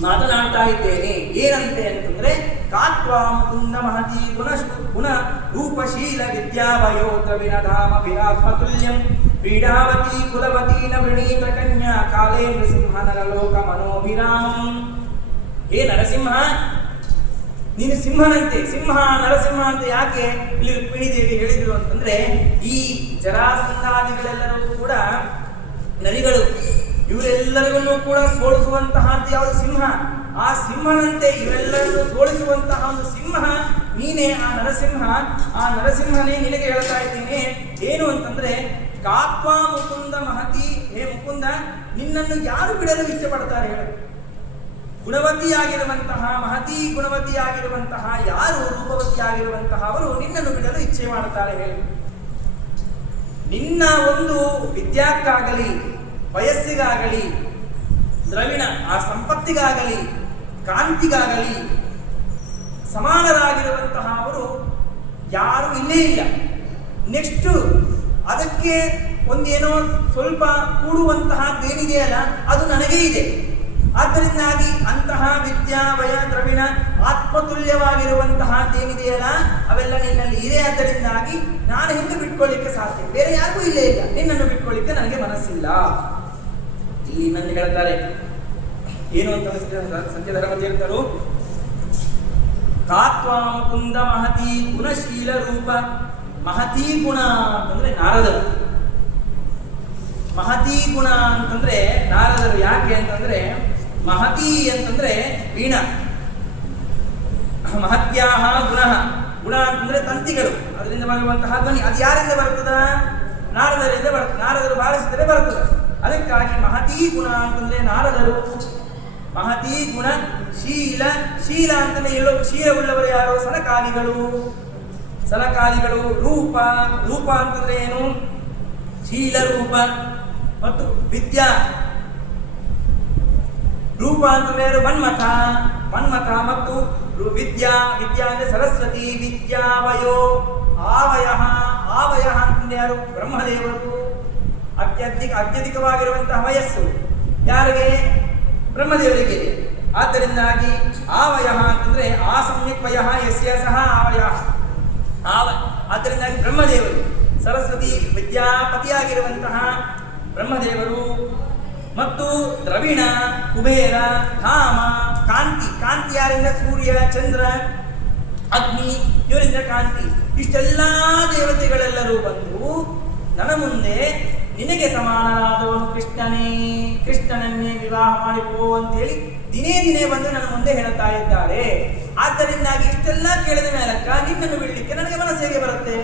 ಮಾತನಾಡ್ತಾ ಇದ್ದೇನೆ. ಏನಂತೆ ಅಂತಂದ್ರೆ, ಕಾತ್ವಾ ಮುಕುಂದ ಮಹತಿ ಗುಣ ರೂಪಶೀಲ ವಿದ್ಯಾವಯೋತ್ರ ವಿನಧಾಮ ವಿರಾತ್ಮತುಲ್ಯಂ ಕ್ರೀಡಾವತಿ ಕುಲವತೀನ ವೃಣೀತ ಕನ್ಯಾ ಕಾಲೇ ನರಸಿಂಹ ನರಲೋಕ ಮನೋಭಿರಾಮಂ. ಹೇ ನರಸಿಂಹ, ನೀನು ಸಿಂಹನಂತೆ. ಸಿಂಹ ನರಸಿಂಹ ಅಂತ ಯಾಕೆ ಇಲ್ಲಿ ರುಕ್ಮಿಣಿ ದೇವಿ ಹೇಳಿದ್ರು ಅಂತಂದ್ರೆ, ಬಿಟ್ರೆ ಈ ಜರಾಸಂಧಾದಿಗಳೆಲ್ಲರೂ ಕೂಡ ನರಿಗಳು, ಇವರೆಲ್ಲರಿಗೂ ಕೂಡ ಸೋಲಿಸುವಂತಹ ಯಾವುದು ಸಿಂಹ. ಆ ಸಿಂಹನಂತೆ ಇವೆಲ್ಲರನ್ನು ಸೋಲಿಸುವಂತಹ ಒಂದು ಸಿಂಹ ನೀನೇ, ಆ ನರಸಿಂಹ. ಆ ನರಸಿಂಹನೇ ನಿನಗೆ ಹೇಳ್ತಾ ಇದ್ದೇನೆ ಏನು ಅಂತಂದ್ರೆ, ಕಾತ್ವಾ ಮುಕುಂದ ಮಹತಿ, ಹೇ ಮುಕುಂದ, ನಿನ್ನನ್ನು ಯಾರು ಬಿಡಲು ಇಷ್ಟಪಡ್ತಾರೆ ಹೇಳು? ಗುಣವತಿಯಾಗಿರುವಂತಹ, ಮಹತಿ ಗುಣವತಿಯಾಗಿರುವಂತಹ, ಯಾರು ರೂಪವತಿಯಾಗಿರುವಂತಹ ಅವರು ನಿನ್ನನ್ನು ಬಿಡಲು ಇಚ್ಛೆ ಮಾಡುತ್ತಾರೆ ಹೇಳು? ನಿನ್ನ ಒಂದು ವಿದ್ಯಾಕ್ಕಾಗಲಿ, ವಯಸ್ಸಿಗಾಗಲಿ, ದ್ರವಿಣ ಆ ಸಂಪತ್ತಿಗಾಗಲಿ, ಕಾಂತಿಗಾಗಲಿ ಸಮಾನರಾಗಿರುವಂತಹ ಅವರು ಯಾರು ಇಲ್ಲೇ ಇಲ್ಲ. ನೆಕ್ಸ್ಟ್ ಅದಕ್ಕೆ ಒಂದೇನೋ ಸ್ವಲ್ಪ ಕೂಡುವಂತಹದ್ದೇನಿದೆಯಲ್ಲ ಅದು ನನಗೇ ಇದೆ. ಆದ್ದರಿಂದಾಗಿ ಅಂತಹ ವಿದ್ಯಾ ವಯ ದ್ರವಿಣ ಆತ್ಮತುಲ್ಯವಾಗಿರುವಂತಹದ್ದೇನಿದೆಯಲ್ಲ ಅವೆಲ್ಲ ನಿನ್ನಲ್ಲಿ ಇದೆ. ಆದ್ದರಿಂದಾಗಿ ನಾನು ಹಿಂದೆ ಬಿಟ್ಕೊಳ್ಳಿಕ್ಕೆ ಸಾಧ್ಯ, ಬೇರೆ ಯಾರಿಗೂ ಇಲ್ಲೇ ಇಲ್ಲ. ನಿನ್ನನ್ನು ಬಿಟ್ಕೊಳ್ಳಿಕ್ಕೆ ನನಗೆ ಮನಸ್ಸಿಲ್ಲ. ಇಲ್ಲಿ ನನ್ನ ಹೇಳ್ತಾರೆ ಏನು ಅಂತ ಸತ್ಯಧರ್ಮ ತೀರ್ಥರು, ಕಾತ್ವಾ ಮುಕುಂದ ಮಹತಿ ಗುಣಶೀಲ ರೂಪ. ಮಹತಿ ಗುಣ ಅಂತಂದ್ರೆ ನಾರದರು, ಮಹತಿ ಗುಣ ಅಂತಂದ್ರೆ ನಾರದರು. ಯಾಕೆ ಅಂತಂದ್ರೆ ಮಹತಿ ಅಂತಂದ್ರೆ ವೀಣ, ಮಹತ್ಯಾಹ ಗುಣ. ಗುಣ ಅಂತಂದ್ರೆ ತಂತಿಗಳು, ಅದರಿಂದ ಬರುವಂತಹ ಧ್ವನಿ. ಅದು ಯಾರಿಂದ ಬರ್ತದ? ನಾರದರಿಂದ ಬರ್ತದೆ. ನಾರದರು ಬಾರಿಸಿದರೆ ಬರ್ತದೆ. ಅದಕ್ಕಾಗಿ ಮಹತಿ ಗುಣ ಅಂತಂದ್ರೆ ನಾರದರು. ಮಹತಿ ಗುಣ ಶೀಲ. ಶೀಲ ಅಂತಂದ್ರೆ ಎಲ್ಲೋ ಶೀಲವುಳ್ಳವರು ಯಾರು? ಸನಕಾದಿಗಳು. ಸನಕಾದಿಗಳು. ರೂಪ. ರೂಪ ಅಂತಂದ್ರೆ ಏನು? ಶೀಲ ರೂಪ ಮತ್ತು ವಿದ್ಯಾ. ರೂಪ ಅಂತಂದ್ರೆ ಯಾರು? ಮನ್ಮಥ. ಮನ್ಮಥ ಮತ್ತು ವಿದ್ಯಾ. ವಿದ್ಯಾ ಅಂದ್ರೆ ಸರಸ್ವತಿ. ವಿದ್ಯಾವಯೋ ಆವಯ. ಆವಯ ಅಂತಂದ್ರೆ ಯಾರು? ಬ್ರಹ್ಮದೇವರು. ಅತ್ಯಧಿಕವಾಗಿರುವಂತಹ ವಯಸ್ಸು ಯಾರಿಗೆ? ಬ್ರಹ್ಮದೇವರಿಗೆ ಇದೆ. ಆದ್ದರಿಂದಾಗಿ ಆವಯ ಅಂತಂದ್ರೆ ಆ ಸಂಯುಕ್ವಯ ಯಸ್ಯ ಸಹ ಆವಯ. ಆದ್ದರಿಂದಾಗಿ ಬ್ರಹ್ಮದೇವರು, ಸರಸ್ವತಿ ವಿದ್ಯಾಪತಿಯಾಗಿರುವಂತಹ ಬ್ರಹ್ಮದೇವರು ಮತ್ತು ದ್ರವಿಣ, ಕುಬೇರ, ಧಾಮ, ಕಾಂತಿ. ಕಾಂತಿ ಯಾರಿಂದ? ಸೂರ್ಯ, ಚಂದ್ರ, ಅಗ್ನಿ, ಇವರಿಂದ ಕಾಂತಿ. ಇಷ್ಟೆಲ್ಲ ದೇವತೆಗಳೆಲ್ಲರೂ ಬಂದು ನನ್ನ ಮುಂದೆ ನಿನಗೆ ಸಮಾನನಾದವನು ಕೃಷ್ಣನೇ, ಕೃಷ್ಣನನ್ನೇ ವಿವಾಹ ಮಾಡಿಕೋ ಅಂತೇಳಿ ದಿನೇ ದಿನೇ ಬಂದು ನನ್ನ ಮುಂದೆ ಹೇಳ್ತಾ ಇದ್ದಾರೆ. ಆದ್ದರಿಂದಾಗಿ ಇಷ್ಟೆಲ್ಲ ಕೇಳಿದ ಮೇಲಕ್ಕ ನಿನ್ನನ್ನು ಬಿಡಲಿಕ್ಕೆ ನನಗೆ ಮನಸ್ಸು ಹೇಗೆ ಬರುತ್ತೆ?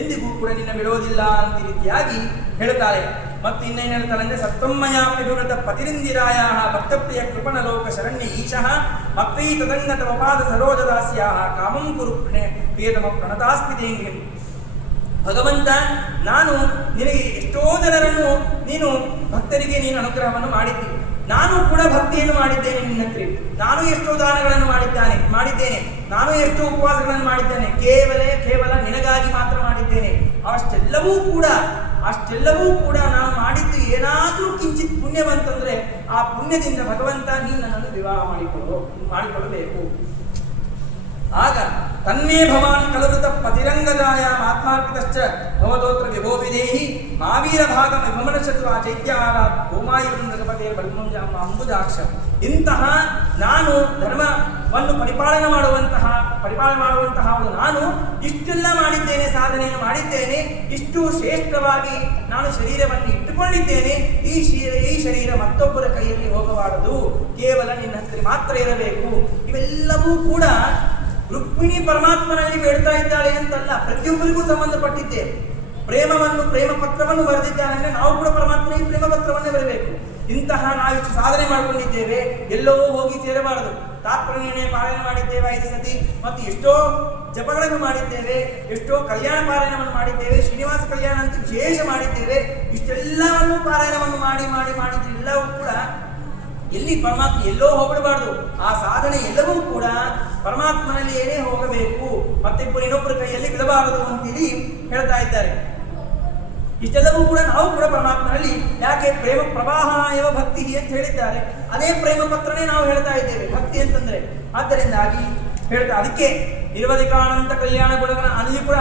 ಎಂದಿಗೂ ಕೂಡ ನಿನ್ನ ಬಿಡೋದಿಲ್ಲ ಅಂತ ರೀತಿಯಾಗಿ ಹೇಳ್ತಾರೆ. ಮತ್ತು ಇನ್ನೇನು ಹೇಳ್ತಾರೆ ಅಂದ್ರೆ, ಸತ್ವಮಯಾಪಿಭೃತ ಪತಿರಿಂದಿರಾಯ ಭಕ್ತಪ್ರಿಯ ಕೃಪಣ ಲೋಕ ಶರಣ್ಯ ಈಶಃ ಮಕ್ವೀ ತದಂಗತ ವಪಾದ ಸರೋಜದಾಸ್ಯಾಹ ಕಾಮಂ ಕುರು ಪ್ರಿಯತಮ ಪ್ರಣತಾಸ್ಮಿತೇಂಗಿ. ಭಗವಂತ, ನಾನು ನಿನಗೆ ಎಷ್ಟೋ ಜನರನ್ನು ನೀನು ಭಕ್ತರಿಗೆ ನೀನು ಅನುಗ್ರಹವನ್ನು ಮಾಡಿದ್ದೀನಿ. ನಾನು ಕೂಡ ಭಕ್ತಿಯನ್ನು ಮಾಡಿದ್ದೇನೆ ನಿನ್ನ ಹತ್ರ. ನಾನು ಎಷ್ಟೋ ದಾನಗಳನ್ನು ಮಾಡಿದ್ದೇನೆ. ನಾನು ಎಷ್ಟೋ ಉಪವಾಸಗಳನ್ನು ಮಾಡಿದ್ದೇನೆ. ಕೇವಲ ನಿನಗಾಗಿ ಮಾತ್ರ ಮಾಡಿದ್ದೇನೆ. ಅಷ್ಟೆಲ್ಲವೂ ಕೂಡ ನಾನು ಮಾಡಿದ್ದು ಏನಾದರೂ ಕಿಂಚಿತ್ ಪುಣ್ಯ ಬಂತಂದ್ರೆ ಆ ಪುಣ್ಯದಿಂದ ಭಗವಂತ ನೀನು ನನ್ನನ್ನು ವಿವಾಹ ಮಾಡಿಕೊಳ್ಳಬೇಕು. ಆಗ ತನ್ಮೇ ಭವಾನ್ ಕಲವೃತ ಪತಿರಂಗದಾಯ ಆತ್ಮಾರ್ಪಿತಶ್ಚ ಭವದೋತ್ರ ವಿಭೋ ವಿಧೇಹಿ ಮಾವೀರ ಭಾಗ ವಿಭಮನಶತ್ವ ಚೈತ್ಯಾರ ಗೋಮಾಯುಪತೆ ಬಲ್ಮಂಜ ಅಂಬುಜಾಕ್ಷ. ಇಂತಹ ನಾನು ಧರ್ಮವನ್ನು ಪರಿಪಾಲನೆ ಮಾಡುವಂತಹ ನಾನು ಇಷ್ಟೆಲ್ಲ ಮಾಡಿದ್ದೇನೆ, ಸಾಧನೆಯನ್ನು ಮಾಡಿದ್ದೇನೆ. ಇಷ್ಟು ಶ್ರೇಷ್ಠವಾಗಿ ನಾನು ಶರೀರವನ್ನು ಇಟ್ಟುಕೊಂಡಿದ್ದೇನೆ. ಈ ಶರೀರ ಮತ್ತೊಬ್ಬರ ಕೈಯಲ್ಲಿ ಹೋಗಬಾರದು, ಕೇವಲ ನಿನ್ನ ಹತ್ರ ಮಾತ್ರ ಇರಬೇಕು. ಇವೆಲ್ಲವೂ ಕೂಡ ರುಕ್ಮಿಣಿ ಪರಮಾತ್ಮನಲ್ಲಿ ಬೇಡ್ತಾ ಇದ್ದಾಳೆ ಅಂತಲ್ಲ, ಪ್ರತಿಯೊಬ್ಬರಿಗೂ ಸಂಬಂಧಪಟ್ಟಿದ್ದೆ. ಪ್ರೇಮ ಪತ್ರವನ್ನು ಬರೆದಿದ್ದಾನೆ ಅಂದರೆ ನಾವು ಕೂಡ ಪರಮಾತ್ಮನಿಗೆ ಪ್ರೇಮ ಪತ್ರವನ್ನೇ ಬರಬೇಕು. ಇಂತಹ ನಾವಿಷ್ಟು ಸಾಧನೆ ಮಾಡಿಕೊಂಡಿದ್ದೇವೆ, ಎಲ್ಲೋ ಹೋಗಿ ಸೇರಬಾರದು. ತಾತ್ಪರ್ಯ ಪಾರಾಯಣ ಮಾಡಿದ್ದೇವೆ 5 ಸತಿ, ಮತ್ತು ಎಷ್ಟೋ ಜಪಗಳನ್ನು ಮಾಡಿದ್ದೇವೆ, ಎಷ್ಟೋ ಕಲ್ಯಾಣ ಪಾರಾಯಣವನ್ನು ಮಾಡಿದ್ದೇವೆ, ಶ್ರೀನಿವಾಸ ಕಲ್ಯಾಣ ಅಂತ ವಿಶೇಷ ಮಾಡಿದ್ದೇವೆ. ಇಷ್ಟೆಲ್ಲವನ್ನು ಪಾರಾಯಣವನ್ನು ಮಾಡಿದ್ರೆ ಎಲ್ಲವೂ ಕೂಡ ಎಲ್ಲಿ ಪರಮಾತ್ಮ ಎಲ್ಲೋ ಹೋಗಬಾರ್ದು. ಆ ಸಾಧನೆ ಎಲ್ಲವೂ ಕೂಡ ಪರಮಾತ್ಮನಲ್ಲಿ ಏನೇ ಹೋಗಬೇಕು, ಮತ್ತೆ ಇನ್ನೊಬ್ಬರ ಕೈಯಲ್ಲಿ ಬಿಡಬಾರದು ಅಂತೇಳಿ ಹೇಳ್ತಾ ಇದ್ದಾರೆ. ಇಷ್ಟೆಲ್ಲವೂ ಕೂಡ ನಾವು ಕೂಡ ಪರಮಾತ್ಮನಲ್ಲಿ, ಯಾಕೆ ಪ್ರೇಮ ಪ್ರವಾಹ ಎವ ಭಕ್ತಿ ಅಂತ ಹೇಳಿದ್ದಾರೆ, ಅದೇ ಪ್ರೇಮ ಪತ್ರನೇ ನಾವು ಹೇಳ್ತಾ ಇದ್ದೇವೆ ಭಕ್ತಿ ಅಂತಂದ್ರೆ. ಆದ್ದರಿಂದಾಗಿ ಹೇಳ್ತಾ, ಅದಕ್ಕೆ ನಿರವಧಿಕಾನಂತ ಕಲ್ಯಾಣ ಗುಣಗಳ ಅಲ್ಲಿ ಕೂಡ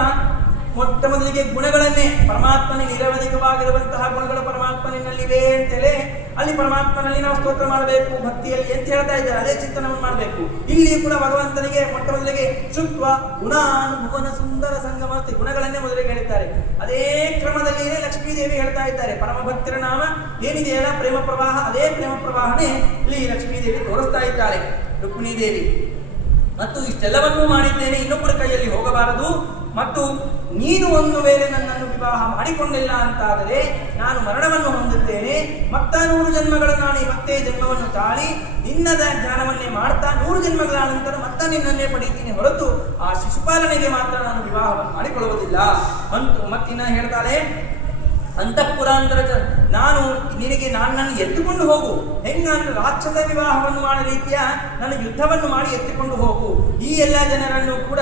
ಮೊಟ್ಟ ಮೊದಲಿಗೆ ಗುಣಗಳನ್ನೇ ಪರಮಾತ್ಮನ ನಿರವಧಿಕವಾಗಿರುವಂತಹ ಗುಣಗಳು ಪರಮಾತ್ಮನಿನಲ್ಲಿವೆ ಅಂತೇಳಿ ಅಲ್ಲಿ ಪರಮಾತ್ಮನಲ್ಲಿ ನಾವು ಸ್ತೋತ್ರ ಮಾಡಬೇಕು ಭಕ್ತಿಯಲ್ಲಿ ಅಂತ ಹೇಳ್ತಾ ಇದ್ದಾರೆ. ಅದೇ ಚಿಂತನವನ್ನು ಮಾಡಬೇಕು. ಇಲ್ಲಿ ಕೂಡ ಭಗವಂತನಿಗೆ ಮೊಟ್ಟ ಮೊದಲಿಗೆ ಶುತ್ವ ಗುಣಾನುಭವನ ಸುಂದರ ಸಂಗಮಸ್ತಿ, ಗುಣಗಳನ್ನೇ ಮೊದಲಿಗೆ ಹೇಳಿದ್ದಾರೆ. ಅದೇ ಕ್ರಮದಲ್ಲಿಯೇ ಲಕ್ಷ್ಮೀದೇವಿ ಹೇಳ್ತಾ ಇದ್ದಾರೆ. ಪರಮ ಭಕ್ತರ ನಾಮ ಏನಿದೆಯಲ್ಲ ಪ್ರೇಮ ಪ್ರವಾಹ, ಅದೇ ಪ್ರೇಮ ಪ್ರವಾಹನೇ ಇಲ್ಲಿ ಲಕ್ಷ್ಮೀದೇವಿ ತೋರಿಸ್ತಾ ಇದ್ದಾರೆ ರುಕ್ಮಿಣೀ ದೇವಿ. ಮತ್ತು ಇಷ್ಟೆಲ್ಲವನ್ನೂ ಮಾಡಿದ್ದೇನೆ, ಇನ್ನೊಬ್ಬರ ಕೈಯಲ್ಲಿ ಹೋಗಬಾರದು. ಮತ್ತು ನೀನು ಒಂದು ವೇಳೆ ನನ್ನನ್ನು ವಿವಾಹ ಮಾಡಿಕೊಂಡಿಲ್ಲ ಅಂತಾದರೆ ನಾನು ಮರಣವನ್ನು ಹೊಂದುತ್ತೇನೆ. ಮತ್ತ 100 ಜನ್ಮಗಳ ನಾನು ಮತ್ತೆ ಜನ್ಮವನ್ನು ತಾಳಿ ನಿನ್ನದ ಜ್ಞಾನವನ್ನೇ ಮಾಡ್ತಾ 100 ಜನ್ಮಗಳ ನಂತರ ಮತ್ತೆ ನಿನ್ನನ್ನೇ ಪಡೀತೀನಿ ಹೊರತು ಆ ಶಿಶುಪಾಲನೆಗೆ ಮಾತ್ರ ನಾನು ವಿವಾಹವನ್ನು ಮಾಡಿಕೊಳ್ಳುವುದಿಲ್ಲ. ಮತ್ತಿನ್ನ ಹೇಳ್ತಾಳೆ, ಅಂತಃಪುರಾಂತರ ನಾನು ನಿನಗೆ ನನ್ನನ್ನು ಎತ್ತುಕೊಂಡು ಹೋಗು. ಹೆಂಗಂದ್ರೆ ರಾಕ್ಷಸ ವಿವಾಹವನ್ನು ಮಾಡೋ ರೀತಿಯ ನನ್ನ ಯುದ್ಧವನ್ನು ಮಾಡಿ ಎತ್ತಿಕೊಂಡು ಹೋಗು. ಈ ಎಲ್ಲ ಜನರನ್ನು ಕೂಡ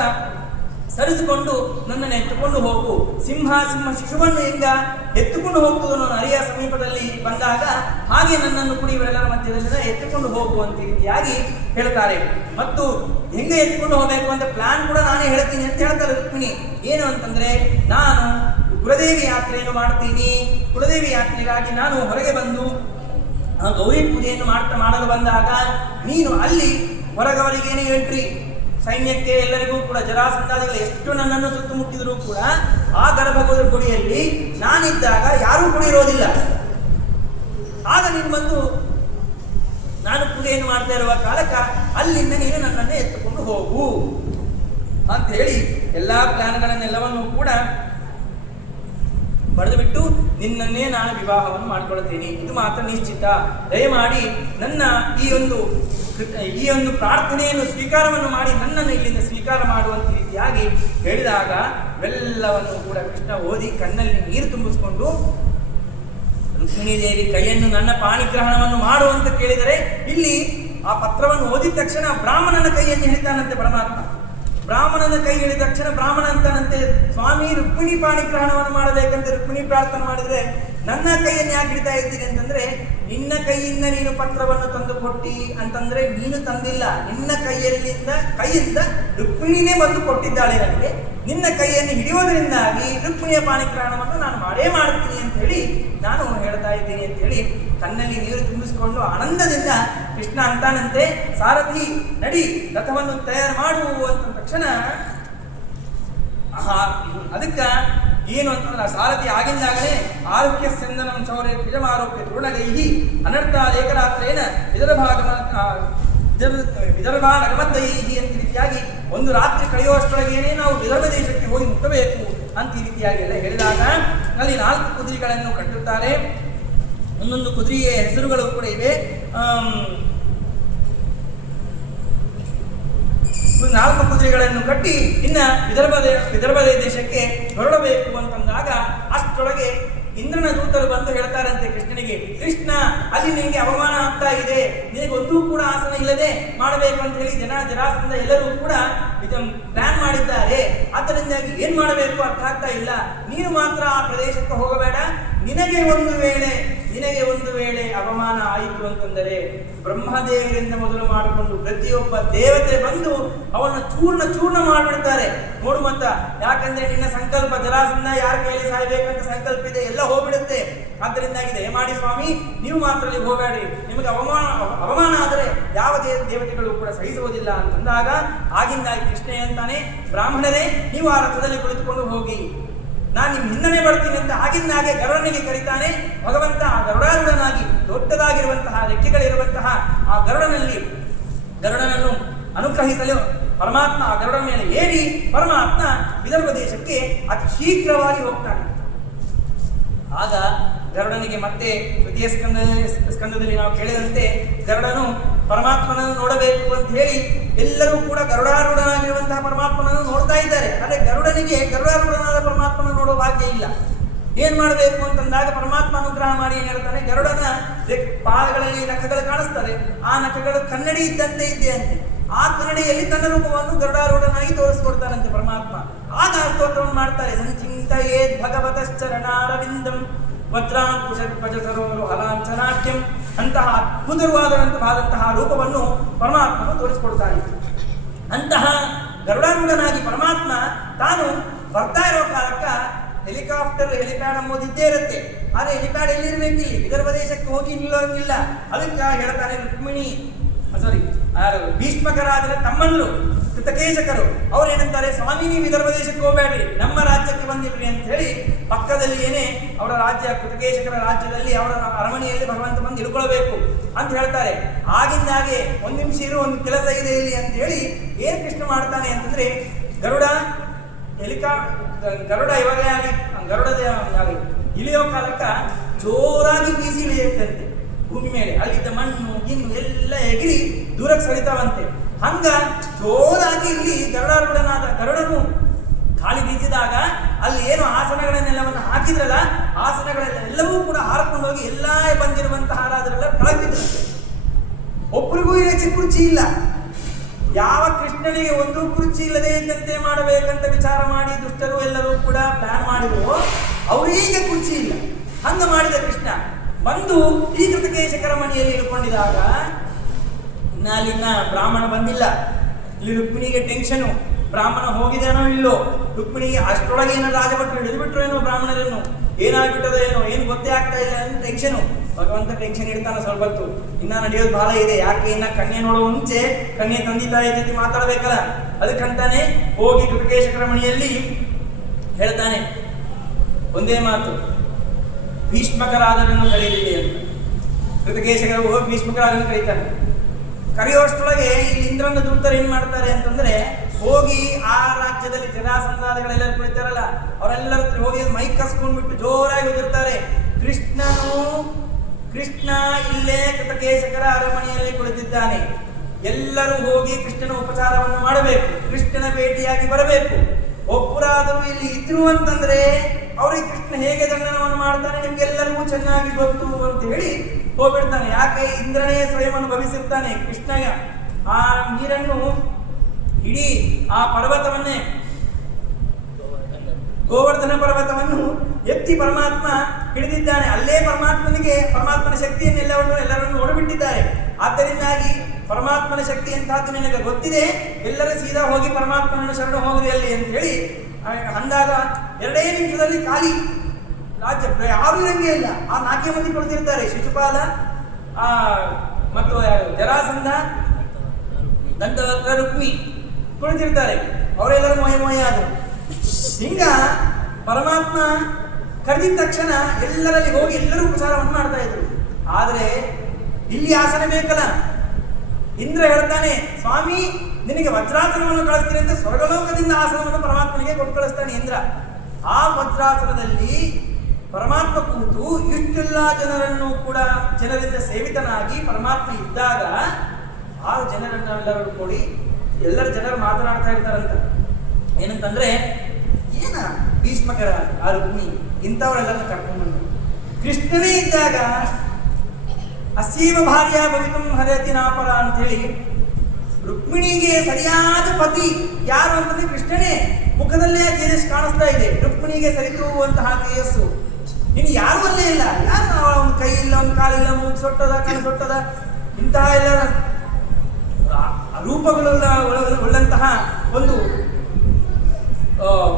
ಸರಿಸಿಕೊಂಡು ನನ್ನನ್ನು ಎತ್ತುಕೊಂಡು ಹೋಗು. ಸಿಂಹ ಶಿಶುವನ್ನು ಹೆಂಗ ಎತ್ತುಕೊಂಡು ಹೋಗ್ತದೋ ನನ್ನ ಅರಿಯ ಸಮೀಪದಲ್ಲಿ ಬಂದಾಗ ಹಾಗೆ ನನ್ನನ್ನು ಕೂಡ ಇವರೆಲ್ಲರ ಮಧ್ಯದಲ್ಲಿ ಎತ್ತುಕೊಂಡು ಹೋಗುವಂತ ರೀತಿಯಾಗಿ ಹೇಳ್ತಾರೆ. ಮತ್ತು ಹೆಂಗೆ ಎತ್ತುಕೊಂಡು ಹೋಗಬೇಕು ಅಂತ ಪ್ಲಾನ್ ಕೂಡ ನಾನೇ ಹೇಳ್ತೀನಿ ಅಂತ ಹೇಳ್ತಾರೆ ರುಕ್ಮಿಣಿ. ಏನು ಅಂತಂದ್ರೆ, ನಾನು ಕುಲದೇವಿ ಯಾತ್ರೆಯನ್ನು ಮಾಡ್ತೀನಿ. ಕುಲದೇವಿ ಯಾತ್ರೆಗಾಗಿ ನಾನು ಹೊರಗೆ ಬಂದು ಗೌರಿ ಪೂಜೆಯನ್ನು ಮಾಡಲು ಬಂದಾಗ ನೀನು ಅಲ್ಲಿ ಹೊರಗವರಿಗೇನೆ ಎಂಟ್ರಿ, ಸೈನ್ಯಕ್ಕೆ ಎಲ್ಲರಿಗೂ ಕೂಡ ಜರಾಸಂಧಾದಿಗಳು ಎಷ್ಟು ನನ್ನನ್ನು ಸುತ್ತಮುಟ್ಟಿದರೂ ಕೂಡ ಆ ಗರ್ಭಗುಡಿ ಗುಡಿಯಲ್ಲಿ ನಾನಿದ್ದಾಗ ಯಾರೂ ಕೂಡ ಇರೋದಿಲ್ಲ. ಆಗ ನೀನು ಬಂದು ನಾನು ಪೂಜೆಯನ್ನು ಮಾಡ್ತಾ ಇರುವ ಕಾಲಕ್ಕ ಅಲ್ಲಿಂದ ನೀನು ನನ್ನನ್ನು ಎತ್ತುಕೊಂಡು ಹೋಗು ಅಂತ ಹೇಳಿ ಎಲ್ಲ ಪ್ಲಾನ್ಗಳನ್ನೆಲ್ಲವನ್ನೂ ಕೂಡ ಬರೆದು ಬಿಟ್ಟು ನಿನ್ನನ್ನೇ ನಾನು ವಿವಾಹವನ್ನು ಮಾಡಿಕೊಳ್ಳುತ್ತೇನೆ, ಇದು ಮಾತ್ರ ನಿಶ್ಚಿತ. ದಯಮಾಡಿ ನನ್ನ ಈ ಒಂದು ಪ್ರಾರ್ಥನೆಯನ್ನು ಸ್ವೀಕಾರವನ್ನು ಮಾಡಿ ನನ್ನನ್ನು ಇಲ್ಲಿಂದ ಸ್ವೀಕಾರ ಮಾಡುವಂತ ರೀತಿಯಾಗಿ ಹೇಳಿದಾಗ ಇವೆಲ್ಲವನ್ನು ಕೂಡ ಕೃಷ್ಣ ಓದಿ ಕಣ್ಣಲ್ಲಿ ನೀರು ತುಂಬಿಸಿಕೊಂಡು ರುಕ್ಮಿಣೀ ದೇವಿ ಕೈಯನ್ನು ನನ್ನ ಪಾಣಿಗ್ರಹಣವನ್ನು ಮಾಡುವಂತ ಕೇಳಿದರೆ ಇಲ್ಲಿ ಆ ಪತ್ರವನ್ನು ಓದಿದ ತಕ್ಷಣ ಬ್ರಾಹ್ಮಣನ ಕೈಯನ್ನು ಹಿಡಿತಾನಂತೆ ಪರಮಾತ್ಮ. ಬ್ರಾಹ್ಮಣನ ಕೈ ಹಿಡಿದ ತಕ್ಷಣ ಬ್ರಾಹ್ಮಣ ಅಂತಾನಂತೆ, ಸ್ವಾಮಿ ರುಕ್ಮಿಣಿ ಪಾಣಿಗ್ರಹಣವನ್ನು ಮಾಡಬೇಕಂತ ರುಕ್ಮಿಣಿ ಪ್ರಾರ್ಥನೆ ಮಾಡಿದರೆ ನನ್ನ ಕೈಯನ್ನು ಯಾಕೆ ಹಿಡಿತಾ ಇದ್ದೀನಿ ಅಂತಂದ್ರೆ, ನಿನ್ನ ಕೈಯಿಂದ ನೀನು ಪತ್ರವನ್ನು ತಂದು ಕೊಟ್ಟಿ ಅಂತಂದ್ರೆ ನೀನು ತಂದಿಲ್ಲ, ನಿನ್ನ ಕೈಯಿಂದ ರುಕ್ಮಿಣಿನೇ ಬಂದು ಕೊಟ್ಟಿದ್ದಾಳೆ ನನಗೆ. ನಿನ್ನ ಕೈಯನ್ನು ಹಿಡಿಯೋದ್ರಿಂದಾಗಿ ರುಕ್ಮಿಣಿಯ ಪಾಣಿಗ್ರಹಣವನ್ನು ನಾನು ಮಾಡೇ ಮಾಡ್ತೀನಿ ಅಂತ ಹೇಳಿ ನಾನು ಹೇಳ್ತಾ ಇದ್ದೀನಿ ಅಂತ ಹೇಳಿ ಕಣ್ಣಲ್ಲಿ ನೀರು ತುಂಬಿಸಿಕೊಂಡು ಆನಂದದಿಂದ ಕೃಷ್ಣ ಅಂತಾನಂತೆ, ಸಾರಥಿ ನಡಿ ರಥವನ್ನು ತಯಾರು ಮಾಡುವಂತ ತಕ್ಷಣ ಅದಕ್ಕ ಏನು ಅಂತಂದ್ರೆ ಸಾರಥಿ ಆಗಿಂದಾಗಲೇ ಆರೋಗ್ಯ ಚಂದನಂ ಚೌರ್ಯ ದ್ವಿಜಮಾರೋಪ್ಯ ತೃಣಗೈಹಿ ಅನರ್ಥ ಏಕರಾತ್ರೇನ ವಿದರ್ಭಾಡಗಮದ್ದೈಹಿ ಅಂತ ರೀತಿಯಾಗಿ ಒಂದು ರಾತ್ರಿ ಕಳೆಯುವಷ್ಟರೊಳಗೇನೆ ನಾವು ವಿದರ್ಭ ದೇಶಕ್ಕೆ ಹೋಗಿ ಮುಟ್ಟಬೇಕು ಅಂತ ಈ ರೀತಿಯಾಗಿ ಎಲ್ಲ ಹೇಳಿದಾಗ ಅಲ್ಲಿ 4 ಕುದುರೆಗಳನ್ನು ಕಟ್ಟುತ್ತಾರೆ. ಒಂದೊಂದು ಕುದುರೆಯ ಹೆಸರುಗಳು ಕೂಡ ಇವೆ. 4 ಕುದುರೆಗಳನ್ನು ಕಟ್ಟಿ ಇನ್ನ ವಿದರ್ಭ ದೇಶಕ್ಕೆ ಹೊರಡಬೇಕು ಅಂತಂದಾಗ ಅಷ್ಟರೊಳಗೆ ಇಂದ್ರನ ದೂತರು ಬಂದು ಹೇಳ್ತಾರಂತೆ ಕೃಷ್ಣನಿಗೆ, ಕೃಷ್ಣ ಅಲ್ಲಿ ನಿನಗೆ ಅವಮಾನ ಆಗ್ತಾ ಇದೆ, ನಿನಗೆ ಒಂದೂ ಕೂಡ ಆಸನ ಇಲ್ಲದೆ ಮಾಡಬೇಕು ಅಂತ ಹೇಳಿ ಜರಾಸಂಧ ಎಲ್ಲರೂ ಕೂಡ ಪ್ಲಾನ್ ಮಾಡಿದ್ದಾರೆ. ಆದ್ದರಿಂದಾಗಿ ಏನ್ ಮಾಡಬೇಕು ಅರ್ಥ ಆಗ್ತಾ ಇಲ್ಲ. ನೀನು ಮಾತ್ರ ಆ ಪ್ರದೇಶಕ್ಕೆ ಹೋಗಬೇಡ. ನಿನಗೆ ಒಂದು ವೇಳೆ ಅವಮಾನ ಆಯಿತು ಅಂತಂದರೆ ಬ್ರಹ್ಮದೇವರಿಂದ ಮೊದಲು ಮಾಡಿಕೊಂಡು ಪ್ರತಿಯೊಬ್ಬ ದೇವತೆ ಬಂದು ಅವನ್ನ ಚೂರ್ಣ ಮಾಡಿಬಿಡ್ತಾರೆ. ನೋಡು ಮತ್ತ, ಯಾಕಂದ್ರೆ ನಿನ್ನ ಸಂಕಲ್ಪ ಜರಾಸಂಧ ಯಾರ ಕೈಯಲ್ಲಿ ಸಾಯ್ಬೇಕಂತ ಸಂಕಲ್ಪ ಇದೆ, ಎಲ್ಲ ಹೋಗ್ಬಿಡುತ್ತೆ. ಆದ್ದರಿಂದಾಗಿ ದಯಮಾಡಿ ಸ್ವಾಮಿ ನೀವು ಮಾತ್ರ ಅಲ್ಲಿ ಹೋಗಬೇಡಿ, ನಿಮಗೆ ಅವಮಾನ ಆದರೆ ಯಾವ ದೇವತೆಗಳು ಕೂಡ ಸಹಿಸುವುದಿಲ್ಲ ಅಂತಂದಾಗ ಆಗಿಂದಾಗಿ ಕೃಷ್ಣ ಅಂತಾನೆ, ಬ್ರಾಹ್ಮಣರೇ ನೀವು ಆ ರಥದಲ್ಲಿ ಕುಳಿತುಕೊಂಡು ಹೋಗಿ, ನಾನು ನಿಮ್ಮ ಹಿಂದನೆ ಬರ್ತೀನಿ ಅಂತ ಆಗಿಂದಾಗೆ ಗರುಡನಿಗೆ ಕರೀತಾನೆ. ಭಗವಂತ ಆ ಗರುಡಾರೂಢನಾಗಿ ದೊಡ್ಡದಾಗಿರುವಂತಹ ರೆಕ್ಕೆಗಳಿರುವಂತಹ ಆ ಗರುಡನನ್ನು ಅನುಗ್ರಹಿಸಲು ಪರಮಾತ್ಮ ಆ ಗರುಡನ ಮೇಲೆ ಏರಿ ಪರಮಾತ್ಮ ವಿದರ್ಭ ದೇಶಕ್ಕೆ ಅತಿ ಶೀಘ್ರವಾಗಿ ಹೋಗ್ತಾನೆ. ಆಗ ಗರುಡನಿಗೆ ಮತ್ತೆ ತೃತೀಯ ಸ್ಕಂದದಲ್ಲಿ ನಾವು ಕೇಳಿದಂತೆ ಗರುಡನು ಪರಮಾತ್ಮನನ್ನು ನೋಡಬೇಕು ಅಂತ ಹೇಳಿ ಎಲ್ಲರೂ ಕೂಡ ಗರುಡಾರೂಢನಾಗಿರುವಂತಹ ಪರಮಾತ್ಮನನ್ನು ನೋಡ್ತಾ ಇದ್ದಾರೆ. ಆದರೆ ಗರುಡನಿಗೆ ಗರುಡಾರೂಢನಾದ ಪರಮಾತ್ಮನ ನೋಡೋ ಭಾಗ್ಯ ಇಲ್ಲ. ಏನ್ ಮಾಡಬೇಕು ಅಂತಂದಾಗ ಪರಮಾತ್ಮ ಅನುಗ್ರಹ ಮಾಡಿ ಏನ್ ಹೇಳ್ತಾನೆ, ಗರುಡನ ಪಾದಗಳಲ್ಲಿ ನಖಗಳು ಕಾಣಿಸ್ತಾರೆ. ಆ ನಖಗಳು ಕನ್ನಡಿ ಇದ್ದಂತೆ ಇದೆ ಅಂತೆ. ಆ ಕನ್ನಡಿಯಲ್ಲಿ ತನ್ನ ರೂಪವನ್ನು ಗರುಡಾರೂಢನಾಗಿ ತೋರಿಸ್ಕೊಡ್ತಾರಂತೆ ಪರಮಾತ್ಮ. ಆಗ ಸ್ತೋತ್ರವನ್ನು ಮಾಡ್ತಾರೆ, ಸಂಚಿಂತಯೇ ಭಗವತಶ್ಚರಣಾರವಿಂದಂ ವಜ್ರಾಂಕುಶಧ್ವಜಸರೋರು ಹಲಾಂಚನಾಟ್ಯಂ. ಅಂತಹ ಅದ್ಭುತವಾದಂತಹ ರೂಪವನ್ನು ಪರಮಾತ್ಮನು ತೋರಿಸಿಕೊಡ್ತಾನೆ. ಅಂತಹ ಗರುಡಾರೂಢನಾಗಿ ಪರಮಾತ್ಮ ತಾನು ಬರ್ತಾ ಇರೋ ಕಾಲಕ್ಕ ಹೆಲಿಪ್ಯಾಡ್ ಅಂಬೋದು ಇದ್ದೇ ಇರುತ್ತೆ. ಆದರೆ ಹೆಲಿಪ್ಯಾಡ್ ಎಲ್ಲಿರ್ಬೇಕು? ಇಲ್ಲಿ ವಿದರ್ಭ ದೇಶಕ್ಕೆ ಹೋಗಿ ನಿಲ್ಲೋಂಗಿಲ್ಲ. ಅದಕ್ಕೆ ಹೇಳ್ತಾರೆ ರುಕ್ಮಿಣಿ ಭೀಷ್ಮಕರಾದರೆ ತಮ್ಮಂದ್ರು ಕೃತಕೇಶಕರು ಅವ್ರೇನಂತಾರೆ, ಸ್ವಾಮಿ ನೀವು ವಿದರ್ಭ ದೇಶಕ್ಕೆ ಹೋಗಬೇಡ್ರಿ, ನಮ್ಮ ರಾಜ್ಯಕ್ಕೆ ಬಂದಿರ್ರಿ ಅಂತ ಹೇಳಿ ಪಕ್ಕದಲ್ಲಿ ಏನೇ ಅವರ ರಾಜ್ಯ ಕೃತಕೇಶಕರ ರಾಜ್ಯದಲ್ಲಿ ಅವರ ಅರಮನೆಯಲ್ಲಿ ಭಗವಂತ ಬಂದು ಇಳ್ಕೊಳ್ಬೇಕು ಅಂತ ಹೇಳ್ತಾರೆ. ಆಗಿಂದಾಗೆ ಒಂದು ನಿಮಿಷ ಇರು, ಒಂದು ಕೆಲಸ ಇದೆ ಇಲ್ಲಿ ಅಂತ ಹೇಳಿ ಏನು ಕೃಷ್ಣ ಮಾಡ್ತಾನೆ ಅಂತಂದ್ರೆ, ಗರುಡ ಇವಾಗ ಗರುಡದ ಇಳಿಯೋ ಕಾಲಕ್ಕ ಜೋರಾಗಿ ಬೀಸಿ ಇಳಿಯುತ್ತಂತೆ ಭೂಮಿ ಮೇಲೆ. ಅಲ್ಲಿದ್ದ ಮಣ್ಣು ಗಿಣ್ಣು ಎಲ್ಲ ಎಗಿರಿ ದೂರಕ್ಕೆ ಸರಿತಾವಂತೆ. ಹಂಗ ಜೋರಾಗಿ ಇಲ್ಲಿ ಗರುಡನು ಗಾಳಿ ಬೀಸಿದಾಗ ಅಲ್ಲಿ ಏನು ಆಸನಗಳನ್ನೆಲ್ಲವನ್ನು ಹಾಕಿದ್ರಲ್ಲ, ಆಸನಗಳೆಲ್ಲವೂ ಕೂಡ ಹಾರಿಕೊಂಡೋಗಿ ಎಲ್ಲ ಬಂದಿರುವಂತಹ ರಾಜರೆಲ್ಲ ಕಳಗಿದ್ರಂತೆ. ಒಬ್ಬರಿಗೂ ಹೆಚ್ಚು ಕುರ್ಚಿ ಇಲ್ಲ. ಯಾವ ಕೃಷ್ಣನಿಗೆ ಒಂದು ಕುರ್ಚಿ ಇಲ್ಲದೆ ಇದ್ದಂತೆ ಮಾಡಬೇಕಂತ ವಿಚಾರ ಮಾಡಿ ದುಷ್ಟರು ಎಲ್ಲರೂ ಕೂಡ ಪ್ಲಾನ್ ಮಾಡಿದ್ರು, ಅವರಿಗೆ ಕುರ್ಚಿ ಇಲ್ಲ. ಹಂಗ ಮಾಡಿದ ಕೃಷ್ಣ ಬಂದು ಈ ಕೃತಕೇಶಕರ ಮನೆಯಲ್ಲಿ ಇಳ್ಕೊಂಡಿದಾಗ ಅಲ್ಲಿನ ಬ್ರಾಹ್ಮಣ ಬಂದಿಲ್ಲ. ಇಲ್ಲಿ ರುಕ್ಮಿಣಿಗೆ ಟೆನ್ಷನು, ಬ್ರಾಹ್ಮಣ ಹೋಗಿದೇನೋ ಇಲ್ಲೋ, ರುಕ್ಮಿಣಿಗೆ ಅಷ್ಟರೊಳಗೆ ಏನೋ ರಾಜಭಟ್ರು ಹಿಡಿದುಬಿಟ್ರು ಏನೋ, ಬ್ರಾಹ್ಮಣರನ್ನು ಏನಾಗ್ಬಿಟ್ಟದೋ ಏನೋ, ಏನು ಗೊತ್ತೇ ಆಗ್ತಾ ಇಲ್ಲ ಅಂತ ಟೆನ್ಷನು. ಭಗವಂತ ಟೆನ್ಷನ್ ಇಡ್ತಾನೆ ಸ್ವಲ್ಪ ಹೊತ್ತು, ಇನ್ನ ನಡೆಯೋದು ಬಹಳ ಇದೆ. ಯಾಕೆ ಇನ್ನ ಕನ್ಯೆ ನೋಡೋ ಮುಂಚೆ ಕನ್ಯೆ ತಂದೆ ತಾಯಿ ಜೊತೆ ಮಾತಾಡಬೇಕಲ್ಲ, ಅದಕ್ಕಂತಾನೆ ಹೋಗಿ ಕೃತಕೇಶಕರ ಮನೆಯಲ್ಲಿ ಹೇಳ್ತಾನೆ ಒಂದೇ ಮಾತು, ಭೀಷ್ಮಕರಾಜನನ್ನು ಕರೆಯಲಿದೆ ಅಂತ. ಕೃತಕೇಶಕರು ಹೋಗಿ ಭೀಷ್ಮಕರಾಜನನ್ನು ಕರೀತಾನೆ. ಕರೆಯೋಷ್ಟೊಳಗೆ ಇಲ್ಲಿ ಇಂದ್ರನ ದೂತರು ಏನ್ ಮಾಡ್ತಾರೆ ಅಂತಂದ್ರೆ, ಹೋಗಿ ಆ ರಾಜ್ಯದಲ್ಲಿ ಜರಾಸಂಧಾದಿಗಳೆಲ್ಲರೂ ಕುಳಿತಾರಲ್ಲ ಅವರೆಲ್ಲರ ಹತ್ರ ಹೋಗಿ ಮೈಕ್ ಕಸ್ಕೊಂಡ್ಬಿಟ್ಟು ಜೋರಾಗಿ ಹೋಗಿರ್ತಾರೆ, ಕೃಷ್ಣ ಇಲ್ಲೇ ಕೃತಕೇಶಕರ ಅರಮನೆಯಲ್ಲಿ ಕುಳಿತಿದ್ದಾನೆ, ಎಲ್ಲರೂ ಹೋಗಿ ಕೃಷ್ಣನ ಉಪಚಾರವನ್ನು ಮಾಡಬೇಕು, ಕೃಷ್ಣನ ಭೇಟಿಯಾಗಿ ಬರಬೇಕು. ಒಬ್ಬರಾದರೂ ಇಲ್ಲಿ ಇದ್ರು ಅಂತಂದ್ರೆ ಅವ್ರಿಗೆ ಕೃಷ್ಣ ಹೇಗೆ ದಂಡನವನ್ನು ಮಾಡ್ತಾನೆ ನಿಮ್ಗೆಲ್ಲರಿಗೂ ಚೆನ್ನಾಗಿ ಗೊತ್ತು ಅಂತ ಹೇಳಿ ಹೋಗ್ಬಿಡ್ತಾನೆ. ಯಾಕೆ? ಇಂದ್ರನೇ ಸ್ವಯಂ ಅನುಭವಿಸಿರ್ತಾನೆ ಕೃಷ್ಣಗ ಆ ನೀರನ್ನು, ಇಡೀ ಆ ಪರ್ವತವನ್ನೇ, ಗೋವರ್ಧನ ಪರ್ವತವನ್ನು ಎತ್ತಿ ಪರಮಾತ್ಮ ಹಿಡಿದಿದ್ದಾನೆ. ಅಲ್ಲೇ ಪರಮಾತ್ಮನ ಶಕ್ತಿಯನ್ನೆಲ್ಲರನ್ನು ಹೊರಬಿಟ್ಟಿದ್ದಾರೆ. ಆದ್ದರಿಂದಾಗಿ ಪರಮಾತ್ಮನ ಶಕ್ತಿ ಎಂತಹದ್ದು ನಿನಗೆ ಗೊತ್ತಿದೆ, ಎಲ್ಲರೂ ಸೀದಾ ಹೋಗಿ ಪರಮಾತ್ಮನನ್ನು ಶರಣ ಹೋಗ್ರಿ ಅಲ್ಲಿ ಅಂತ ಹೇಳಿ ಅಂದಾಗ 2 ನಿಮಿಷದಲ್ಲಿ ಖಾಲಿ ರಾಜ್ಯ, ಯಾರು ಇರಂಗೇ ಇಲ್ಲ. ಆ 4 ಮಂದಿ ಕೊಡ್ತಿರ್ತಾರೆ, ಶಿಶುಪಾಲ ಮತ್ತು ಜರಾಸಂಧ, ದಂತವಕ್ರ, ರುಕ್ಮಿ ಕುಳಿತಿರ್ತಾರೆ. ಅವರೆಲ್ಲರೂ ಮೊಯ ಆದರು. ಹಿಂಗ ಪರಮಾತ್ಮ ಕರೆದಿದ ತಕ್ಷಣ ಎಲ್ಲರಲ್ಲಿ ಹೋಗಿ ಎಲ್ಲರೂ ಉಪಚಾರವನ್ನು ಮಾಡ್ತಾ ಇದ್ರು. ಆದರೆ ಇಲ್ಲಿ ಆಸನ ಬೇಕಲ್ಲ. ಇಂದ್ರ ಹೇಳ್ತಾನೆ, ಸ್ವಾಮಿ ನಿನಗೆ ವಜ್ರಾಸನವನ್ನು ಕಳಿಸ್ತೀನಿ ಅಂತ ಸ್ವರ್ಗಲೋಕದಿಂದ ಆಸನವನ್ನು ಪರಮಾತ್ಮನಿಗೆ ಕೊಟ್ಟು ಕಳಿಸ್ತಾನೆ ಇಂದ್ರ. ಆ ವಜ್ರಾಸನದಲ್ಲಿ ಪರಮಾತ್ಮ ಕೂತು ಇಷ್ಟೆಲ್ಲ ಜನರಿಂದ ಸೇವಿತನಾಗಿ ಪರಮಾತ್ಮ ಇದ್ದಾಗ 6 ಜನರನ್ನೆಲ್ಲರೂ ಕೂಡಿ ಜನರು ಮಾತನಾಡ್ತಾ ಇರ್ತಾರಂತ. ಏನಂತಂದ್ರೆ, ಏನ ಭೀಷ್ಮಕರ ಆ ರುಕ್ಮಿ ಇಂಥವರೆಲ್ಲರನ್ನ ಕರ್ಕೊಂಡು ಬಂದರು. ಕೃಷ್ಣನೇ ಇದ್ದಾಗ ಅಸೀಮ ಭಾರ್ಯ ಭವಿತುಂ ಹರತಿ ನಾಪರ ಅಂತ ಹೇಳಿ ರುಕ್ಮಿಣಿಗೆ ಸರಿಯಾದ ಪತಿ ಯಾರು ಅಂತಂದ್ರೆ ಕೃಷ್ಣನೇ. ಮುಖದಲ್ಲೇ ತೇಜಸ್ ಕಾಣಿಸ್ತಾ ಇದೆ, ರುಕ್ಮಿಣಿಗೆ ಸರಿತುವಂತಹ ತೇಜಸ್ಸು. ಇನ್ನು ಯಾರು ಅಲ್ಲೇ ಇಲ್ಲ. ಯಾರು ಒಂದು ಕೈ ಇಲ್ಲ, ಒಂದು ಕಾಲಿಲ್ಲ, ಮೂಗು ಸೊಟ್ಟದ, ಕಣ್ಣು ಸೊಟ್ಟದ, ಇಂತಹ ಎಲ್ಲ ರೂಪಗಳುಳ್ಳಂತಹ ಒಂದು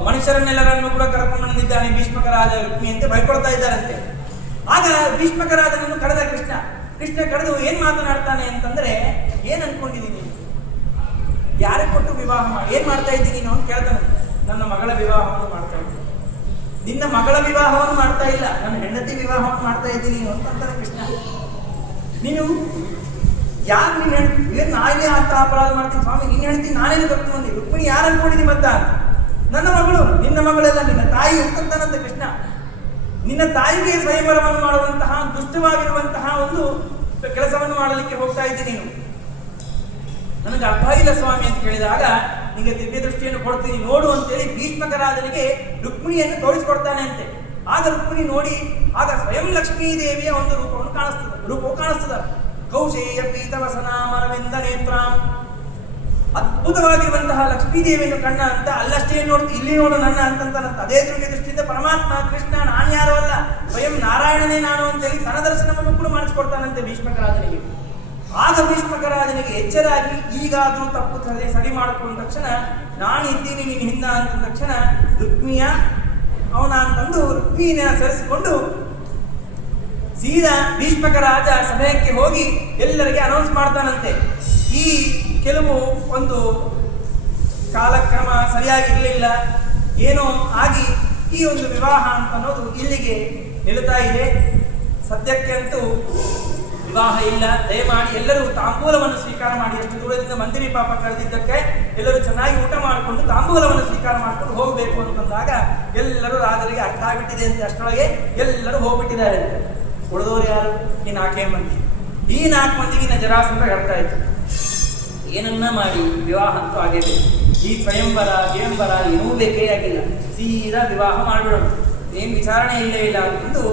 ಮನುಷ್ಯರನ್ನೆಲ್ಲರನ್ನು ಕೂಡ ಕರ್ಕೊಂಡು ಬಂದಿದ್ದಾನೆ ಭೀಷ್ಮಕರಾಜ ರುಕ್ಮಿ ಅಂತ ಭಯಪಡ್ತಾ ಇದ್ದಾರಂತೆ. ಆಗ ಭೀಷ್ಮಕರಾಜನನ್ನು ಕರೆದ ಕೃಷ್ಣ ಕರೆದು ಏನ್ ಮಾತನಾಡ್ತಾನೆ ಅಂತಂದ್ರೆ, ಏನ್ ಅನ್ಕೊಂಡಿದ್ದೀನಿ, ಯಾರಿಗೆ ಕೊಟ್ಟು ವಿವಾಹ ಏನ್ ಮಾಡ್ತಾ ಇದ್ದೀನಿ ನೀನು ಅಂತ ಕೇಳ್ತಾನೆ. ನನ್ನ ಮಗಳ ವಿವಾಹವನ್ನು ಮಾಡ್ತಾ ಇದ್ದೀನಿ. ನಿನ್ನ ಮಗಳ ವಿವಾಹವನ್ನು ಮಾಡ್ತಾ ಇಲ್ಲ, ನನ್ನ ಹೆಂಡತಿ ವಿವಾಹವನ್ನು ಮಾಡ್ತಾ ಇದ್ದೀನಿ ನೀನು ಅಂತಾನೆ ಕೃಷ್ಣ. ನೀನು ಯಾರು ನಿನ್ನ ಹೆಂಡತಿ? ಏನು ನಾನೇ ಅಂತ ಅಪರಾಧ ಮಾಡ್ತೀನಿ ಸ್ವಾಮಿ, ನಿನ್ನ ಹೆಂಡತಿ ನಾನೇನು ಕರ್ಕೊಂಡು ಬಂದಿ, ರುಕ್ಮಿಣಿ ಯಾರು ಅನ್ಕೊಂಡಿದ್ದೀನಿ ಮತ್ತ? ನನ್ನ ಮಗಳು, ನಿನ್ನ ಮಗಳೆಲ್ಲ ನಿನ್ನ ತಾಯಿ ಅಂತಂತಾನಂತ ಕೃಷ್ಣ. ನಿನ್ನ ತಾಯಿಗೆ ಸ್ವಯಂವರವನ್ನು ಮಾಡುವಂತಹ ದುಷ್ಟವಾಗಿರುವಂತಹ ಒಂದು ಕೆಲಸವನ್ನು ಮಾಡಲಿಕ್ಕೆ ಹೋಗ್ತಾ ಇದ್ದೀನಿ ನೀನು. ನನಗೆ ಅರ್ಥ ಇಲ್ಲ ಸ್ವಾಮಿ ಅಂತ ಕೇಳಿದಾಗ, ನಿಮಗೆ ದಿವ್ಯ ದೃಷ್ಟಿಯನ್ನು ಕೊಡ್ತೀನಿ ನೋಡು ಅಂತೇಳಿ ಭೀಷ್ಮಕರಾಜನಿಗೆ ರುಕ್ಮಿಣಿಯನ್ನು ತೋರಿಸ್ಕೊಡ್ತಾನೆ ಅಂತೆ. ಆಗ ರುಕ್ಮಿಣಿ ನೋಡಿ, ಆಗ ಸ್ವಯಂ ಲಕ್ಷ್ಮೀ ದೇವಿಯ ಒಂದು ರೂಪವು ಕಾಣಿಸ್ತದ. ಕೌಶೇಯ ಪೀತವಸನಾಮರವಿಂದ ನೇತ್ರಾಂ, ಅದ್ಭುತವಾಗಿರುವಂತಹ ಲಕ್ಷ್ಮೀ ದೇವಿಯನ್ನು ಕಣ್ಣ ಅಂತ. ಅಲ್ಲಷ್ಟೇ ನೋಡ್ತಿ, ಇಲ್ಲಿ ನೋಡು ನನ್ನ ಅಂತಂತಾನಂತ. ಅದೇ ದೃಷ್ಟಿಯಿಂದ ಪರಮಾತ್ಮ ಕೃಷ್ಣ ನಾನು ಯಾರು ಅಲ್ಲ, ಸ್ವಯಂ ನಾರಾಯಣನೇ ನಾನು ಅಂತೇಳಿ ತನ್ನ ದರ್ಶನವನ್ನು ಕೂಡ ಮಾಡಿಸ್ಕೊಡ್ತಾನಂತೆ ಭೀಷ್ಮಕರಾಜನಿಗೆ. ಆಗ ಭೀಷ್ಮಕರಾಜನಿಗೆ ಎಚ್ಚರಾಗಿ, ಈಗಾದರೂ ತಪ್ಪು ಸರಿ ಮಾಡಿಕೊಂಡ ತಕ್ಷಣ, ನಾನು ಇದ್ದೀನಿ ನೀನು ಹಿಂದ ಅಂತ ತಕ್ಷಣ ರುಕ್ಮಿಯ ಅವನ ಅಂತಂದು ರುಕ್ಮಿಣಿಯನ್ನು ಸರಿಸಿಕೊಂಡು ಸೀದಾ ಭೀಷ್ಮಕ ರಾಜ ಸಭೆಯಕ್ಕೆ ಹೋಗಿ ಎಲ್ಲರಿಗೆ ಅನೌನ್ಸ್ ಮಾಡ್ತಾನಂತೆ. ಈ ಕೆಲವು ಒಂದು ಕಾಲಕ್ರಮ ಸರಿಯಾಗಿರಲಿಲ್ಲ, ಏನೋ ಆಗಿ ಈ ಒಂದು ವಿವಾಹ ಅಂತ ಅನ್ನೋದು ಇಲ್ಲಿಗೆ ನಿಲ್ತಾ ಇದೆ. ಸದ್ಯಕ್ಕೆ ಅಂತೂ ವಿವಾಹ ಇಲ್ಲ. ದಯಮಾಡಿ ಎಲ್ಲರೂ ತಾಂಬೂಲವನ್ನು ಸ್ವೀಕಾರ ಮಾಡಿ. ಎಷ್ಟು ದೂರದಿಂದ ಮಂದಿರಿ ಪಾಪ ಕರೆದಿದ್ದಕ್ಕೆ ಎಲ್ಲರೂ ಚೆನ್ನಾಗಿ ಊಟ ಮಾಡಿಕೊಂಡು ತಾಂಬೂಲವನ್ನು ಸ್ವೀಕಾರ ಮಾಡಿಕೊಂಡು ಹೋಗಬೇಕು ಅಂತಂದಾಗ ಎಲ್ಲರೂ ರಾಜರಿಗೆ ಅರ್ಥ ಆಗಿಬಿಟ್ಟಿದೆ ಅಂತ ಅಷ್ಟರೊಳಗೆ ಎಲ್ಲರೂ ಹೋಗ್ಬಿಟ್ಟಿದ್ದಾರೆ. ಉಳಿದವರು ಯಾರು? ಈ 4 ಮಂದಿ. ಈ 4 ಮಂದಿಗೆ ಇನ್ನು ಜರಾಸಂಧ ಹೇಳ್ತಾ ಇತ್ತು, ಏನನ್ನ ಮಾಡಿ ವಿವಾಹ ಅಂತೂ ಆಗಿದೆ. ಈ ಸ್ವಯಂವರ ಜಯಂವರ ಏನೂ ಬೇಕೇ ಆಗಿಲ್ಲ, ಸೀದಾ ವಿವಾಹ ಮಾಡಿಬಿಡೋದು, ಏನು ವಿಚಾರಣೆ ಇಲ್ಲೇ ಇಲ್ಲ ಅಂತಂದು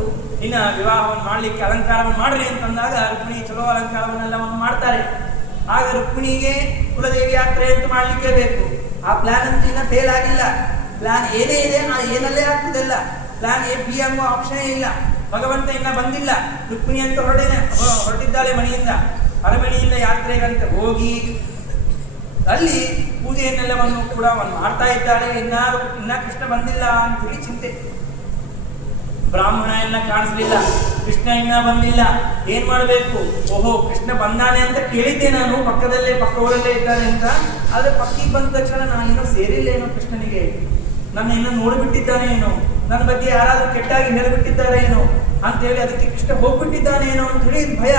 ಇನ್ನು ವಿವಾಹವನ್ನು ಮಾಡಲಿಕ್ಕೆ ಅಲಂಕಾರವನ್ನು ಮಾಡ್ರಿ ಅಂತಂದಾಗ ರುಕ್ಮಿಣಿ ಚಲೋ ಅಲಂಕಾರವನ್ನೆಲ್ಲವನ್ನು ಮಾಡ್ತಾರೆ. ಆಗ ರುಕ್ಮಿಣಿಗೆ ಕುಲದೇವಿ ಯಾತ್ರೆ ಅಂತ ಮಾಡಲಿಕ್ಕೆ ಬೇಕು. ಆ ಪ್ಲಾನ್ ಅಂತೂ ಇನ್ನೂ ಫೇಲ್ ಆಗಿಲ್ಲ. ಪ್ಲಾನ್ ಏನೇ ಇದೆ ಆ ಏನಲ್ಲೇ ಆಗ್ತದಲ್ಲ. ಪ್ಲಾನ್ ಎ ಬಿ ಅನ್ನೋ ಆಪ್ಷನೇ ಇಲ್ಲ. ಭಗವಂತ ಇನ್ನ ಬಂದಿಲ್ಲ. ರುಕ್ಮಿಣಿ ಅಂತ ಹೊರಟಿದ್ದಾಳೆ ಮನೆಯಿಂದ, ಅರಮನೆಯಿಂದ ಯಾತ್ರೆಗಂತೆ ಹೋಗಿ ಅಲ್ಲಿ ಪೂಜೆಯನ್ನೆಲ್ಲವನ್ನು ಕೂಡ ಮಾಡ್ತಾ ಇದ್ದಾಳೆ. ಇನ್ನ ಕೃಷ್ಣ ಬಂದಿಲ್ಲ ಅಂತ ಹೇಳಿ ಚಿಂತೆ. ಬ್ರಾಹ್ಮಣ ಎಲ್ಲ ಕಾಣಿಸ್ಲಿಲ್ಲ, ಕೃಷ್ಣ ಇನ್ನ ಬಂದಿಲ್ಲ, ಏನ್ ಮಾಡಬೇಕು? ಓಹೋ, ಕೃಷ್ಣ ಬಂದಾನೆ ಅಂತ ಕೇಳಿದ್ದೆ ನಾನು, ಪಕ್ಕ ಊರಲ್ಲೇ ಇದ್ದಾನೆ ಅಂತ. ಆದ್ರೆ ಪಕ್ಕಿಗೆ ಬಂದ ತಕ್ಷಣ ನಾನೇನೋ ಸೇರಿಲ್ಲ ಏನೋ ಕೃಷ್ಣನಿಗೆ, ನನ್ನ ಇನ್ನೂ ನೋಡಿಬಿಟ್ಟಿದ್ದಾನೆ ಏನೋ, ನನ್ನ ಬಗ್ಗೆ ಯಾರಾದ್ರೂ ಕೆಟ್ಟಾಗಿ ಹೇಳಿಬಿಟ್ಟಿದ್ದಾರೆ ಏನೋ ಅಂತೇಳಿ ಅದಕ್ಕೆ ಕೃಷ್ಣ ಹೋಗ್ಬಿಟ್ಟಿದ್ದಾನೆ ಏನೋ ಅಂತ ಹೇಳಿ ಭಯ.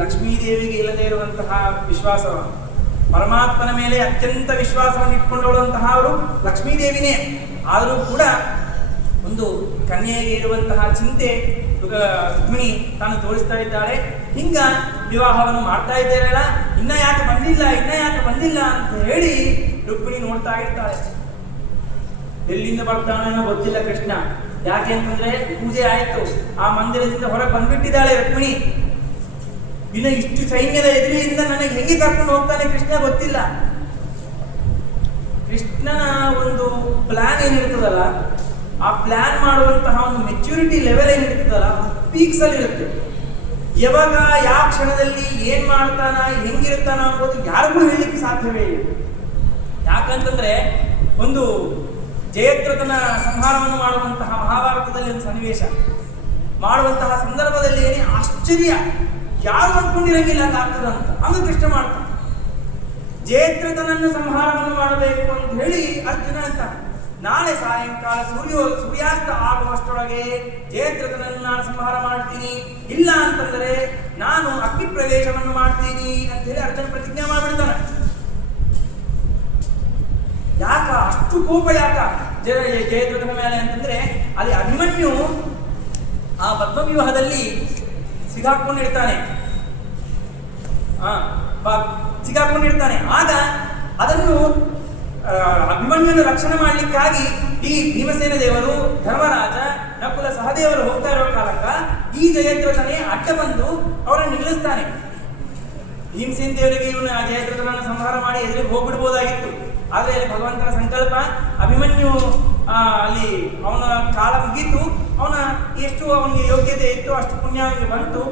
ಲಕ್ಷ್ಮೀದೇವಿಗೆ ಇಲ್ಲದೆ ಇರುವಂತಹ ವಿಶ್ವಾಸ, ಪರಮಾತ್ಮನ ಮೇಲೆ ಅತ್ಯಂತ ವಿಶ್ವಾಸವನ್ನು ಇಟ್ಕೊಂಡವಳಂತಹ ಅವರು ಲಕ್ಷ್ಮೀದೇವಿನೇ. ಆದರೂ ಕೂಡ ಒಂದು ಕನ್ಯೆಗೆ ಇರುವಂತಹ ಚಿಂತೆ ರುಕ್ಮಿಣಿ ತಾನು ತೋರಿಸ್ತಾ ಇದ್ದಾಳೆ. ಹಿಂಗ ವಿವಾಹವನ್ನು ಮಾಡ್ತಾ ಇದ್ದೇರಲ್ಲ, ಇನ್ನ ಯಾಕೆ ಬಂದಿಲ್ಲ ಅಂತ ಹೇಳಿ ರುಕ್ಮಿಣಿ ನೋಡ್ತಾ ಇರ್ತಾಳೆ. ಎಲ್ಲಿಂದ ಬರ್ತಾನೇನೋ ಗೊತ್ತಿಲ್ಲ ಕೃಷ್ಣ. ಯಾಕೆ ಅಂತಂದ್ರೆ ಪೂಜೆ ಆಯಿತು, ಆ ಮಂದಿರದಿಂದ ಹೊರಗೆ ಬಂದ್ಬಿಟ್ಟಿದ್ದಾಳೆ ರುಕ್ಮಿಣಿ. ಇನ್ನು ಇಷ್ಟು ಸೈನ್ಯದ ಎದುರಿನಿಂದ ನನಗೆ ಹೆಂಗೆ ಕರ್ಕೊಂಡು ಹೋಗ್ತಾನೆ ಕೃಷ್ಣ ಗೊತ್ತಿಲ್ಲ. ಕೃಷ್ಣನ ಒಂದು ಪ್ಲಾನ್ ಏನಿರ್ತದಲ್ಲ, ಆ ಪ್ಲಾನ್ ಮಾಡುವಂತಹ ಒಂದು ಮೆಚ್ಯೂರಿಟಿ ಲೆವೆಲ್ ಏನಿರ್ತದಲ್ಲ, ಪೀಕ್ಸ್ ಅಲ್ಲಿ ಇರುತ್ತೆ. ಯಾವಾಗ ಯಾವ ಕ್ಷಣದಲ್ಲಿ ಏನ್ ಮಾಡ್ತಾನ, ಹೆಂಗಿರ್ತಾನ ಅನ್ನೋದು ಯಾರಿಗೂ ಹೇಳಲಿಕ್ಕೆ ಸಾಧ್ಯವೇ ಇಲ್ಲ. ಯಾಕಂತಂದ್ರೆ ಒಂದು ಜಯದ್ರಥನ ಸಂಹಾರವನ್ನು ಮಾಡುವಂತಹ ಮಹಾಭಾರತದಲ್ಲಿ ಒಂದು ಸನ್ನಿವೇಶ ಮಾಡುವಂತಹ ಸಂದರ್ಭದಲ್ಲಿ ಏನೇ ಆಶ್ಚರ್ಯ, ಯಾರು ಅಂದ್ಕೊಂಡಿರಂಗಿಲ್ಲ ಆಗ್ತದಂತ ಹಂಗ ಕೃಷ್ಣ ಮಾಡ್ತಾನೆ. ಜಯದ್ರಥನನ್ನು ಸಂಹಾರವನ್ನು ಮಾಡಬೇಕು ಅಂತ ಹೇಳಿ ಅರ್ಜುನ ಅಂತ, ನಾಳೆ ಸಾಯಂಕಾಲ ಸೂರ್ಯಾಸ್ತ ಆಗುವಷ್ಟರೊಳಗೆ ಜಯದ್ರಥನನ್ನು ನಾನು ಸಂಹಾರ ಮಾಡ್ತೀನಿ, ಇಲ್ಲ ಅಂತಂದರೆ ನಾನು ಅಗ್ನಿ ಪ್ರವೇಶವನ್ನು ಮಾಡ್ತೀನಿ ಅಂತ ಹೇಳಿ ಅರ್ಜುನ ಪ್ರತಿಜ್ಞೆ ಮಾಡಿಬಿಡ್ತಾನೆ. ಯಾಕ ಅಷ್ಟು ಕೋಪ? ಯಾಕ ಜಯದ್ರಥನ ಮೇಲೆ ಅಂತಂದ್ರೆ ಅಲ್ಲಿ ಅಭಿಮನ್ಯು ಆ ಪದ್ಮವ್ಯೂಹದಲ್ಲಿ ಸಿಗಾಕೊಂಡಿರ್ತಾನೆ. ಆಗ ಅದನ್ನು ಅಭಿಮನ್ಯುವನ್ನು ರಕ್ಷಣೆ ಮಾಡಲಿಕ್ಕಾಗಿ ಈ ಭೀಮಸೇನ ದೇವರು, ಧರ್ಮರಾಜ, ನಕುಲ ಸಹದೇವರು ಹೋಗ್ತಾ ಇರೋ ಕಾಲಕ್ಕ ಈ ಜಯದ್ರಥನೇ ಅಡ್ಡ ಬಂದು ಅವರನ್ನು ನಿಲ್ಲಿಸ್ತಾನೆ. ಭೀಮಸೇನ ದೇವರಿಗೆ ಇವನು ಆ ಜಯದ್ರಥನನ್ನು ಸಂಹಾರ ಮಾಡಿ ಎದುರಿಗೆ ಹೋಗ್ಬಿಡ್ಬೋದಾಗಿತ್ತು. ಆದರೆ ಅಲ್ಲಿ ಭಗವಂತನ ಸಂಕಲ್ಪ, ಅಭಿಮನ್ಯು ಅಲ್ಲಿ ಅವನ ಕಾಲ ಮುಗೀತು, ಎಷ್ಟು ಅವನಿಗೆ ಯೋಗ್ಯತೆ ಇತ್ತು ಅಷ್ಟು ಪುಣ್ಯ ಅವನಿಗೆ ಬಂತು,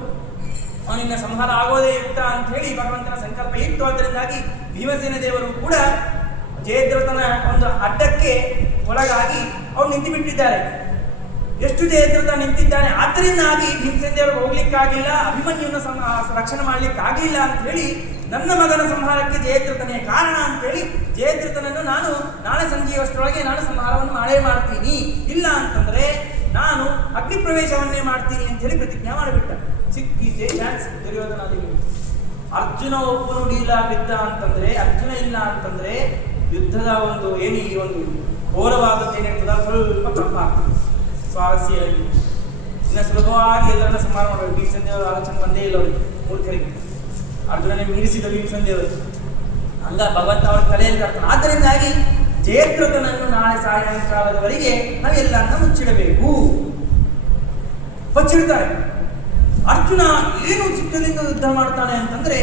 ಅವನಿಂದ ಸಂಹಾರ ಆಗೋದೇ ಇತ್ತ ಅಂತ ಹೇಳಿ ಭಗವಂತನ ಸಂಕಲ್ಪ ಇತ್ತು. ಅದರಿಂದಾಗಿ ಭೀಮಸೇನ ದೇವರು ಕೂಡ ಜಯದ್ರಥನ ಒಂದು ಅಡ್ಡಕ್ಕೆ ಒಳಗಾಗಿ ಅವ್ರು ನಿಂತು ಬಿಟ್ಟಿದ್ದಾರೆ. ಎಷ್ಟು ಜಯದ್ರಥ ನಿಂತಿದ್ದಾನೆ, ಆದ್ದರಿಂದಾಗಿ ಭೀಮಸೇನ ದೇವರು ಹೋಗ್ಲಿಕ್ಕಾಗಿಲ್ಲ, ಅಭಿಮನ್ಯುನ ರಕ್ಷಣೆ ಮಾಡ್ಲಿಕ್ಕಾಗಲಿಲ್ಲ ಅಂತ ಹೇಳಿ ನನ್ನ ಮಗನ ಸಂಹಾರಕ್ಕೆ ಜಯದ್ರಥನೇ ಕಾರಣ ಅಂತ ಹೇಳಿ ಜಯದ್ರಥನನ್ನು ನಾನು ನಾಳೆ ಸಂಜೆಯವಷ್ಟರೊಳಗೆ ನಾನು ಸಂಹಾರವನ್ನು ಮಾಡೇ ಮಾಡ್ತೀನಿ, ಇಲ್ಲ ಅಂತಂದ್ರೆ ನಾನು ಅಗ್ನಿ ಪ್ರವೇಶವನ್ನೇ ಮಾಡ್ತೀನಿ ಅಂತ ಹೇಳಿ ಪ್ರತಿಜ್ಞೆ ಮಾಡಿಬಿಟ್ಟ. ಸಿಕ್ಕಿದ್ದೆ ಚಾನ್ಸ್ ದುರ್ಯೋಧನಾದಿಗಳು. ಅರ್ಜುನ ಒಬ್ಬನು ಡೀಲ ಬಿದ್ದ ಅಂತಂದ್ರೆ, ಅರ್ಜುನ ಇಲ್ಲ ಅಂತಂದ್ರೆ ಯುದ್ಧದ ಒಂದು ಏನು ಈ ಒಂದು ಘೋರವಾದದ್ದು ಏನಿರ್ತದ ಸ್ವಲ್ಪ ತಪ್ಪಾಗ್ತದೆ. ಸ್ವಾರಸ್ಯ ಇನ್ನು ಸುಲಭವಾಗಿ ಎಲ್ಲರನ್ನ ಸಂಹಾರ ಮಾಡಬೇಕು. ಭೀಮಸೇನ ದೇವರ ಆಲೋಚನೆ ಬಂದೇ ಇಲ್ಲ ಅವರಿಗೆ, ಮೂರ್ಖರಿಗೆ. ಅರ್ಜುನನೇ ಮೀರಿಸಿದ ಭೀಮಸೇನ ದೇವರು, ಹಂಗ ಭಗವಂತ ಅವರ ತಲೆಯಲ್ಲಿ ಕರ್ತಾನೆ. ಆದ್ದರಿಂದಾಗಿ ಜಯದ್ರಥನನ್ನು ನಾಳೆ ಸಾಯಂಕಾಲದವರೆಗೆ ನಾವೆಲ್ಲರನ್ನ ಮುಚ್ಚಿಡಬೇಕು. ಬಚ್ಚಿಡ್ತಾರೆ. ಅರ್ಜುನ ಏನು ಚಿಕ್ಕದಿಂದ ಯುದ್ಧ ಮಾಡ್ತಾನೆ ಅಂತಂದ್ರೆ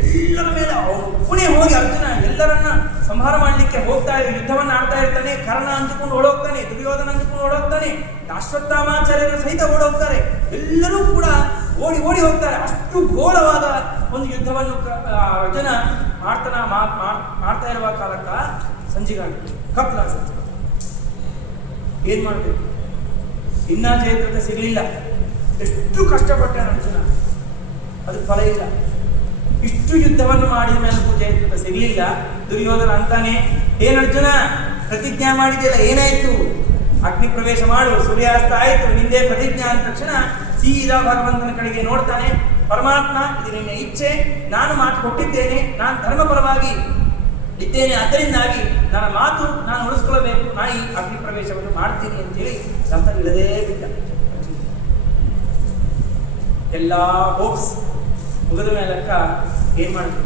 ಎಲ್ಲರ ಮೇಲೆ ಅವನು ಪುಣೆ ಹೋಗಿ ಅರ್ಜುನ ಎಲ್ಲರನ್ನ ಸಂಹಾರ ಮಾಡಲಿಕ್ಕೆ ಹೋಗ್ತಾ ಯುದ್ಧವನ್ನು ಆಡ್ತಾ ಇರ್ತಾನೆ. ಕರ್ಣ ಅಂದುಕೊಂಡು ಓಡೋಗ್ತಾನೆ, ದುರ್ಯೋಧನ ಅಂದುಕೊಂಡು ಓಡೋಗ್ತಾನೆ, ಅಶ್ವತ್ಥಾಮಾಚಾರ್ಯರು ಸಹಿತ ಓಡೋಗ್ತಾರೆ. ಎಲ್ಲರೂ ಕೂಡ ಓಡಿ ಹೋಗ್ತಾರೆ. ಅಷ್ಟು ಘೋರವಾದ ಒಂದು ಯುದ್ಧವನ್ನು ಅರ್ಜುನ ಮಾಡ್ತಾ ಇರುವ ಕಾಲಕ್ಕ ಸಂಜೆಗಾಗ ಕತ್ತಲ ಏನು ಮಾಡಬೇಕು? ಇನ್ನೂ ಜಯದ್ರಥ ಸಿಗಲಿಲ್ಲ. ಎಷ್ಟು ಕಷ್ಟಪಟ್ಟ ಅರ್ಜುನ, ಅದು ಫಲ ಇಲ್ಲ. ಇಷ್ಟು ಯುದ್ಧವನ್ನು ಮಾಡಿದ ಮೇಲೂ ಜಯದ್ರಥ ಸಿಗಲಿಲ್ಲ. ದುರ್ಯೋಧನ ಅಂತಾನೆ, ಏನು ಅರ್ಜುನ ಪ್ರತಿಜ್ಞಾ ಮಾಡಿದೆಯಲ್ಲ, ಏನಾಯ್ತು? ಅಗ್ನಿ ಪ್ರವೇಶ ಮಾಡು, ಸೂರ್ಯಾಸ್ತ ಆಯಿತು, ನಿಂದೇ ಪ್ರತಿಜ್ಞಾ ಅಂದ ತಕ್ಷಣ ಸೀದಾ ಭಗವಂತನ ಕಡೆಗೆ ನೋಡ್ತಾನೆ. ಪರಮಾತ್ಮ, ಇದು ನಿನ್ನ ಇಚ್ಛೆ, ನಾನು ಮಾತು ಕೊಟ್ಟಿದ್ದೇನೆ, ನಾನು ಧರ್ಮಪರವಾಗಿ ಇದ್ದೇನೆ, ಅದರಿಂದಾಗಿ ನನ್ನ ಮಾತು ನಾನು ಉಳಿಸ್ಕೊಳ್ಬೇಕು, ನಾನು ಈ ಅಗ್ನಿ ಪ್ರವೇಶವನ್ನು ಮಾಡ್ತೀನಿ ಅಂತೇಳಿ ರಥ ಇಳದೇ ಬಿಟ್ಟ. ಎಲ್ಲ ಹೋಪ್ಸ್ ಮುಗಿದ ಮೇಲಕ್ಕ ಏನ್ ಮಾಡಿದ್ರು?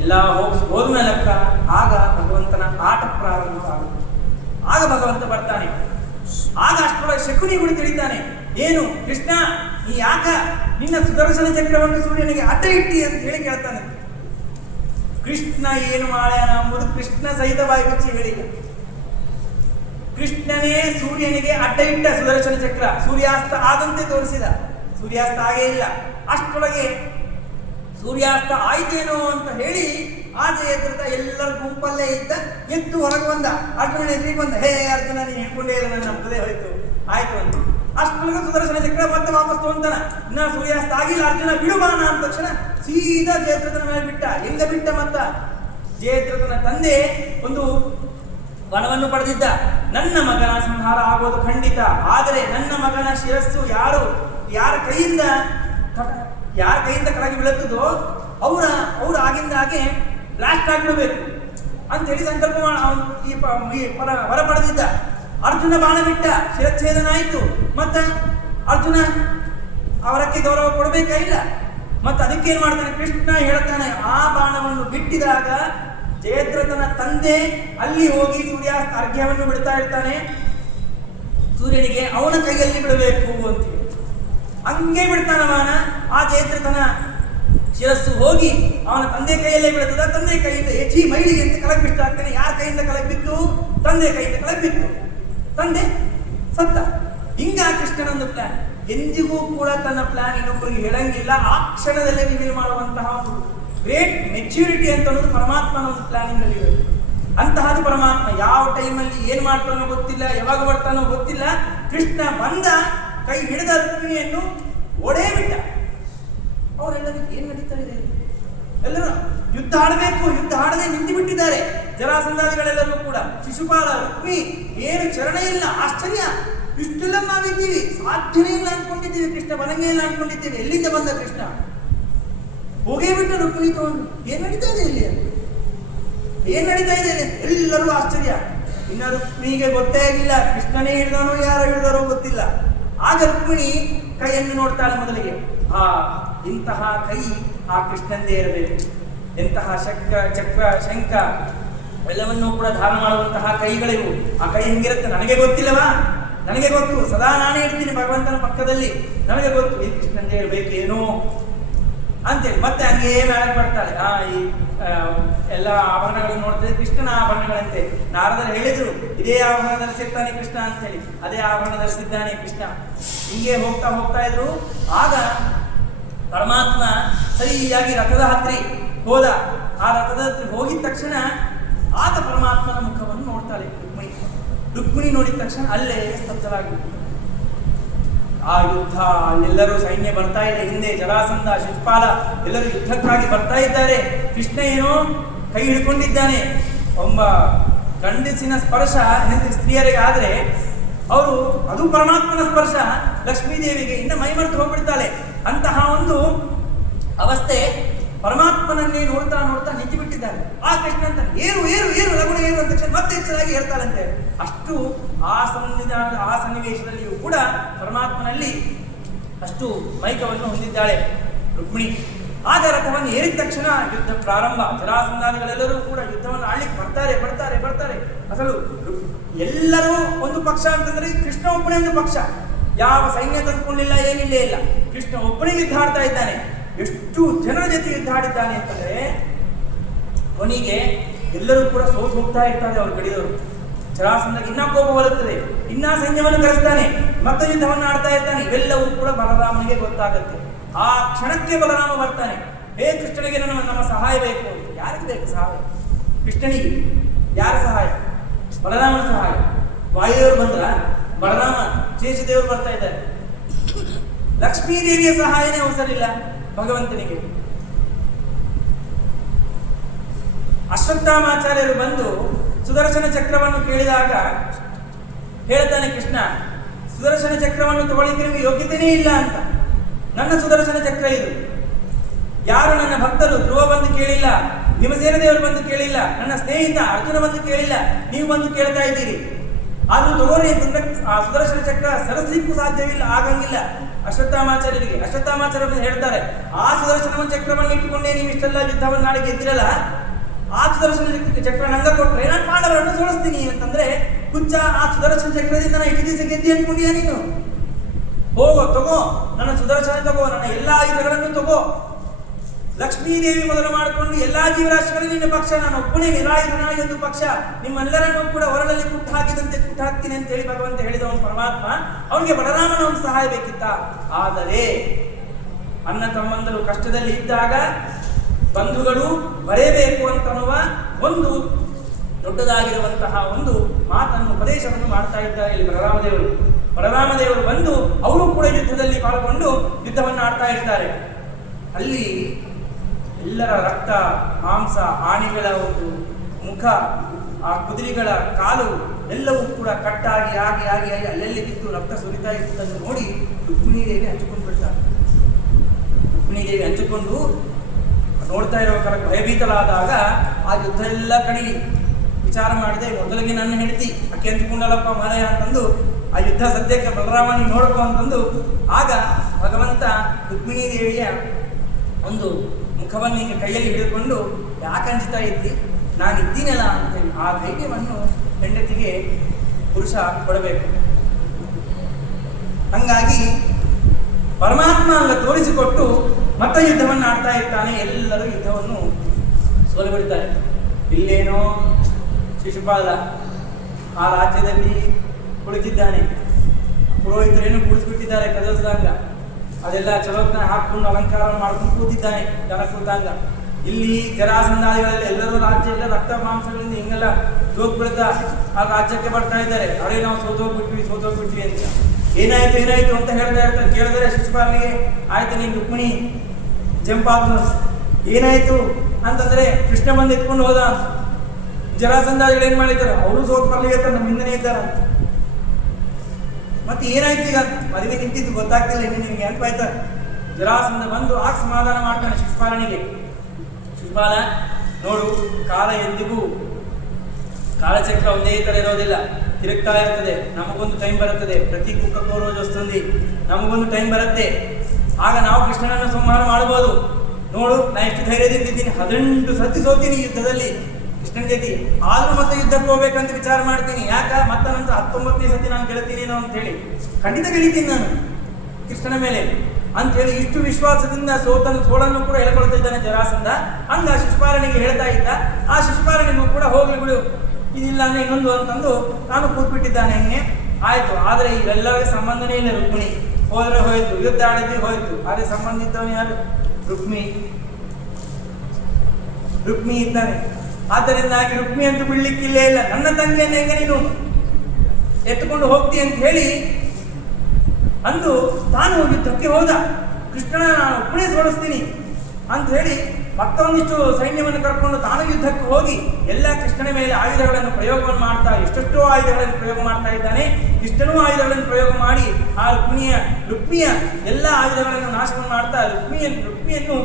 ಎಲ್ಲ ಹೋಪ್ಸ್ ಹೋದ ಮೇಲಕ್ಕ ಆಗ ಭಗವಂತನ ಆಟ ಪ್ರಾರಂಭವಾಗುತ್ತೆ. ಆಗ ಭಗವಂತ ಬರ್ತಾನೆ. ಆಗ ಅಷ್ಟರೊಳಗೆ ಶಕುನಿ ಗುಡಿ ತಿಳಿತಾನೆ. ಏನು ಕೃಷ್ಣ, ನೀ ಯಾಕ ನಿನ್ನ ಸುದರ್ಶನ ಚಕ್ರವನ್ನು ಸೂರ್ಯನಿಗೆ ಅಡ್ಡ ಇಟ್ಟಿ ಅಂತ ಹೇಳಿ ಕೇಳ್ತಾನೆ. ಕೃಷ್ಣ ಏನು ಮಾಡ್ಯಾನ ಎಂಬುದು ಕೃಷ್ಣ ಸಹಿತ ಬಾಯಿ ಮುಚ್ಚಿ ಹೇಳಿಲ್ಲ. ಕೃಷ್ಣನೇ ಸೂರ್ಯನಿಗೆ ಅಡ್ಡ ಇಟ್ಟ ಸುದರ್ಶನ ಚಕ್ರ. ಸೂರ್ಯಾಸ್ತ ಆದಂತೆ ತೋರಿಸಿದ, ಸೂರ್ಯಾಸ್ತ ಆಗೇ ಇಲ್ಲ. ಅಷ್ಟರೊಳಗೆ ಸೂರ್ಯಾಸ್ತ ಆಯ್ತೇನೋ ಅಂತ ಹೇಳಿ ಆ ಜಯದ್ರಥ ಎಲ್ಲರ ಗುಂಪಲ್ಲೇ ಇದ್ದ ಎದ್ದು ಹೊರಗೆ ಬಂದ. ಅರ್ಜುನ ಎದುರಿಗೆ ಬಂದ, ಹೇ ಅರ್ಜುನ, ನೀನು ಹೇಳ್ಕೊಂಡೇ ಇಲ್ಲ, ನನ್ನ ನಂಬದೇ ಹೋಯ್ತು, ಆಯ್ತು ಅಂತ. ಅಷ್ಟೊಳಗೆ ಸುದರ್ಶನ ಚಕ್ರ ಮತ್ತೆ ವಾಪಸ್ ತಗೊಂತಾನ. ಇನ್ನ ಸೂರ್ಯಾಸ್ತ ಆಗಿಲ್ಲ, ಅರ್ಜುನ ಬಿಡುವಾನ ಅಂದ ತಕ್ಷಣ ಸೀದಾ ಜಯದ್ರಥನ ಮೇಲೆ ಬಿಟ್ಟ. ಹೆಂಗ ಬಿಟ್ಟ? ಮತ್ತ ಜಯದ್ರಥನ ತಂದೆ ಒಂದು ವನವನ್ನು ಪಡೆದಿದ್ದ. ನನ್ನ ಮಗನ ಸಂಹಾರ ಆಗೋದು ಖಂಡಿತ, ಆದರೆ ನನ್ನ ಮಗನ ಶಿರಸ್ಸು ಯಾರ ಕೈಯಿಂದ ಕೆಳಗೆ ಬೀಳುತ್ತದೋ ಅವ್ರ ಆಗಿಂದಾಗೆ ಬ್ಲಾಸ್ಟ್ ಆಗಿಬಿಡಬೇಕು ಅಂತೇಳಿ ಸಂಕಲ್ಪ ವರ ಪಡೆದಿದ್ದ. ಅರ್ಜುನ ಬಾಣ ಬಿಟ್ಟ, ಶಿರಚ್ಛೇದನ ಆಯಿತು. ಮತ್ತೆ ಅರ್ಜುನ ಅವರಕ್ಕೆ ಗೌರವ ಕೊಡಬೇಕಾ? ಇಲ್ಲ. ಮತ್ತೆ ಅದಕ್ಕೇನು ಮಾಡ್ತಾನೆ? ಕೃಷ್ಣ ಹೇಳ್ತಾನೆ, ಆ ಬಾಣವನ್ನು ಬಿಟ್ಟಿದಾಗ ಜಯದ್ರಥನ ತಂದೆ ಅಲ್ಲಿ ಹೋಗಿ ಸೂರ್ಯಾಸ್ತ ಅರ್ಘ್ಯವನ್ನು ಬಿಡ್ತಾ ಇರ್ತಾನೆ ಸೂರ್ಯನಿಗೆ, ಅವನ ಕೈಯಲ್ಲಿ ಬಿಡಬೇಕು ಅಂತ ಹೇಳಿ ಹಂಗೆ ಬಿಡ್ತಾನ ಬಾಣ. ಆ ಜಯದ್ರಥನ ಶಿರಸ್ಸು ಹೋಗಿ ಅವನ ತಂದೆ ಕೈಯಲ್ಲೇ ಬೀಳ್ತದ. ತಂದೆ ಕೈಯಿಂದ ಹೆಚ್ಚಿ ಮೈಲಿ ಅಂತ ಕೆಳಗೆ ಬಿಡ್ತಾ ಇರ್ತಾನೆ. ಯಾರ ಕೈಯಿಂದ ಕೆಳಗೆ ಬಿತ್ತು? ತಂದೆ ಕೈಯಿಂದ ಕೆಳಗೆ ಬಿತ್ತು. ತಂದೆ ಸತ್ತ. ಹಿಂಗ ಕೃಷ್ಣನೊಂದು ಪ್ಲಾನ್. ಎಂದಿಗೂ ಕೂಡ ತನ್ನ ಪ್ಲಾನ್ ಇನ್ನೊಬ್ಬರಿಗೆ ಹೇಳಂಗಿಲ್ಲ. ಆ ಕ್ಷಣದಲ್ಲೇ ರಿವೀಲ್ ಮಾಡುವಂತಹ ಒಂದು ಗ್ರೇಟ್ ಮೆಚ್ಯೂರಿಟಿ ಅಂತ ಅನ್ನೋದು ಪರಮಾತ್ಮನ ಒಂದು ಪ್ಲಾನಿಂಗ್ ಅಲ್ಲಿ ಇರುತ್ತೆ. ಅಂತಹದ್ದು ಪರಮಾತ್ಮ ಯಾವ ಟೈಮಲ್ಲಿ ಏನ್ ಮಾಡ್ತಾನೋ ಗೊತ್ತಿಲ್ಲ, ಯಾವಾಗ ಬರ್ತಾನೋ ಗೊತ್ತಿಲ್ಲ. ಕೃಷ್ಣ ಬಂದ, ಕೈ ಹಿಡಿದ ರುಕ್ಮಿಣಿಯನ್ನು ಓಡೇ ಬಿಟ್ಟ. ಅವರೆಲ್ಲರೂ ಏನ್ ನಡೀತಾ ಇದೆ? ಎಲ್ಲರೂ ಯುದ್ಧ ಆಡಬೇಕು, ಯುದ್ಧ ಆಡದೆ ನಿಂತು ಬಿಟ್ಟಿದ್ದಾರೆ. ಜರಾಸಂಧಾದಿಗಳೆಲ್ಲರೂ ಕೂಡ. ಶಿಶುಪಾಲ, ರುಕ್ಮಿ, ಏನು ಚರಣ ಇಲ್ಲ. ಆಶ್ಚರ್ಯ, ಇಷ್ಟೆಲ್ಲ ನಾವಿದ್ದೀವಿ, ಸಾಧ್ಯನೇ ಇಲ್ಲ ಅನ್ಕೊಂಡಿದ್ದೀವಿ. ಕೃಷ್ಣ ಬರಂಗೇ ಇಲ್ಲ ಅನ್ಕೊಂಡಿದ್ದೀವಿ. ಎಲ್ಲಿಂದ ಬಂದ ಕೃಷ್ಣ? ಹೋಗೇ ಬಿಟ್ಟ ರುಕ್ಮಿಣಿ ತಗೊಂಡು. ಏನ್ ನಡೀತಾ ಇದೆ ಇಲ್ಲಿ? ಏನ್ ನಡೀತಾ ಇದೆ ಇಲ್ಲಿ? ಎಲ್ಲರೂ ಆಶ್ಚರ್ಯ. ಇನ್ನ ರುಕ್ಮಿಣಿಗೆ ಗೊತ್ತೇ ಆಗಿಲ್ಲ ಕೃಷ್ಣನೇ ಹಿಡಿದನೋ ಯಾರು ಹಿಡಿದಾರೋ ಗೊತ್ತಿಲ್ಲ. ಆಗ ರುಕ್ಮಿಣಿ ಕೈಯನ್ನು ನೋಡ್ತಾಳೆ ಮೊದಲಿಗೆ. ಇಂತಹ ಕೈ ಆ ಕೃಷ್ಣಂದೇ ಇರಬೇಕು. ಎಂತಹ ಚಕ್ರ ಶಂಖ ಎಲ್ಲವನ್ನೂ ಕೂಡ ಧಾರಣ ಮಾಡುವಂತಹ ಕೈಗಳಿವು. ಆ ಕೈ ಹೆಂಗಿರುತ್ತೆ ನನಗೆ ಗೊತ್ತಿಲ್ಲವಾ? ನನಗೆ ಗೊತ್ತು, ಸದಾ ನಾನೇ ಇರ್ತೀನಿ ಭಗವಂತನ ಪಕ್ಕದಲ್ಲಿ, ನನಗೆ ಗೊತ್ತು ಈ ಕೃಷ್ಣಂದೇ ಇರಬೇಕೇನೋ ಅಂತೇಳಿ ಮತ್ತೆ ಹಂಗೇ ಮೇಳಕ್ಕೆ ಬರ್ತಾಳೆ. ಈ ಎಲ್ಲ ಆಭರಣಗಳನ್ನು ನೋಡ್ತೇವೆ, ಕೃಷ್ಣನ ಆಭರಣಗಳಂತೆ. ನಾರದರು ಹೇಳಿದ್ರು, ಇದೇ ಆಭರಣ ಧರಿಸಿರ್ತಾನೆ ಕೃಷ್ಣ ಅಂತೇಳಿ. ಅದೇ ಆಭರಣ ಧರಿಸಿದ್ದಾನೆ ಕೃಷ್ಣ. ಹಿಂಗೆ ಹೋಗ್ತಾ ಇದ್ರು. ಆಗ ಪರಮಾತ್ಮ ಸರಿಯಾಗಿ ರಥದ ಹತ್ರಿ ಹೋದ. ಆ ರಥದ ಹತ್ರ ಹೋಗಿದ ತಕ್ಷಣ ಆಗ ಪರಮಾತ್ಮನ ಮುಖವನ್ನು ನೋಡ್ತಾಳೆ ರುಕ್ಮಿಣಿ. ನೋಡಿದ ತಕ್ಷಣ ಅಲ್ಲೇ ಸ್ತಬ್ಧರಾಗಿಬಿಟ್ಟು. ಆ ಯುದ್ಧ, ಅಲ್ಲೆಲ್ಲರೂ ಸೈನ್ಯ ಬರ್ತಾ ಇದೆ ಹಿಂದೆ. ಜರಾಸಂಧ, ಶಿಶುಪಾಲ ಎಲ್ಲರೂ ಯುದ್ಧಕ್ಕಾಗಿ ಬರ್ತಾ ಇದ್ದಾರೆ. ಕೃಷ್ಣ ಏನೋ ಕೈ ಹಿಡ್ಕೊಂಡಿದ್ದಾನೆ. ಒಬ್ಬ ಗಂಡಸಿನ ಸ್ಪರ್ಶ ಸ್ತ್ರೀಯರಿಗೆ ಆದರೆ ಅವರು, ಅದು ಪರಮಾತ್ಮನ ಸ್ಪರ್ಶ ಲಕ್ಷ್ಮೀದೇವಿಗೆ ಇನ್ನು ಮೈಮರೆತು ಹೋಗ್ಬಿಡ್ತಾಳೆ. ಅಂತಹ ಒಂದು ಅವಸ್ಥೆ. ಪರಮಾತ್ಮನನ್ನೇ ನೋಡ್ತಾ ನಿಂತು ಬಿಟ್ಟಿದ್ದಾರೆ. ಆ ಕೃಷ್ಣ ಅಂತ ಏರು ಲಗುಣ ಏರು ಅಂತ ತಕ್ಷಣ ಮತ್ತೆ ಹೆಚ್ಚಾಗಿ ಹೇಳ್ತಾರಂತೆ. ಅಷ್ಟು ಆ ಸನ್ನಿವೇಶದಲ್ಲಿಯೂ ಕೂಡ ಪರಮಾತ್ಮನಲ್ಲಿ ಅಷ್ಟು ಮೈಕವನ್ನು ಹೊಂದಿದ್ದಾಳೆ ರುಕ್ಮಿಣಿ. ಆಗ ರಥವನ್ನು ಏರಿದ ತಕ್ಷಣ ಯುದ್ಧ ಪ್ರಾರಂಭ. ಜರಾಸಂಧಾದಿಗಳೆಲ್ಲರೂ ಕೂಡ ಯುದ್ಧವನ್ನು ಆಳ್ಲಿಕ್ಕೆ ಬರ್ತಾರೆ. ಅಸಲು ಎಲ್ಲರೂ ಒಂದು ಪಕ್ಷ ಅಂತಂದ್ರೆ ಕೃಷ್ಣ ಒಬ್ಬನೇ ಒಂದು ಪಕ್ಷ. ಯಾವ ಸೈನ್ಯ ತಂದುಕೊಂಡಿಲ್ಲ, ಏನಿಲ್ಲೇ ಇಲ್ಲ. ಕೃಷ್ಣ ಒಬ್ಬನೇ ಯುದ್ಧ ಆಡ್ತಾ ಇದ್ದಾನೆ. ಎಷ್ಟು ಜನರ ಜೊತೆ ಯುದ್ಧ ಆಡಿದ್ದಾನೆ ಅಂತಂದ್ರೆ ಕೊನೆಗೆ ಎಲ್ಲರೂ ಕೂಡ ಸೋತು ಹೋಗ್ತಾ ಇರ್ತಾರೆ. ಅವರು ಕಡಿದವರು. ಜರಾಸಂಧನಿಗೆ ಇನ್ನ ಕೋಪ ಬರುತ್ತದೆ. ಇನ್ನ ಸೈನ್ಯವನ್ನು ಕರೆಸ್ತಾನೆ, ಮತ್ತೆ ಯುದ್ಧವನ್ನು ಆಡ್ತಾ ಇರ್ತಾನೆ. ಇವೆಲ್ಲವೂ ಕೂಡ ಬಲರಾಮನಿಗೆ ಗೊತ್ತಾಗುತ್ತೆ. ಆ ಕ್ಷಣಕ್ಕೆ ಬಲರಾಮ ಬರ್ತಾನೆ. ಹೇ ಕೃಷ್ಣನಿಗೆ ನಮ್ಮ ಸಹಾಯ ಬೇಕು ಅಂತ. ಯಾರಿಗೆ ಬೇಕು ಸಹಾಯ? ಕೃಷ್ಣನಿಗೆ. ಯಾರ ಸಹಾಯ? ಬಲರಾಮನ ಸಹಾಯ. ವಾಯುದೇವರು ಬಂದ್ರ ಬಲರಾಮ ಶೇಷದೇವರು ಬರ್ತಾ ಇದ್ದಾರೆ. ಲಕ್ಷ್ಮೀದೇವಿಯ ಸಹಾಯನೇ ಅವಸರಿಲ್ಲ ಭಗವಂತನಿಗೆ. ಅಶ್ವತ್ಥಾಮಾಚಾರ್ಯರು ಬಂದು ಸುದರ್ಶನ ಚಕ್ರವನ್ನು ಕೇಳಿದಾಗ ಹೇಳ್ತಾನೆ ಕೃಷ್ಣ, ಸುದರ್ಶನ ಚಕ್ರವನ್ನು ತಗೊಳ್ಳಿಕ್ಕೆ ನಿಮಗೆ ಯೋಗ್ಯತೆಯೇ ಇಲ್ಲ ಅಂತ. ನನ್ನ ಸುದರ್ಶನ ಚಕ್ರ ಇದು. ಯಾರು ನನ್ನ ಭಕ್ತರು ಧ್ರುವ ಬಂದು ಕೇಳಿಲ್ಲ, ಭೀಮಸೇನ ದೇವರು ಬಂದು ಕೇಳಿಲ್ಲ, ನನ್ನ ಸ್ನೇಹಿತ ಅರ್ಜುನ ಬಂದು ಕೇಳಿಲ್ಲ, ನೀವು ಬಂದು ಕೇಳ್ತಾ ಇದ್ದೀರಿ. ಆದ್ರೂ ತಗೋರಿ ಅಂತಂದ್ರೆ ಆ ಸುದರ್ಶನ ಚಕ್ರ ಸರಿಸಲಿಕ್ಕೂ ಸಾಧ್ಯವಿಲ್ಲ, ಆಗಂಗಿಲ್ಲ ಅಶ್ವತ್ಥಾಮಾಚಾರ್ಯರಿಗೆ. ಅಶ್ವತ್ಥಾಮಾಚಾರ್ಯರು ಹೇಳ್ತಾರೆ, ಆ ಸುದರ್ಶನ ಚಕ್ರವನ್ನು ಇಟ್ಟುಕೊಂಡೇ ನೀವು ಇಷ್ಟೆಲ್ಲ ಯುದ್ಧವನ್ನು ನಾಡಿ ಗೆದ್ದಿರಲ್ಲ, ಆ ಸುದರ್ಶನ ಚಕ್ರ ನಂಗ ಕೊಟ್ರೆ ನಾನು ಪಾಂಡವರನ್ನು ಸೋಲಿಸ್ತೀನಿ ಅಂತಂದ್ರೆ, ಕುಚ್ಚ ಆ ಸುದರ್ಶನ ಚಕ್ರದಿಂದ ನಾನು ಇಡೀ ದಿವಸ ಗೆದ್ದಿ ಅನ್ಕೊಂಡಿಯಾ ನೀನು? ಹೋಗೋ, ತಗೋ, ನನ್ನ ಸುದರ್ಶನ ತಗೋ, ನನ್ನ ಎಲ್ಲಾ ಆಯುಧಗಳನ್ನು ತಗೋ. ಲಕ್ಷ್ಮೀದೇವಿ ಮೊದಲು ಮಾಡಿಕೊಂಡು ಎಲ್ಲಾ ಜೀವರಾಶಿಗಳು ನಿನ್ನ ಪಕ್ಷ, ನಾನು ಒಬ್ಬನೇ ನಿರಾಯುಧನಾಗಿ ಒಂದು ಪಕ್ಷ, ನಿಮ್ಮೆಲ್ಲರನ್ನೂ ಕೂಡ ಹೊರಳಲ್ಲಿ ಕುಟ್ಟು ಹಾಕಿದಂತೆ ಕುಟ್ಟು ಹಾಕ್ತೀನಿ ಅಂತ ಹೇಳಿ ಭಗವಂತ ಹೇಳಿದವನು ಪರಮಾತ್ಮ. ಅವನಿಗೆ ಬಲರಾಮನ ಒಂದು ಸಹಾಯ ಬೇಕಿತ್ತ. ಆದರೆ ಅಣ್ಣ ತಮ್ಮಂದರು ಕಷ್ಟದಲ್ಲಿ ಇದ್ದಾಗ ಬಂಧುಗಳು ಬರೆಯಬೇಕು ಅಂತನ್ನುವ ಒಂದು ದೊಡ್ಡದಾಗಿರುವಂತಹ ಒಂದು ಮಾತನ್ನು ಉಪದೇಶವನ್ನು ಮಾಡ್ತಾ ಇದ್ದಾರೆ ಇಲ್ಲಿ ಬಲರಾಮದೇವರು. ಬಲರಾಮದೇವರು ಬಂದು ಅವರು ಕೂಡ ಯುದ್ಧದಲ್ಲಿ ಪಾಲ್ಗೊಂಡು ಯುದ್ಧವನ್ನು ಆಡ್ತಾ ಇರ್ತಾರೆ. ಅಲ್ಲಿ ಎಲ್ಲರ ರಕ್ತ, ಮಾಂಸ, ಆನೆಗಳ ಒಂದು ಮುಖ, ಆ ಕುದುರೆಗಳ ಕಾಲು ಎಲ್ಲವೂ ಕೂಡ ಕಟ್ಟಾಗಿ ಆಗಿ ಆಗಿ ಆಗಿ ಅಲ್ಲೆಲ್ಲಿ ಬಿದ್ದು ರಕ್ತ ಸುರಿತಾ ಇರುವುದನ್ನು ನೋಡಿ ರುಕ್ಮಿಣೀದೇವಿ ಹಂಚಿಕೊಂಡು ಬಿಡ್ತಾರೆ. ರುಕ್ಮಿಣೀದೇವಿ ಹಂಚಿಕೊಂಡು ನೋಡ್ತಾ ಇರೋ ಕರ ಭಯಭೀತಲಾದಾಗ ಆ ಯುದ್ಧ ಎಲ್ಲ ಕಡಿಲಿ ವಿಚಾರ ಮಾಡಿದೆ, ಮೊದಲಿಗೆ ನನ್ನ ಹೆಂಡತಿ ಅಕ್ಕೆ ಹಂಚಿಕೊಂಡಲ್ಲಪ್ಪ ಮಾರಾಯ ಅಂತಂದು ಆ ಯುದ್ಧ ಸದ್ಯಕ್ಕೆ ಬಲರಾಮನಿಗೆ ನೋಡ್ಕೊ ಅಂತಂದು ಆಗ ಭಗವಂತ ರುಕ್ಮಿಣೀದೇವಿಯ ಒಂದು ಮುಖವನ್ನು ಹಿಂಗೆ ಕೈಯಲ್ಲಿ ಹಿಡಿದುಕೊಂಡು ಯಾಕೆ ಹಂಚ್ತಾ ಇದ್ದಿ, ನಾನು ಇದ್ದೀನಲ್ಲ ಅಂತೇಳಿ ಆ ಧೈರ್ಯವನ್ನು ಹೆಂಡತಿಗೆ ಪುರುಷ ಕೊಡಬೇಕು. ಹಂಗಾಗಿ ಪರಮಾತ್ಮ ಅಲ್ಲ ತೋರಿಸಿಕೊಟ್ಟು ಮತ್ತೆ ಯುದ್ಧವನ್ನು ಆಡ್ತಾ ಇರ್ತಾನೆ. ಎಲ್ಲರೂ ಯುದ್ಧವನ್ನು ಸೋಲುಬಿಡ್ತಾರೆ. ಇಲ್ಲೇನೋ ಶಿಶುಪಾಲ ಆ ರಾಜ್ಯದಲ್ಲಿ ಕುಳಿತಿದ್ದಾನೆ, ಪುರೋಹಿತರೇನು ಕುಳಿತುಬಿಟ್ಟಿದ್ದಾರೆ ಕದಲ್ಸದಂಗ, ಅದೆಲ್ಲ ಚಲೋತ್ನ ಹಾಕೊಂಡು ಅಲಂಕಾರ ಮಾಡ್ಕೊಂಡು ಕೂತಿದ್ದಾನೆ ಜನ ಕೂತಾಂಗ. ಇಲ್ಲಿ ಜರಾಸಂಧಾದಿಗಳಲ್ಲಿ ಎಲ್ಲರೂ ರಾಜ್ಯ ಎಲ್ಲ ರಕ್ತ ಮಾಂಸಗಳಿಂದ ಹಿಂಗೆಲ್ಲ ಜೋಗ್ ಬಿಡ್ತಾ ಆ ರಾಜ್ಯಕ್ಕೆ ಬರ್ತಾ ಇದ್ದಾರೆ. ಅವರೇ ನಾವು ಸೋತೋಗ್ಬಿಟ್ವಿ ಅಂತ. ಏನಾಯ್ತು ಅಂತ ಹೇಳ್ತಾ ಇರ್ತಾರೆ. ಕೇಳಿದರೆ ಶಿಶುಪಾಲನಿಗೆ, ಆಯ್ತು ನೀನು ರುಕ್ಮಿಣಿ ಜಂಪಾದ ಏನಾಯ್ತು ಅಂತಂದ್ರೆ ಕೃಷ್ಣ ಬಂದು ಎತ್ಕೊಂಡು ಹೋದ. ಜರಾಸಂಧಾದಿಗಳು ಏನ್ ಮಾಡಿದ್ದಾರೆ, ಅವರು ಸೋತ್ ಬರ್ಲಿಕ್ಕೆ ನಮ್ಮ ಹಿಂದನೇ ಇದ್ದಾರೆ ಅಂತ. ಮತ್ತೆ ಏನಾಯ್ತು ಈಗ, ಮದುವೆ ನಿಂತಿದ್ದು ಗೊತ್ತಾಗ್ತಿಲ್ಲ ಇನ್ನು ನಿನಗೆ ಅಂತ ಆಯ್ತಾರೆ. ಜರಾಸಂಧ ಬಂದು ಆಗ ಸಮಾಧಾನ ಮಾಡ್ತಾನೆ ಶಿಶುಪಾಲನಿಗೆ. ಶಿಶುಪಾಲ ನೋಡು, ಕಾಲ ಎಂದಿಗೂ ಕಾಲಚಕ್ರ ಒಂದೇ ತರ ಇರೋದಿಲ್ಲ, ತಿರುಗ್ತಾ ಇರ್ತದೆ. ನಮಗೊಂದು ಟೈಮ್ ಬರುತ್ತದೆ, ಪ್ರತಿ ಕುಕ್ಕಕ್ಕೂ ರೋಜ್ ವಸ್ತುಂದಿ, ನಮಗೊಂದು ಟೈಮ್ ಬರುತ್ತೆ. ಆಗ ನಾವು ಕೃಷ್ಣನನ್ನು ಸಂಹಾರ ಮಾಡಬಹುದು. ನೋಡು, ನಾ ಎಷ್ಟು ಧೈರ್ಯದಿಂದ ಇದ್ದೀನಿ, 18 ಸತಿ ಸೋತೀನಿ ಯುದ್ಧದಲ್ಲಿ ಕೃಷ್ಣನ ಜೊತೆ, ಆದ್ರೂ ಮತ್ತೆ ಯುದ್ಧಕ್ಕೆ ಹೋಗ್ಬೇಕಂತ ವಿಚಾರ ಮಾಡ್ತೀನಿ. ಯಾಕ ಮತ್ತೆ ನಂತರ 19ನೇ ಸತಿ ನಾನು ಗೆಲ್ತೀನಿ ಅಂತ ಹೇಳಿ, ಖಂಡಿತ ಗೆಲ್ತೀನಿ ನಾನು ಕೃಷ್ಣನ ಮೇಲೆ ಅಂತ ಹೇಳಿ ಇಷ್ಟು ವಿಶ್ವಾಸದಿಂದ ಸೋಳನ್ನು ಕೂಡ ಹೇಳ್ಕೊಳ್ತಾ ಇದ್ದಾನೆ ಜರಾಸಂಧ. ಹಂಗ ಶಿಶುಪಾಲನಿಗೆ ಹೇಳ್ತಾ ಇದ್ದ. ಆ ಶಿಶುಪಾಲನಿಗೂ ಕೂಡ ಹೋಗ್ಲಿ ಬಿಡು, ಇದಿಲ್ಲ ಅಂದ್ರೆ ಇನ್ನೊಂದು ಅಂತಂದು ನಾನು ಕೂತ್ಬಿಟ್ಟಿದ್ದಾನೆ. ಹಂಗೆ ಆಯ್ತು. ಆದ್ರೆ ಇವೆಲ್ಲರಿಗೆ ಸಂಬಂಧನೇ ಇಲ್ಲ. ರುಕ್ಮಿಣಿ ಹೋದ್ರೆ ಹೋಯ್ತು, ಯುದ್ಧ ಆಡಿದ್ವಿ ಹೋಯ್ತು. ಆದ್ರೆ ಸಂಬಂಧ ಇದ್ದವನು ಯಾರು? ರುಕ್ಮಿ ಇದ್ದಾನೆ. ಆದ್ದರಿಂದಾಗಿ ರುಕ್ಮಿ ಅಂತೂ ಬಿಡ್ಲಿಕ್ಕಿಲ್ಲೇ ಇಲ್ಲ. ನನ್ನ ತಂಗಿಯನ್ನು ಹೆಂಗೆ ನೀನು ಎತ್ತುಕೊಂಡು ಹೋಗ್ತಿ ಅಂತ ಹೇಳಿ ಅಂದು ತಾನು ಯುದ್ಧಕ್ಕೆ ಹೋದ. ಕೃಷ್ಣನ ರುಕ್ಮಿಣಿ ಸೋಲಿಸ್ತೀನಿ ಅಂತ ಹೇಳಿ ಮತ್ತೊಂದಿಷ್ಟು ಸೈನ್ಯವನ್ನು ಕರ್ಕೊಂಡು ತಾನು ಯುದ್ಧಕ್ಕೆ ಹೋಗಿ ಎಲ್ಲ ಕೃಷ್ಣನ ಮೇಲೆ ಆಯುಧಗಳನ್ನು ಪ್ರಯೋಗವನ್ನು ಮಾಡ್ತಾ, ಎಷ್ಟೆಷ್ಟೋ ಆಯುಧಗಳನ್ನು ಪ್ರಯೋಗ ಮಾಡ್ತಾ ಇದ್ದಾನೆ. ಇಷ್ಟನೂ ಆಯುಧಗಳನ್ನು ಪ್ರಯೋಗ ಮಾಡಿ ಆ ರುಕ್ಮಿಯ ಎಲ್ಲ ಆಯುಧಗಳನ್ನು ನಾಶವನ್ನು ಮಾಡ್ತಾ ರುಕ್ಮಿಯನ್ನು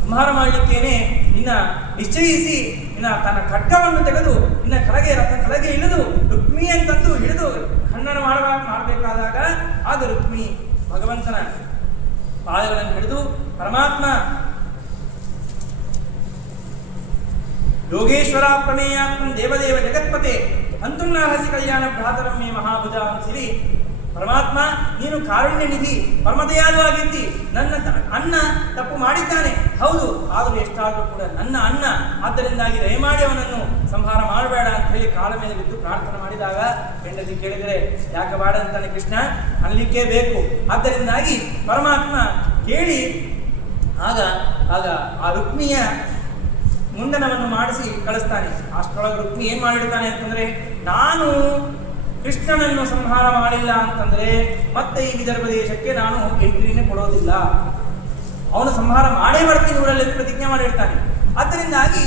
ಸಂಹಾರ ಮಾಡಲಿಕ್ಕೇನೆ ಇನ್ನ ನಿಶ್ಚಯಿಸಿ ಇನ್ನ ತನ್ನ ಖಡ್ಗವನ್ನು ತೆಗೆದು ಇನ್ನ ಕೆಳಗೆ ಇಳಿದು ರುಕ್ಮಿ ಅಂತಂದು ಹಿಡಿದು ಖಂಡನ ಮಾಡಬೇಕಾದಾಗ ಆಗ ರುಕ್ಮಿ ಭಗವಂತನ ಪಾದಗಳನ್ನು ಹಿಡಿದು ಪರಮಾತ್ಮ ಯೋಗೇಶ್ವರ ಪ್ರಮೇಯಾತ್ಮ ದೇವದೇವ ಜಗತ್ಪತೆ ಅಂತುನಾರಸಿ ಕಲ್ಯಾಣ ಭ್ರಾತರಮ್ಮೆ ಮಹಾಭುಜ ಅಂತಿರಿ. ಪರಮಾತ್ಮ ನೀನು ಕಾರುಣ್ಯ ನಿಧಿ, ಪರಮದಯಾಳುವಾಗಿದ್ದಿ. ನನ್ನ ಅಣ್ಣ ತಪ್ಪು ಮಾಡಿದ್ದಾನೆ ಹೌದು, ಆದರೂ ಎಷ್ಟಾದರೂ ಕೂಡ ನನ್ನ ಅಣ್ಣ, ಆದ್ದರಿಂದಾಗಿ ದಯಮಾಡಿ ಅವನನ್ನು ಸಂಹಾರ ಮಾಡಬೇಡ ಅಂತ ಹೇಳಿ ಕಾಲ ಮೇಲೆ ಬಿದ್ದು ಪ್ರಾರ್ಥನೆ ಮಾಡಿದಾಗ ಹೆಂಡತಿ ಕೇಳಿದರೆ ಯಾಕೆ ಬೇಡ ಅಂತಾನೆ ಕೃಷ್ಣ, ಅನ್ಲಿಕ್ಕೇ ಬೇಕು. ಆದ್ದರಿಂದಾಗಿ ಪರಮಾತ್ಮ ಕೇಳಿ ಆಗ ಆ ರುಕ್ಮಿಯ ಮುಂಡನವನ್ನು ಮಾಡಿಸಿ ಕಳಿಸ್ತಾನೆ. ಅಷ್ಟರೊಳಗೆ ರುಕ್ಮಿ ಏನ್ ಮಾಡಿರ್ತಾನೆ ಅಂತಂದ್ರೆ, ನಾನು ಕೃಷ್ಣನನ್ನು ಸಂಹಾರ ಮಾಡಿಲ್ಲ ಅಂತಂದರೆ ಮತ್ತೆ ಈ ವಿದರ್ಭ ದೇಶಕ್ಕೆ ನಾನು ಎಂಟ್ರಿನೇ ಕೊಡೋದಿಲ್ಲ, ಅವನು ಸಂಹಾರ ಮಾಡೇ ಬರ್ತೀನಿ ಊರಲ್ಲಿ ಪ್ರತಿಜ್ಞೆ ಮಾಡಿರ್ತಾನೆ. ಆದ್ದರಿಂದಾಗಿ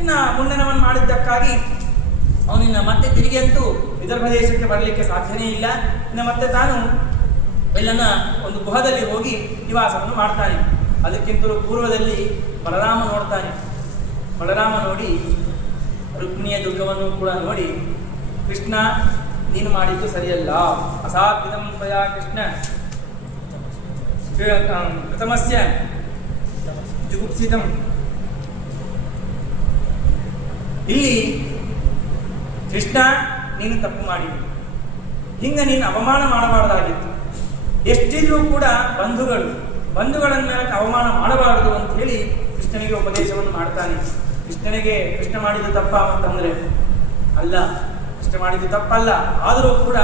ಇನ್ನು ಮುಂಡನವನ್ನು ಮಾಡಿದ್ದಕ್ಕಾಗಿ ಅವನಿನ್ನ ಮತ್ತೆ ತಿರುಗಿ ಅಂತೂ ವಿದರ್ಭ ದೇಶಕ್ಕೆ ಬರಲಿಕ್ಕೆ ಸಾಧ್ಯನೇ ಇಲ್ಲ. ಇನ್ನು ಮತ್ತೆ ತಾನು ಎಲ್ಲನ ಒಂದು ಗುಹದಲ್ಲಿ ಹೋಗಿ ನಿವಾಸವನ್ನು ಮಾಡ್ತಾನೆ. ಅದಕ್ಕಿಂತಲೂ ಪೂರ್ವದಲ್ಲಿ ಬಲರಾಮ ನೋಡ್ತಾನೆ. ಬಲರಾಮ ನೋಡಿ ರುಕ್ಮಿಣಿಯ ದುಃಖವನ್ನು ಕೂಡ ನೋಡಿ, ಕೃಷ್ಣ ನೀನು ಮಾಡಿದ್ದು ಸರಿಯಲ್ಲ, ಅಸಾಧ್ವಿತಂ ತ್ವಯಾ ಕೃಷ್ಣ ಕೃತಮಸ್ಯ ಜುಗುಪ್ಸಿತಂ. ಇಲ್ಲಿ ಕೃಷ್ಣ ನೀನು ತಪ್ಪು ಮಾಡಿದಿ, ಹಿಂಗೆ ನೀನು ಅವಮಾನ ಮಾಡಬಾರ್ದಾಗಿತ್ತು. ಎಷ್ಟಿದ್ರೂ ಕೂಡ ಬಂಧುಗಳ ಮೇಲೆ ಅವಮಾನ ಮಾಡಬಾರದು ಅಂತ ಹೇಳಿ ಕೃಷ್ಣನಿಗೆ ಉಪದೇಶವನ್ನು ಮಾಡ್ತಾನೆ. ಕೃಷ್ಣ ಮಾಡಿದ್ದು ತಪ್ಪ ಅಂತಂದ್ರೆ ಅಲ್ಲ, ಕೃಷ್ಣ ಮಾಡಿದ್ದು ತಪ್ಪಲ್ಲ. ಆದರೂ ಕೂಡ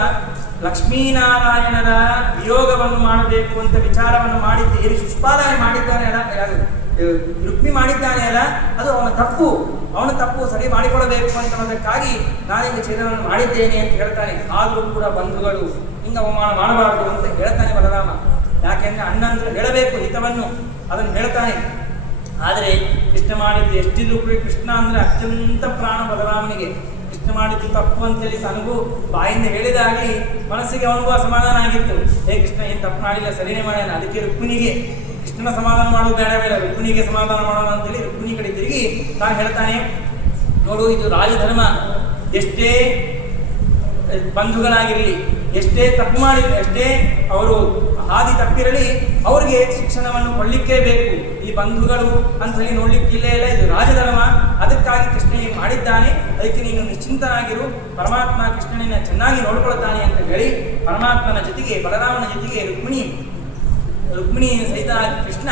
ಲಕ್ಷ್ಮೀನಾರಾಯಣರ ವಿಯೋಗವನ್ನು ಮಾಡಬೇಕು ಅಂತ ವಿಚಾರವನ್ನು ಮಾಡಿದ್ದು ಏನು ಶಿಶುಪಾಲನೆ ಮಾಡಿದ್ದಾನೆ ಅಲ್ಲ, ಯಾರು ರುಕ್ಮಿ ಮಾಡಿದ್ದಾನೆ ಅಲ್ಲ, ಅದು ಅವನ ತಪ್ಪು ಸರಿ ಮಾಡಿಕೊಳ್ಳಬೇಕು ಅಂತ ಅನ್ನೋದಕ್ಕಾಗಿ ನಾನೀಗ ಛೇದನವನ್ನು ಮಾಡಿದ್ದೇನೆ ಅಂತ ಹೇಳ್ತಾನೆ. ಆದರೂ ಕೂಡ ಬಂಧುಗಳು ಹಿಂಗ ಅವಮಾನ ಮಾಡಬಾರದು ಅಂತ ಹೇಳ್ತಾನೆ ಬಲರಾಮ. ಯಾಕೆಂದ್ರೆ ಅಣ್ಣ ಅಂದ್ರೆ ಹೇಳಬೇಕು ಹಿತವನ್ನು, ಅದನ್ನು ಹೇಳ್ತಾನೆ. ಆದರೆ ಕೃಷ್ಣ ಮಾಡಿದ್ದು ಎಷ್ಟಿದ್ರು ಕೂಡ ಕೃಷ್ಣ ಅಂದ್ರೆ ಅತ್ಯಂತ ಪ್ರಾಣ ಬಲರಾಮನಿಗೆ. ಕೃಷ್ಣ ಮಾಡಿದ್ದು ತಪ್ಪು ಅಂತೇಳಿ ತನಗೂ ಬಾಯಿಂದ ಹೇಳಿದಾಗಲಿ ಮನಸ್ಸಿಗೆ ಅವನಿಗೂ ಅಸಮಾಧಾನ ಆಗಿತ್ತು. ಕೃಷ್ಣ ಏನು ತಪ್ಪು ಮಾಡಿಲ್ಲ, ಸರಿನೇ ಮಾಡ್ಯಾನ. ಅದಕ್ಕೆ ರುಕ್ಮಿಣಿಗೆ ಕೃಷ್ಣನ ಸಮಾಧಾನ ಮಾಡೋದು ಬೇಡ, ರುಕ್ಮಿಣಿಗೆ ಸಮಾಧಾನ ಮಾಡೋಣ ಅಂತೇಳಿ ರುಕ್ಮಿಣಿ ಕಡೆ ತಿರುಗಿ ತಾನು ಹೇಳ್ತಾನೆ, ನೋಡು ಇದು ರಾಜಧರ್ಮ, ಎಷ್ಟೇ ಬಂಧುಗಳಾಗಿರಲಿ, ಎಷ್ಟೇ ತಪ್ಪು ಮಾಡಿ, ಎಷ್ಟೇ ಅವರು ಹಾದಿ ತಪ್ಪಿರಲಿ, ಅವ್ರಿಗೆ ಶಿಕ್ಷಣವನ್ನು ಕೊಡಲಿಕ್ಕೇ ಬೇಕು. ಈ ಬಂಧುಗಳು ಅಂತ ಹೇಳಿ ನೋಡ್ಲಿಕ್ಕಿಲ್ಲೇ ಇಲ್ಲ, ಇದು ರಾಜಧರ್ಮ. ಅದಕ್ಕಾಗಿ ಕೃಷ್ಣ ಏನು ಮಾಡಿದ್ದಾನೆ, ಅದಕ್ಕೆ ನೀನು ನಿಶ್ಚಿಂತನಾಗಿರು, ಪರಮಾತ್ಮ ಕೃಷ್ಣನನ್ನ ಚೆನ್ನಾಗಿ ನೋಡ್ಕೊಳ್ತಾನೆ ಅಂತ ಹೇಳಿ ಪರಮಾತ್ಮನ ಜೊತೆಗೆ ಬಲರಾಮನ ಜೊತೆಗೆ ರುಕ್ಮಿಣಿ ಸಹಿತ ಕೃಷ್ಣ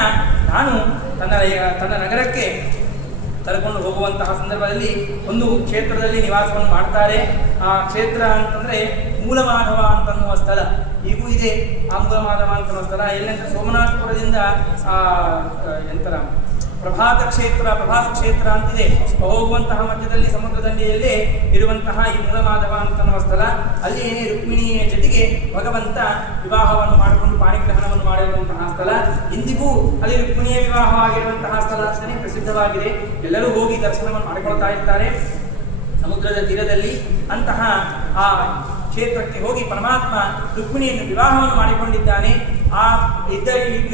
ತಾನು ತನ್ನ ನಗರಕ್ಕೆ ಕರ್ಕೊಂಡು ಹೋಗುವಂತಹ ಸಂದರ್ಭದಲ್ಲಿ ಒಂದು ಕ್ಷೇತ್ರದಲ್ಲಿ ನಿವಾಸವನ್ನು ಮಾಡ್ತಾರೆ. ಆ ಕ್ಷೇತ್ರ ಅಂತಂದ್ರೆ ಮೂಲಮಾಧವ ಅಂತನ್ನುವ ಸ್ಥಳ ಈಗೂ ಇದೆ. ಆ ಮೂಲಮಾಧವ ಅಂತನ್ನುವ ಸ್ಥಳ ಎಲ್ಲಂದ್ರೆ ಸೋಮನಾಥಪುರದಿಂದ ಪ್ರಭಾಸ ಕ್ಷೇತ್ರ ಅಂತಿದೆ. ಹೋಗುವಂತಹ ಮಧ್ಯದಲ್ಲಿ ಸಮುದ್ರ ದಂಡೆಯಲ್ಲೇ ಇರುವಂತಹ ಈ ಮೂಲಮಾಧವ ಅಂತನ್ನುವ ಸ್ಥಳ, ಅಲ್ಲಿ ರುಕ್ಮಿಣಿಯ ಜೊತೆಗೆ ಭಗವಂತ ವಿವಾಹವನ್ನು ಮಾಡಿಕೊಂಡು ಪಾಣಿಗ್ರಹಣವನ್ನು ಮಾಡಿರುವಂತಹ ಸ್ಥಳ. ಇಂದಿಗೂ ಅಲ್ಲಿ ರುಕ್ಮಿಣಿಯ ವಿವಾಹವಾಗಿರುವಂತಹ ಸ್ಥಳ ಅಂತಲೇ ಪ್ರಸಿದ್ಧವಾಗಿದೆ. ಎಲ್ಲರೂ ಹೋಗಿ ದರ್ಶನವನ್ನು ಮಾಡಿಕೊಳ್ತಾ ಇರ್ತಾರೆ. ಸಮುದ್ರದ ತೀರದಲ್ಲಿ ಅಂತಹ ಆ ಕ್ಷೇತ್ರಕ್ಕೆ ಹೋಗಿ ಪರಮಾತ್ಮ ರುಕ್ಮಿಣಿಯನ್ನು ವಿವಾಹವನ್ನು ಮಾಡಿಕೊಂಡಿದ್ದಾನೆ. ಆ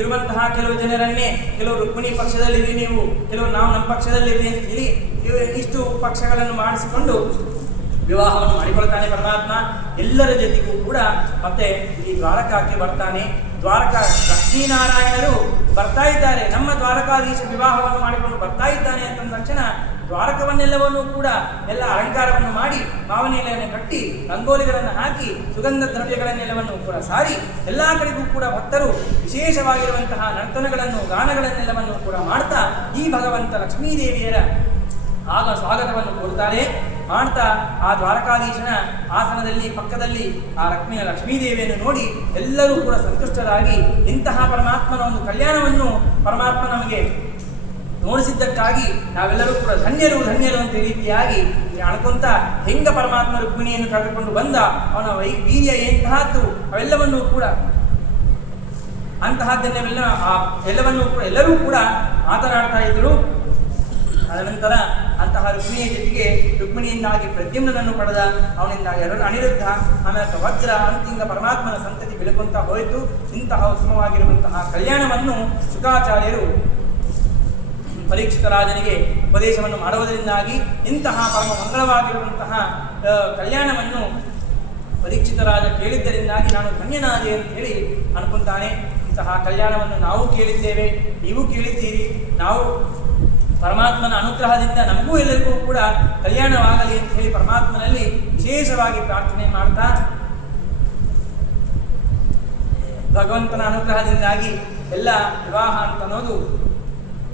ಇರುವಂತಹ ಕೆಲವು ಜನರನ್ನೇ, ಕೆಲವು ರುಕ್ಮಿಣಿ ಪಕ್ಷದಲ್ಲಿರಿ ನೀವು, ಕೆಲವು ನಾವು ನಮ್ಮ ಪಕ್ಷದಲ್ಲಿರಿ ಅಂತ ಹೇಳಿ ಇಷ್ಟು ಪಕ್ಷಗಳನ್ನು ಮಾಡಿಸಿಕೊಂಡು ವಿವಾಹವನ್ನು ಮಾಡಿಕೊಳ್ತಾನೆ ಪರಮಾತ್ಮ. ಎಲ್ಲರ ಜೊತೆಗೂ ಕೂಡ ಮತ್ತೆ ಈ ದ್ವಾರಕಕ್ಕೆ ಬರ್ತಾನೆ. ಲಕ್ಷ್ಮೀನಾರಾಯಣರು ಬರ್ತಾ ಇದ್ದಾರೆ, ನಮ್ಮ ದ್ವಾರಕಾಧೀಶ ವಿವಾಹವನ್ನು ಮಾಡಿಕೊಂಡು ಬರ್ತಾ ಇದ್ದಾನೆ ಅಂತಂದ ತಕ್ಷಣ ದ್ವಾರಕವನ್ನೆಲ್ಲವನ್ನೂ ಕೂಡ ಎಲ್ಲ ಅಲಂಕಾರವನ್ನು ಮಾಡಿ, ಮಾವಿನ ಎಲೆಯನ್ನು ಕಟ್ಟಿ, ರಂಗೋಲಿಗಳನ್ನು ಹಾಕಿ, ಸುಗಂಧ ದ್ರವ್ಯಗಳನ್ನೆಲ್ಲವನ್ನು ಕೂಡ ಸಾರಿ, ಎಲ್ಲ ಕಡೆಗೂ ಕೂಡ ಭಕ್ತರು ವಿಶೇಷವಾಗಿರುವಂತಹ ನರ್ತನಗಳನ್ನು, ಗಾನಗಳನ್ನೆಲ್ಲವನ್ನು ಕೂಡ ಮಾಡ್ತಾ ಈ ಭಗವಂತ ಲಕ್ಷ್ಮೀದೇವಿಯರ ಆಗ ಸ್ವಾಗತವನ್ನು ಕೊಡ್ತಾರೆ. ಮಾಡ್ತಾ ಆ ದ್ವಾರಕಾಧೀಶನ ಆಸನದಲ್ಲಿ ಪಕ್ಕದಲ್ಲಿ ಆ ಲಕ್ಷ್ಮೀದೇವಿಯನ್ನು ನೋಡಿ ಎಲ್ಲರೂ ಕೂಡ ಸಂತುಷ್ಟರಾಗಿ, ಇಂತಹ ಪರಮಾತ್ಮನ ಒಂದು ಕಲ್ಯಾಣವನ್ನು ಪರಮಾತ್ಮ ನಮಗೆ ನೋಡಿಸಿದ್ದಕ್ಕಾಗಿ ನಾವೆಲ್ಲರೂ ಕೂಡ ಧನ್ಯರು ಅಂತ ರೀತಿಯಾಗಿ ಅನ್ಕೊಂತ ಹೆಂಗ ಪರಮಾತ್ಮ ರುಕ್ಮಿಣಿಯನ್ನು ಕರೆದುಕೊಂಡು ಬಂದ, ಅವನ ವೀರ್ಯ ಎಂತಹದ್ದು ಅವೆಲ್ಲವನ್ನೂ ಕೂಡ ಎಲ್ಲವನ್ನೂ ಕೂಡ ಎಲ್ಲರೂ ಕೂಡ ಮಾತನಾಡ್ತಾ ಇದ್ದರು. ಅದನಂತರ ಅಂತಹ ರುಕ್ಮಿಣಿಯ ಜೊತೆಗೆ ರುಕ್ಮಿಣಿಯಿಂದಾಗಿ ಪ್ರದ್ಯುಮ್ನನ್ನು ಪಡೆದ, ಅವನಿಂದಾಗಿ ಅನಿರುದ್ಧ, ಆಮೇಲೆ ವಜ್ರ, ಅಂತಿಂಗ ಪರಮಾತ್ಮನ ಸಂತತಿ ಬೆಳಕೊಂತ ಹೋಯಿತು. ಇಂತಹ ಉತ್ತಮವಾಗಿರುವಂತಹ ಕಲ್ಯಾಣವನ್ನು ಶುಕಾಚಾರ್ಯರು ಪರೀಕ್ಷಿತ ರಾಜನಿಗೆ ಉಪದೇಶವನ್ನು ಮಾಡುವುದರಿಂದಾಗಿ ಇಂತಹ ಪರಮ ಮಂಗಳವಾಗಿರುವಂತಹ ಕಲ್ಯಾಣವನ್ನು ಪರೀಕ್ಷಿತ ರಾಜ ಕೇಳಿದ್ದರಿಂದಾಗಿ ನಾನು ಧನ್ಯನಾದೆ ಅಂತ ಹೇಳಿ ಅನ್ಕೊಂತಾನೆ. ಇಂತಹ ಕಲ್ಯಾಣವನ್ನು ನಾವು ಕೇಳಿದ್ದೇವೆ, ನೀವು ಕೇಳಿದ್ದೀರಿ. ನಾವು ಪರಮಾತ್ಮನ ಅನುಗ್ರಹದಿಂದ ನಮಗೂ ಎಲ್ಲರಿಗೂ ಕೂಡ ಕಲ್ಯಾಣವಾಗಲಿ ಅಂತ ಹೇಳಿ ಪರಮಾತ್ಮನಲ್ಲಿ ವಿಶೇಷವಾಗಿ ಪ್ರಾರ್ಥನೆ ಮಾಡ್ತಾ, ಭಗವಂತನ ಅನುಗ್ರಹದಿಂದಾಗಿ ಎಲ್ಲ ವಿವಾಹ ಅಂತ ಅನ್ನೋದು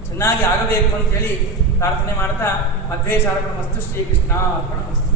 ಚೆನ್ನಾಗಿ ಆಗಬೇಕು ಅಂತ ಹೇಳಿ ಪ್ರಾರ್ಥನೆ ಮಾಡ್ತಾ ಮಧ್ವೇಶಾರ್ಪಣ ಮಸ್ತು ಶ್ರೀಕೃಷ್ಣ ಅರ್ಪಣ ಮಸ್ತು.